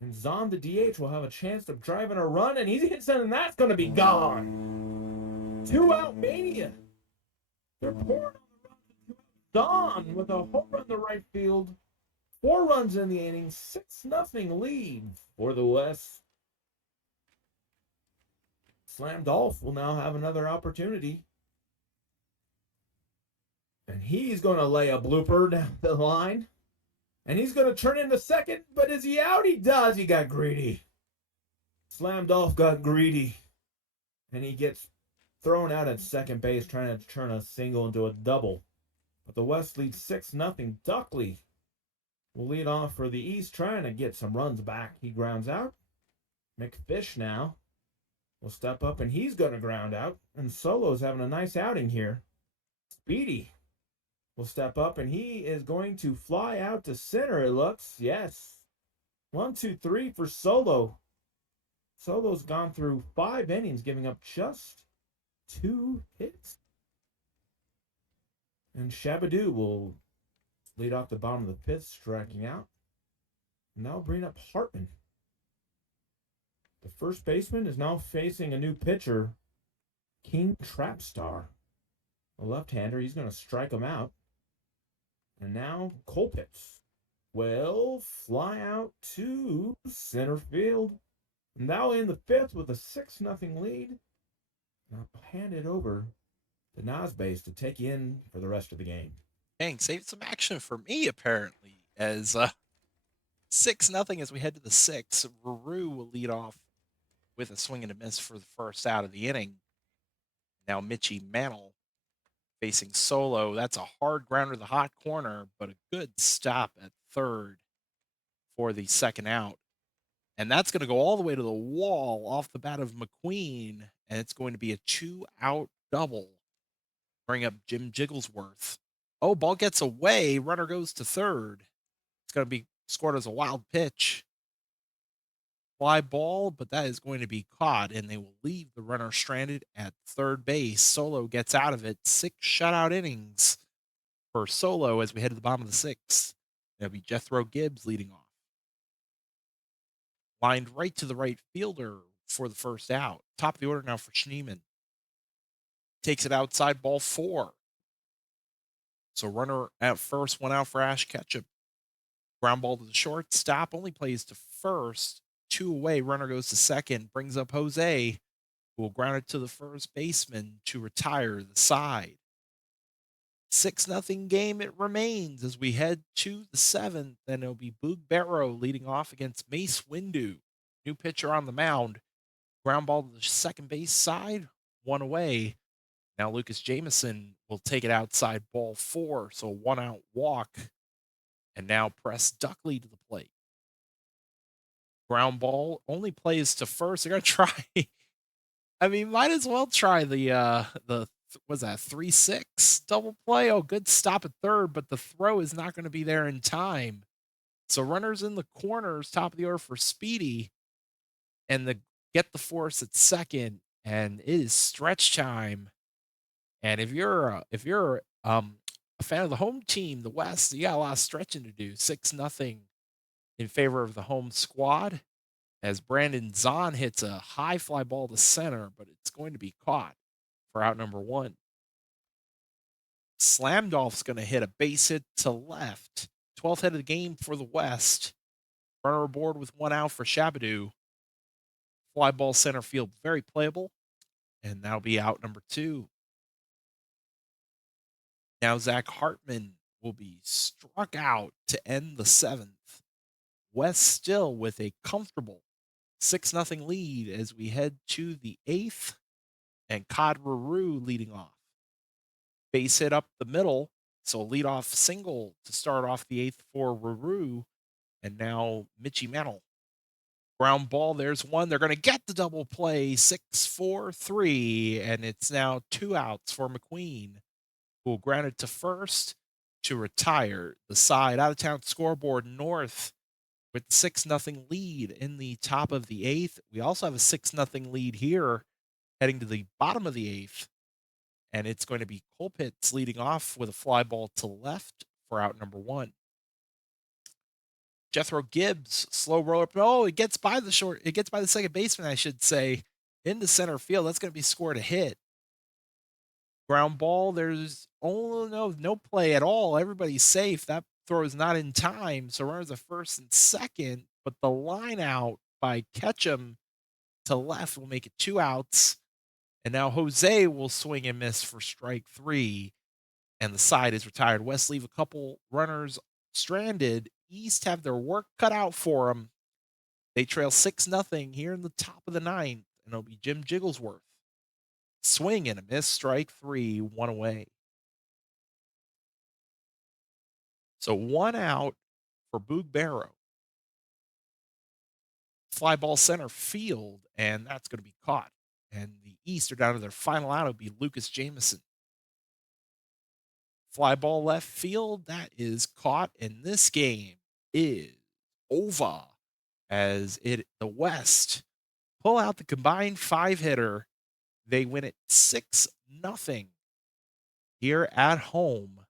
And Zahn, the DH, will have a chance of driving a run, and he hits it, and that's going to be gone. 2-out mania. They're pouring on the run. Zahn with a home run to right field. 4 runs in the inning. 6-0 lead for the West. Slam Dolph will now have another opportunity. And he's going to lay a blooper down the line. And he's going to turn into second, but is he out? He does. He got greedy. Slam Dolph got greedy. And he gets thrown out at second base, trying to turn a single into a double. But the West leads 6-0. Duckley will lead off for the East, trying to get some runs back. He grounds out. McFish now will step up, and he's going to ground out. And Solo's having a nice outing here. Speedy will step up, and he is going to fly out to center, it looks. Yes. 1, 2, 3 for Solo. Solo's gone through 5 innings, giving up just 2 hits. And Shabadoo will lead off the bottom of the 5th, striking out. And that'll bring up Hartman. The first baseman is now facing a new pitcher, King Trapstar. A left-hander, he's going to strike him out. And now Colpitts will fly out to center field. And that'll end the 5th with a 6-0 lead. Now hand it over to nasbase to take you in for the rest of the game. Dang, saved some action for me, apparently, as 6-0 as we head to the 6th. Ruru will lead off with a swing and a miss for the first out of the inning. Now Mitchie Mantle facing Solo. That's a hard grounder to the hot corner, but a good stop at third for the second out. And that's going to go all the way to the wall off the bat of McQueen, and it's going to be a 2-out double. Bring up Jim Jigglesworth. Oh, ball gets away. Runner goes to third. It's going to be scored as a wild pitch. Fly ball, but that is going to be caught, and they will leave the runner stranded at third base. Solo gets out of it. 6 shutout innings for Solo as we head to the bottom of the 6th. It'll be Jethro Gibbs leading off. Lined right to the right fielder for the first out. Top of the order now for Schneemann. Takes it outside, ball 4. So runner at first, 1 out for Ash Ketchum. Ground ball to the shortstop, only plays to first. 2 away, runner goes to second, brings up Jose, who will ground it to the first baseman to retire the side. 6-0 game it remains as we head to the 7th, and it'll be Boog Barrow leading off against Mace Windu. New pitcher on the mound. Ground ball to the second base side, 1 away. Now Lucas Jameson will take it outside, ball 4, so 1-out walk. And now press Duckley to the plate. Ground ball only plays to first. They're gonna try. I mean, might as well try was that 3-6 double play? Oh, good stop at third, but the throw is not going to be there in time. So runners in the corners, top of the order for Speedy, and the get the force at second, and it is stretch time. And if you're a fan of the home team, the West, you got a lot of stretching to do. 6-0 in favor of the home squad as Brandon Zahn hits a high fly ball to center, but it's going to be caught for out number one. Slamdolf's going to hit a base hit to left. 12th hit of the game for the West. Runner aboard with one out for Shabadoo. Fly ball center field, very playable. And that'll be out number two. Now, Zach Hartman will be struck out to end the seventh. West still with a comfortable 6-0 lead as we head to the eighth, and Cod Ruru leading off. Base hit up the middle, so leadoff single to start off the eighth for Ruru, and now Mitchie Mantle. Ground ball, there's one. They're going to get the double play, 6-4-3, and it's now two outs for McQueen, who will ground it to first to retire the side out of town scoreboard north with 6-0 lead in the top of the eighth. We also have a 6-0 lead here heading to the bottom of the eighth, and it's going to be Colpitts leading off with a fly ball to left for out number one. Jethro Gibbs, slow roller. Oh, it gets by the second baseman, I should say, into center field. That's going to be scored a hit. Ground ball, there's no play at all. Everybody's safe. That throw is not in time. So runners at first and second, but the line out by Ketchum to left will make it two outs. And now Jose will swing and miss for strike three, and the side is retired. West leave a couple runners stranded. East have their work cut out for them. They trail 6-0 here in the top of the ninth, and it'll be Jim Jigglesworth. Swing and a miss, strike three, one away. So one out for Boog Barrow. Fly ball center field, and that's going to be caught. And the East are down to their final out. It'll be Lucas Jameson. Fly ball left field, that is caught, and this game is over as the West pull out the combined five-hitter. They win it 6-0 here at home.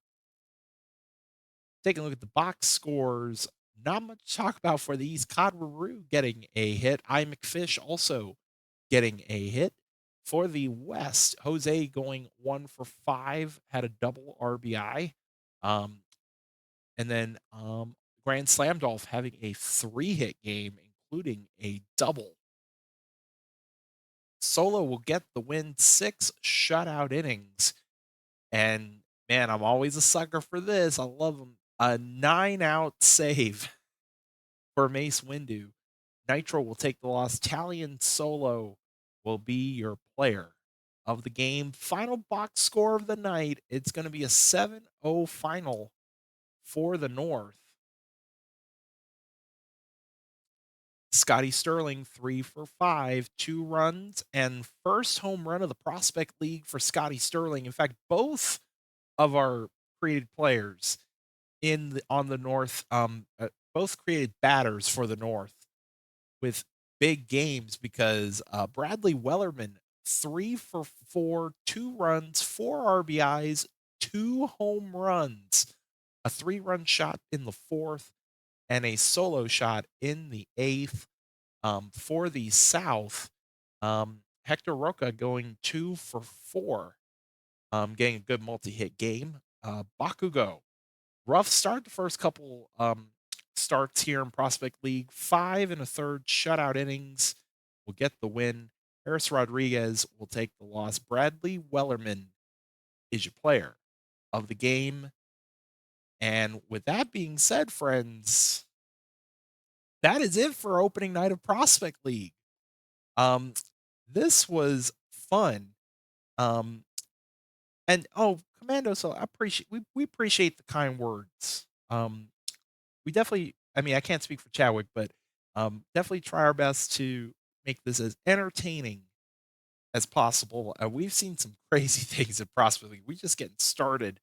Taking a look at the box scores, not much to talk about for the East. Codroo getting a hit. I. McFish also getting a hit. For the West, Jose going 1 for 5, had a double RBI. And then Grand Slamdolf having a 3-hit game, including a double. Solo will get the win, 6 shutout innings. And man, I'm always a sucker for this. I love him. A 9-out save for Mace Windu. Nitro will take the loss. Talion Solo will be your player of the game. Final box score of the night. It's going to be a 7-0 final for the North. Scotty Sterling, 3 for 5, 2 runs, and first home run of the Prospect League for Scotty Sterling. In fact, both of our created players on the North, both created batters for the North with big games because Bradley Wellerman, 3 for 4, 2 runs, 4 RBIs, 2 home runs, a 3-run shot in the fourth, and a solo shot in the eighth. For the South, Hector Roca going 2 for 4, getting a good multi-hit game. Bakugo, rough start the first couple starts here in Prospect League. 5 1/3 shutout innings will get the win. Harris Rodriguez will take the loss. Bradley Wellerman is your player of the game. And with that being said, friends, that is it for opening night of Prospect League. This was fun. Um, and Commando, so we appreciate the kind words. We definitely, I mean, I can't speak for Chadwick, but Definitely try our best to make this as entertaining as possible. We've seen some crazy things in prospect league. We just getting started.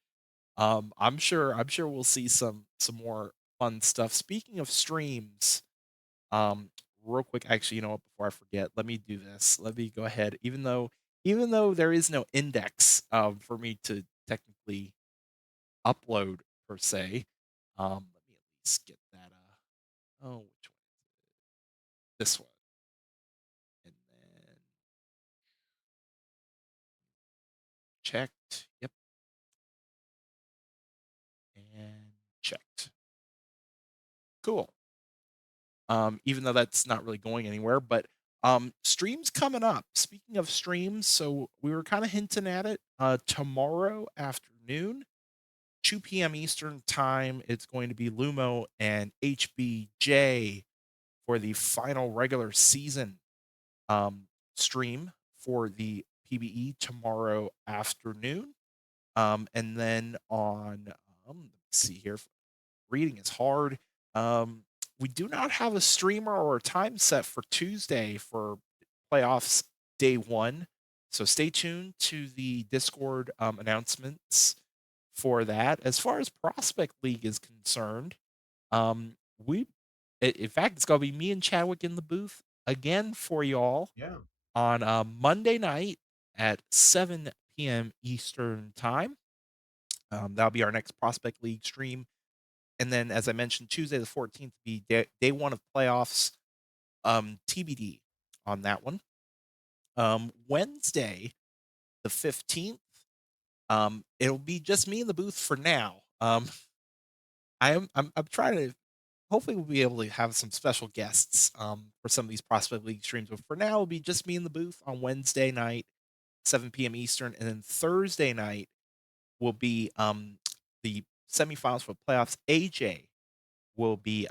I'm sure we'll see some more fun stuff. Speaking of streams, um, real quick, actually, you know what? Before I forget, let me do this. Let me go ahead. Even though there is no index for me to technically upload per se, let me at least get that. Oh, which one? This one, and then checked. Yep, and checked. Cool. Even though that's not really going anywhere. But streams coming up. Speaking of streams, so we were kind of hinting at it. Tomorrow afternoon, 2 p.m. Eastern time, it's going to be Lumo and HBJ for the final regular season um, stream for the PBE tomorrow afternoon. And then on, let's see here, reading is hard. Um, we do not have a streamer or a time set for Tuesday for playoffs day one. So stay tuned to the Discord announcements for that. As far as Prospect League is concerned, we, in fact, it's going to be me and Chadwick in the booth again for y'all Yeah. on Monday night at 7 p.m. Eastern Time. That'll be our next Prospect League stream. And then, as I mentioned, Tuesday the 14th be day one of playoffs. TBD on that one. Wednesday the 15th. It'll be just me in the booth for now. I'm trying to. Hopefully, we'll be able to have some special guests for some of these Prospect League streams. But for now, it'll be just me in the booth on Wednesday night, 7 p.m. Eastern, and then Thursday night will be the semifinals for playoffs. AJ will be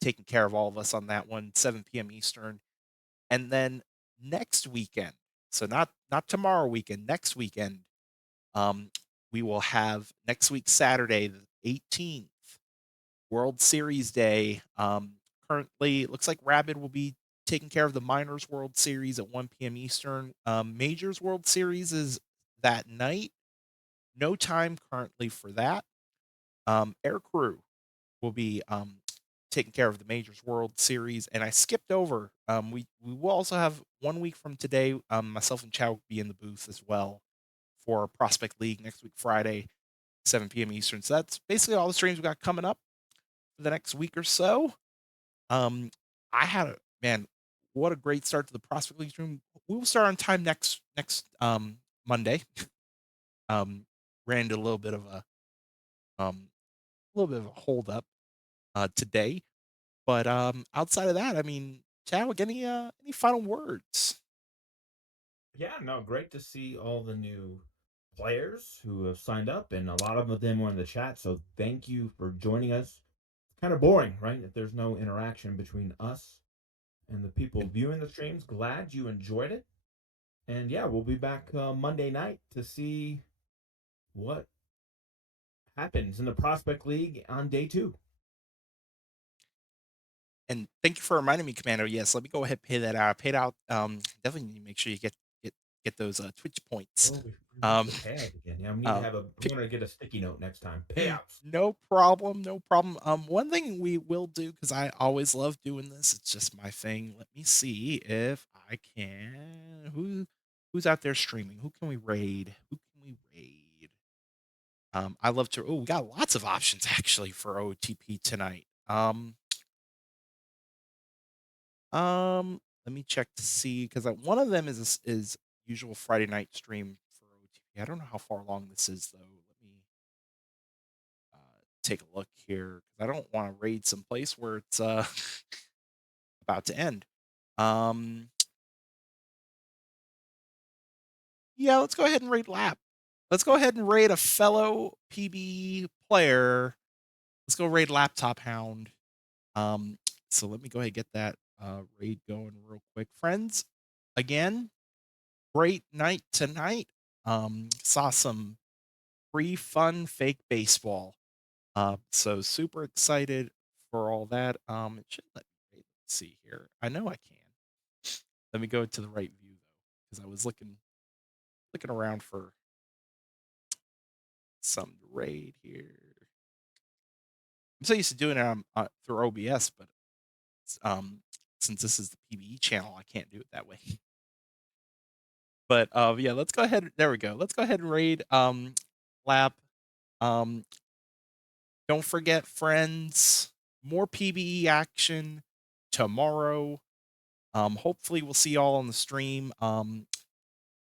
taking care of all of us on that one, 7 p.m. Eastern. And then next weekend, so not tomorrow weekend, next weekend, um, we will have next week Saturday, the 18th, World Series Day. Currently, it looks like Rabid will be taking care of the Minors World Series at 1 p.m. Eastern. Majors World Series is that night. No time currently for that. Air Crew will be taking care of the Majors World Series, and I skipped over. We will also have 1 week from today. Myself and Chow will be in the booth as well for Prospect League next week, Friday, 7 p.m. Eastern. So that's basically all the streams we got coming up for the next week or so. Um, I had a man, what a great start to the Prospect League stream. We will start on time next Monday. Um, ran into a little bit of a hold up today. But, outside of that, I mean, Chadwick, any final words? Yeah, no, great to see all the new players who have signed up, and a lot of them were in the chat. So thank you for joining us. Kind of boring, right? If there's no interaction between us and the people And viewing the streams, glad you enjoyed it. And yeah, we'll be back Monday night to see what happens in the Prospect League on day two. and thank you for reminding me, Commander. Yes, let me go ahead and pay that out. I paid out, definitely need to make sure you get those, Twitch points. Oh, we Um, reached the payout again. Yeah, we need to have a. I'm pick gonna get a sticky note next time. Payouts. no problem, no problem. One thing we will do because I always love doing this, it's just my thing. Let me see if I can who's out there streaming? Who can we raid? Who can we raid? I love to we got lots of options actually for OTP tonight. Let me check to see because one of them is usual Friday night stream for OTP. I don't know how far along this is though. Let me take a look here because I don't want to raid some place where it's about to end. Um, yeah, let's go ahead and raid Lap. Let's go ahead and raid a fellow PB player. Let's go raid Laptop Hound. Um, so let me go ahead and get that raid going real quick, friends. Again, great night tonight. Saw some free fun fake baseball. So super excited for all that. It should let me rate see here. I know I can. Let me go to the right view though, because I was looking around for some to raid here. I'm so used to doing it through OBS, but um, since this is the PBE channel, I can't do it that way. But yeah, let's go ahead. There we go. Let's go ahead and raid lab. Um, don't forget, friends, more PBE action tomorrow. Hopefully, we'll see y'all on the stream.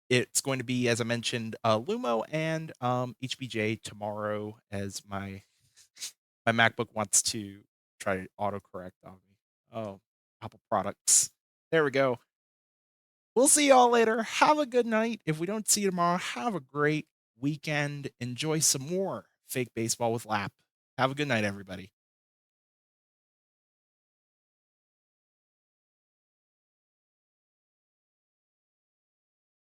It's going to be, as I mentioned, Lumo and HBJ tomorrow, as my MacBook wants to try to autocorrect on me. Oh, Apple products. There we go. We'll see y'all later. Have a good night. If we don't see you tomorrow, have a great weekend. Enjoy some more fake baseball with Lap. Have a good night, everybody.